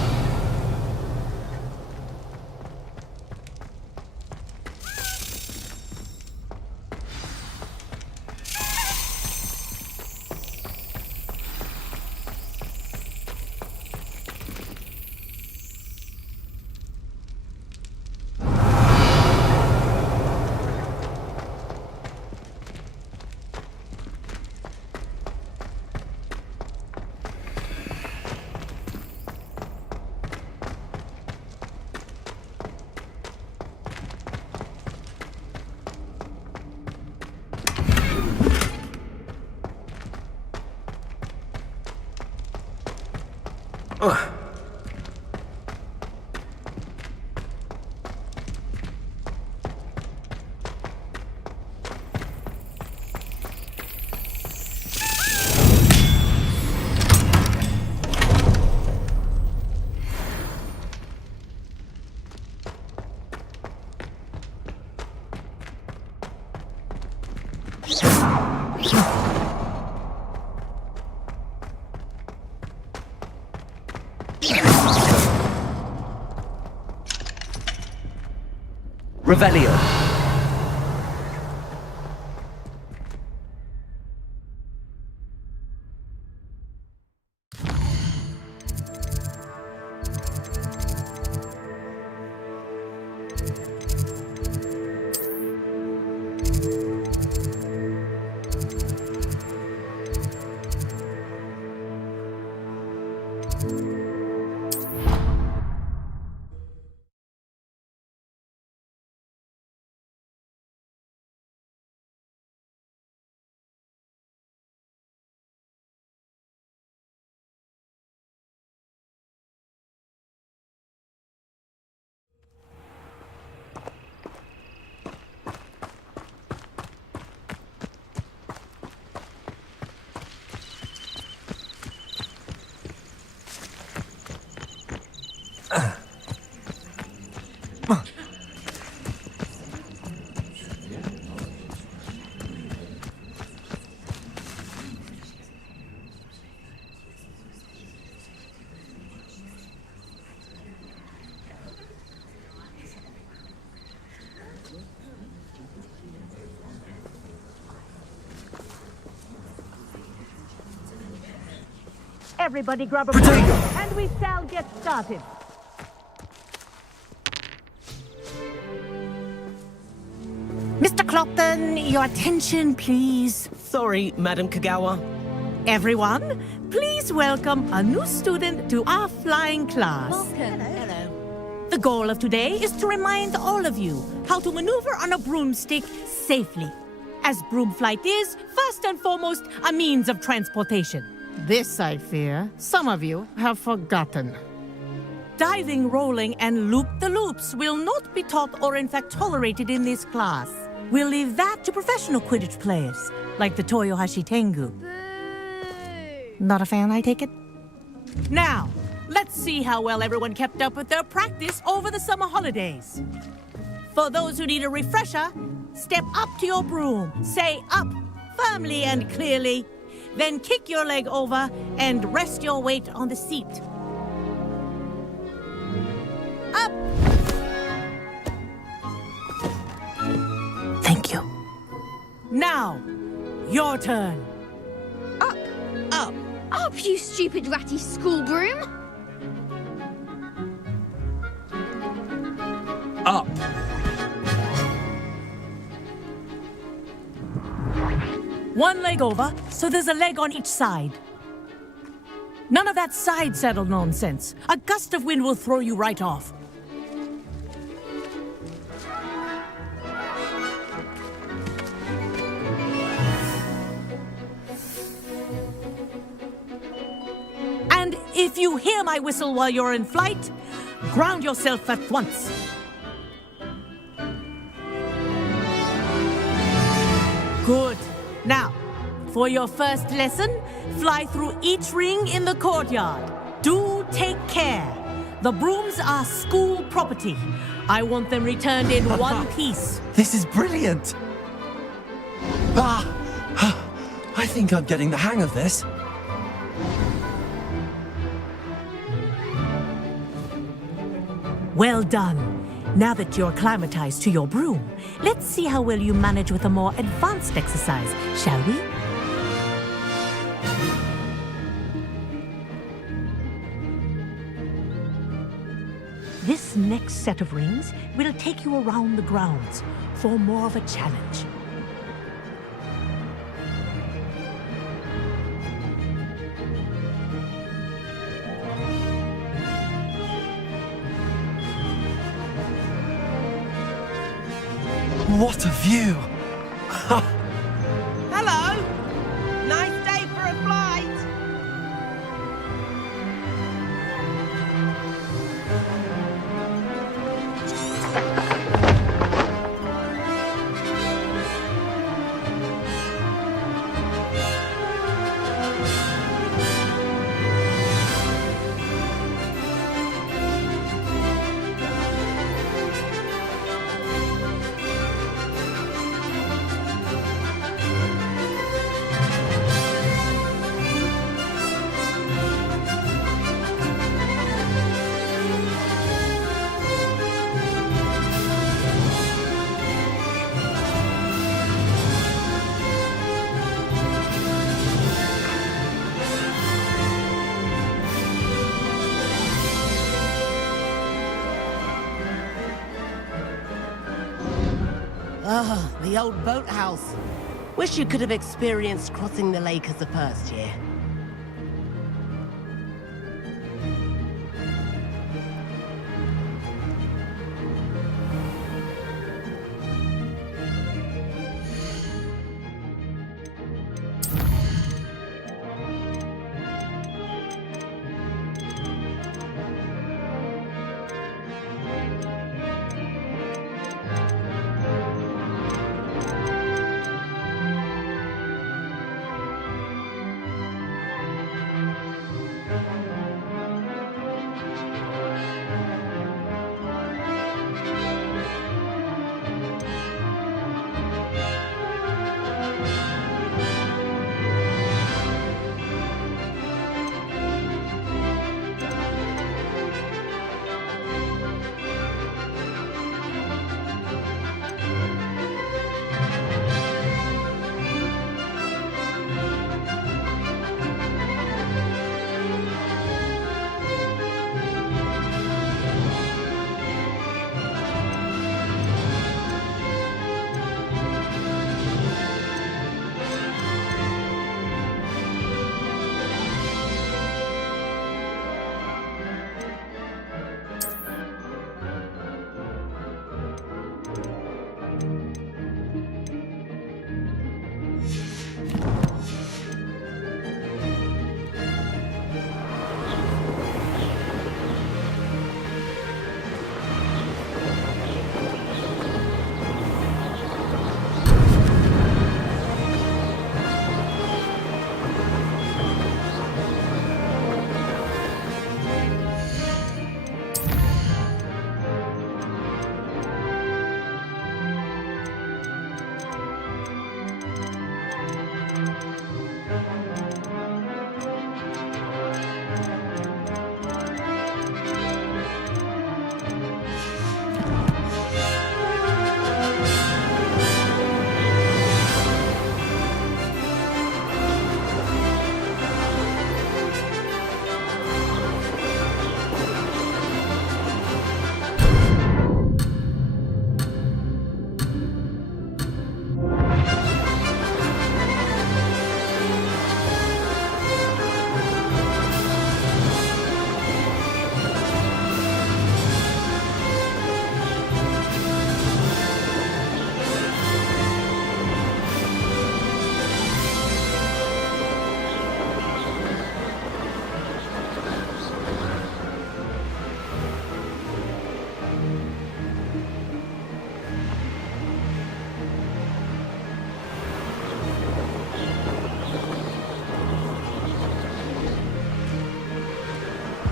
Revelio. Everybody grab a Protego! and we shall get started. Mr. Clopton, your attention, please. Sorry, Madam Kagawa. Everyone, please welcome a new student to our flying class. Welcome. Hello. The goal of today is to remind all of you how to maneuver on a broomstick safely, as broom flight is, first and foremost, a means of transportation. This, I fear, some of you have forgotten. Diving, rolling, and loop-the-loops will not be taught or in fact tolerated in this class. We'll leave that to professional Quidditch players, like the Toyohashi Tengu. Not a fan, I take it? Now, let's see how well everyone kept up with their practice over the summer holidays. For those who need a refresher, step up to your broom, say up, firmly and clearly, then kick your leg over and rest your weight on the seat. Up! Thank you. Now, your turn. Up! Up! Up, you stupid ratty school broom! Up! One leg over, so there's a leg on each side. None of that side saddle nonsense. A gust of wind will throw you right off. And if you hear my whistle while you're in flight, ground yourself at once. Good. Now, for your first lesson, fly through each ring in the courtyard. Do take care. The brooms are school property. I want them returned in one piece. This is brilliant! I think I'm getting the hang of this. Well done. Now that you're acclimatized to your broom, let's see how well you manage with a more advanced exercise, shall we? This next set of rings will take you around the grounds for more of a challenge. What a view! Hello! Nice day for a flight! Ah, the old boathouse. Wish you could have experienced crossing the lake as a first year.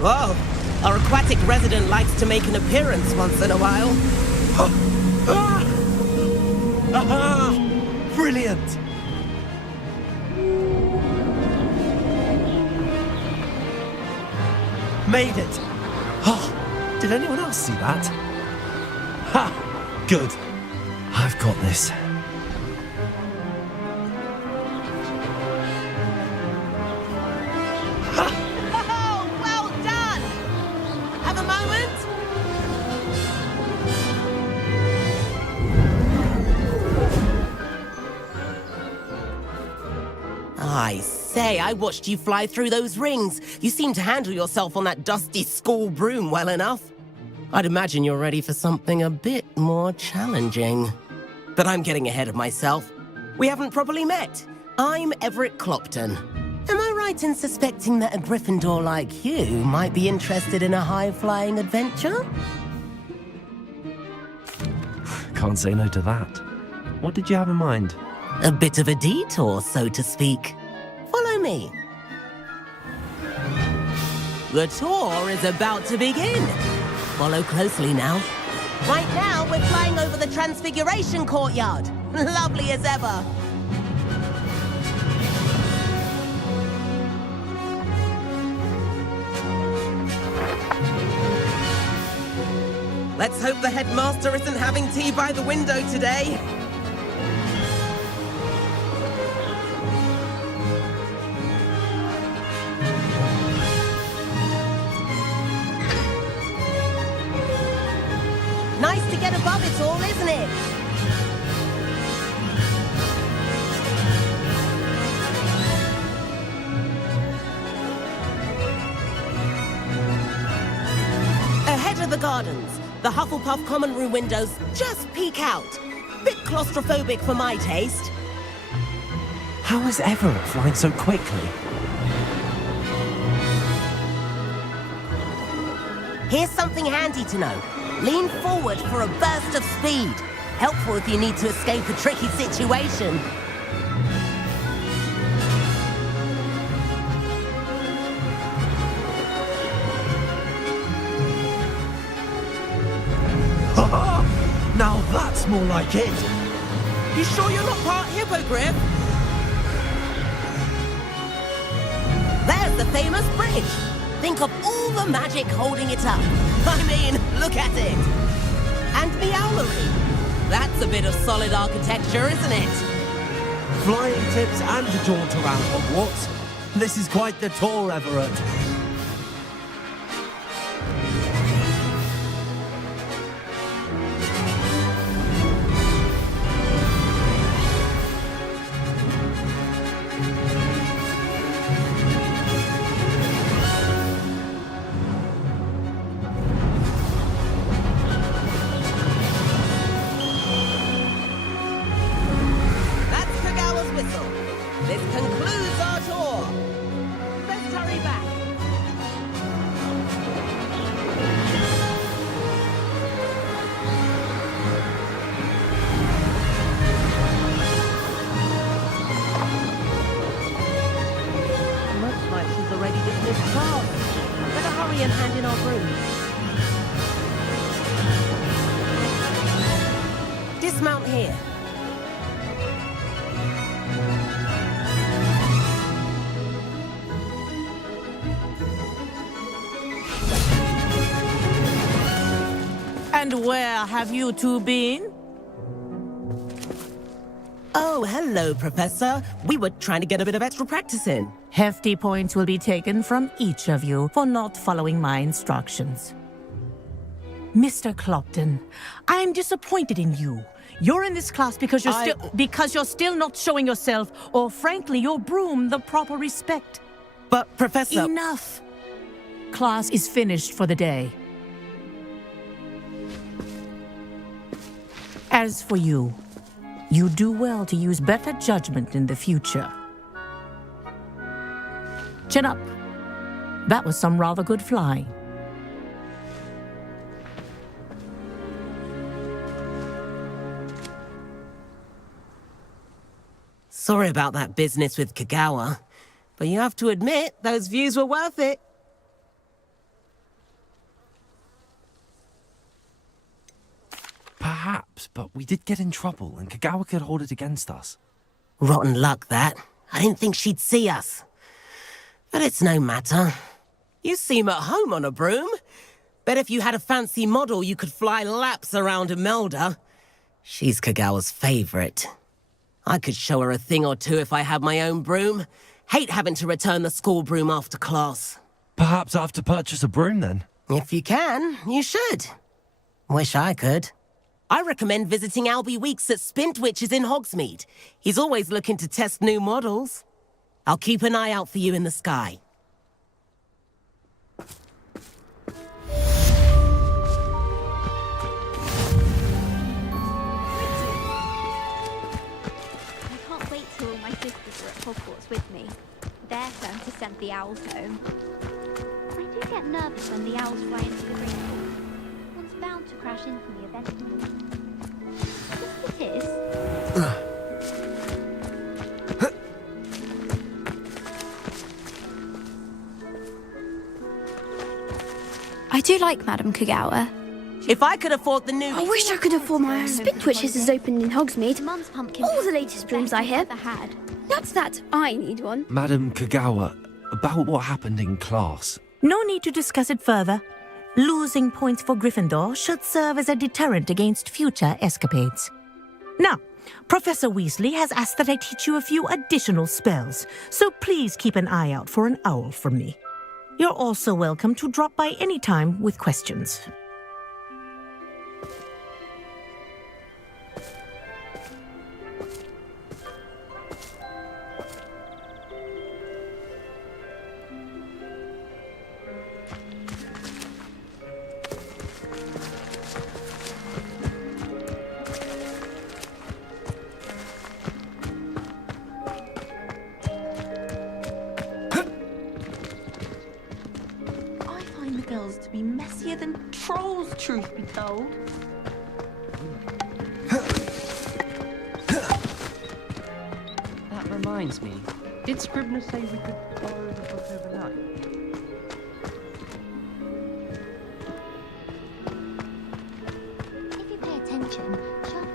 Whoa, our aquatic resident likes to make an appearance once in a while. Brilliant! Made it! Oh, did anyone else see that? Ha! Good. I've got this. Oh, well done! Have a moment? I say, I watched you fly through those rings. You seem to handle yourself on that dusty school broom well enough. I'd imagine you're ready for something a bit more challenging. But I'm getting ahead of myself. We haven't properly met. I'm Everett Clopton. Am I right in suspecting that a Gryffindor like you might be interested in a high-flying adventure? Can't say no to that. What did you have in mind? A bit of a detour, so to speak. Follow me. The tour is about to begin. Follow closely now. Right now, we're flying over the Transfiguration Courtyard. Lovely as ever. Let's hope the headmaster isn't having tea by the window today. Nice to get above it all, isn't it? Ahead of the gardens, the Hufflepuff common room windows just peek out. Bit claustrophobic for my taste. How is Everett flying so quickly? Here's something handy to know. Lean forward for a burst of speed. Helpful if you need to escape a tricky situation. Now that's more like it! You sure you're not part hippogriff? There's the famous bridge. Think of all the magic holding it up. I mean, look at it. And the owlery. That's a bit of solid architecture, isn't it? Flying tips and a jaunt around Hogwarts. This is quite the tour, Everett. This concludes our tour. Let's hurry back. Looks like she's already dismissed class. Better hurry and hand in our brooms. Dismount here. And where have you two been? Oh, hello, Professor. We were trying to get a bit of extra practice in. Hefty points will be taken from each of you for not following my instructions. Mr. Clopton, I'm disappointed in you. You're in this class because you're still not showing yourself, or frankly, your broom the proper respect. But, Professor... Enough. Class is finished for the day. As for you, you do well to use better judgment in the future. Chin up. That was some rather good flying. Sorry about that business with Kagawa, but you have to admit those views were worth it. jobs, but we did get in trouble, and Kagawa could hold it against us. Rotten luck, that. I didn't think she'd see us. But it's no matter. You seem at home on a broom. Bet if you had a fancy model, you could fly laps around Imelda. She's Kagawa's favorite. I could show her a thing or two if I had my own broom. Hate having to return the school broom after class. Perhaps I have to purchase a broom, then? If you can, you should. Wish I could. I recommend visiting Albie Weeks at Spintwitches in Hogsmeade. He's always looking to test new models. I'll keep an eye out for you in the sky. I can't wait till all my sisters are at Hogwarts with me. Their turn to send the owls home. I do get nervous when the owls fly into the green hall. One's bound to crash into me eventually. It is. I do like Madame Kagawa. If I could afford the new... I wish I could afford my own. Spintwitches has opened in Hogsmeade. Mum's pumpkin. All the latest brooms I have. Not that I need one. Madam Kagawa, about what happened in class. No need to discuss it further. Losing points for Gryffindor should serve as a deterrent against future escapades. Now, Professor Weasley has asked that I teach you a few additional spells, so please keep an eye out for an owl from me. You're also welcome to drop by any time with questions. Girls to be messier than trolls, truth be told. That reminds me. Did Scribner say we could borrow the book overnight? If you pay attention, Sharp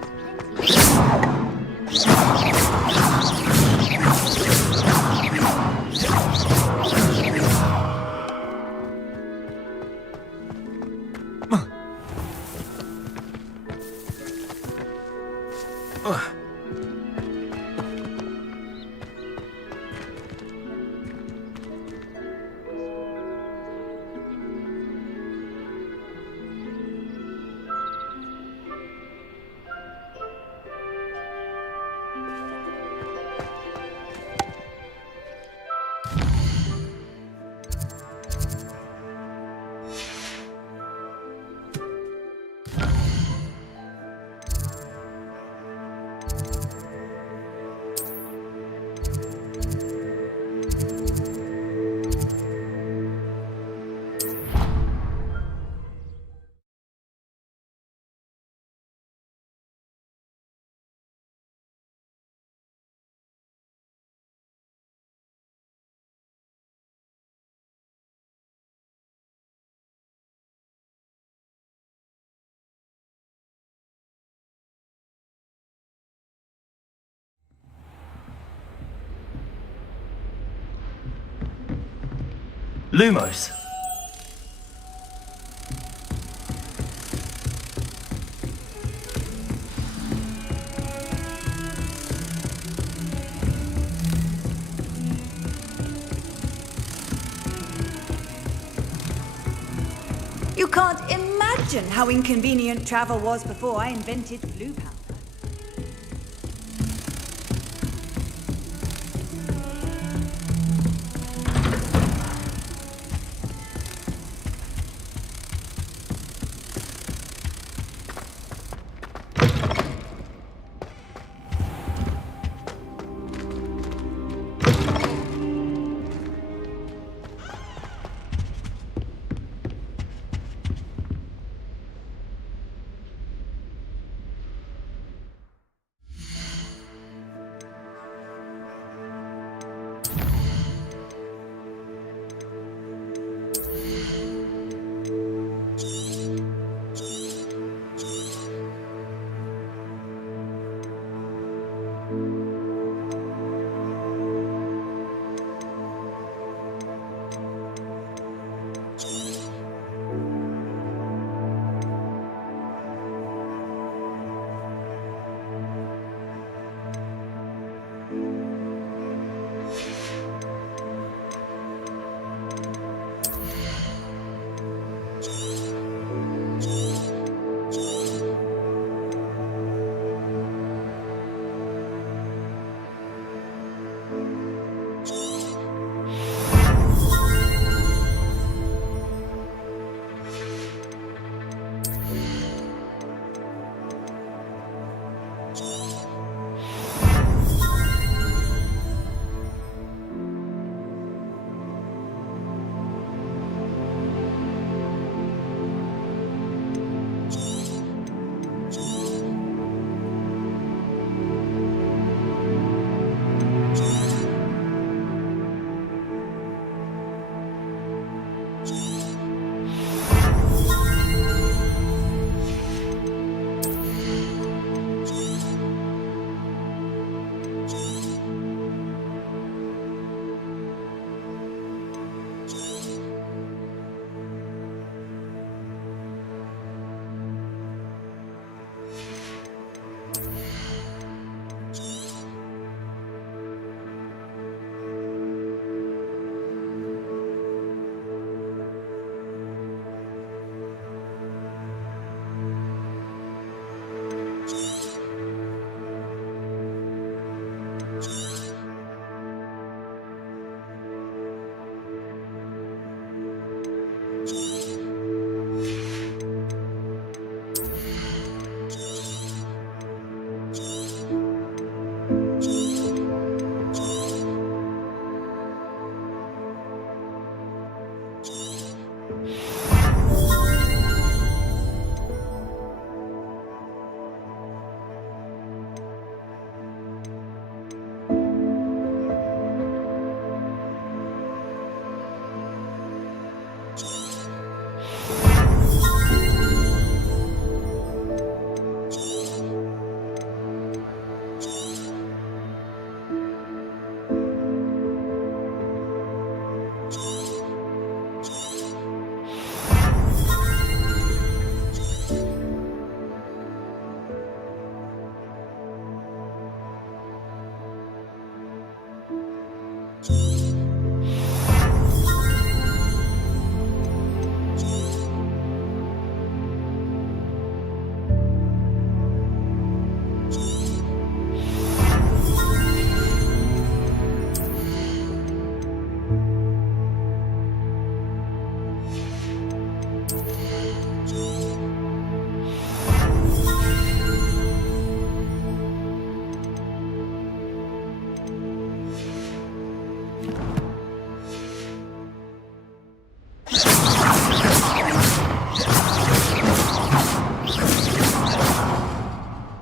Lumos. You can't imagine how inconvenient travel was before I invented blue powder.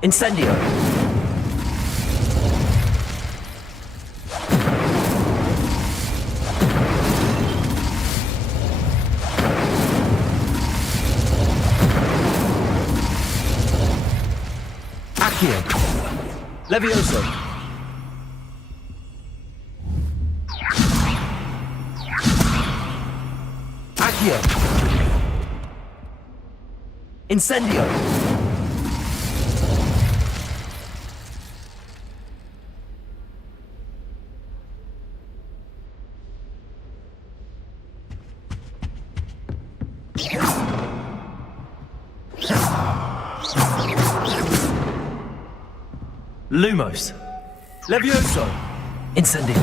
Incendio! Accio! Levioso! Accio! Incendio! Lumos. Levioso. Incendio.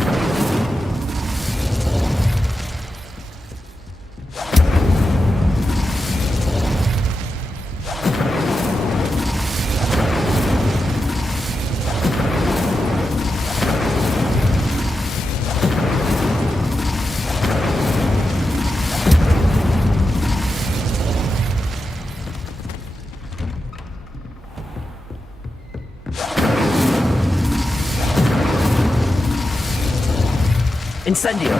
Incendio!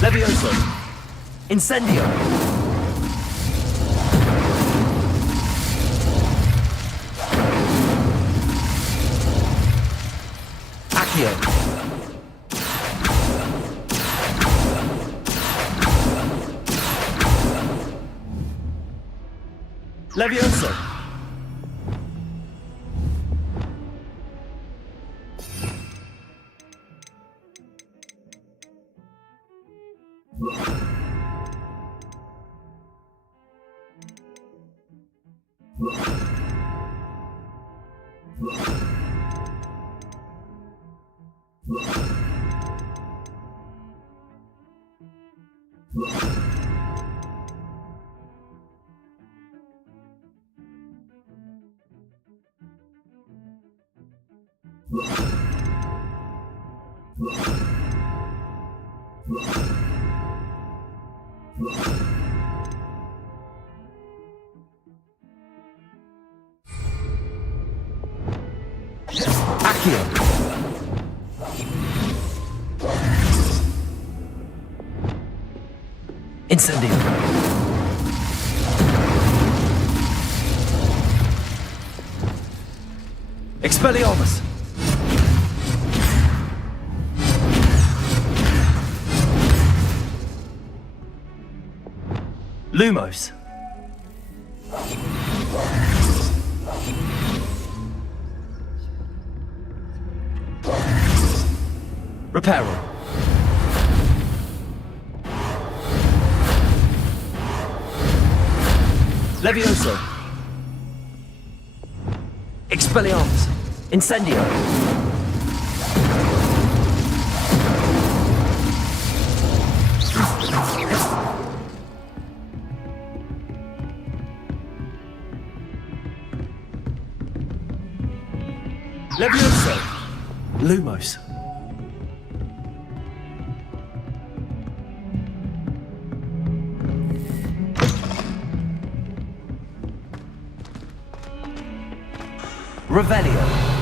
Levioso! Incendio! Accio! Levioso! Accio! Incendio! Expelliarmus! Lumos! Reparo! Levioso! Expelliarmus! Incendio! Levioso! Lumos! Revelio!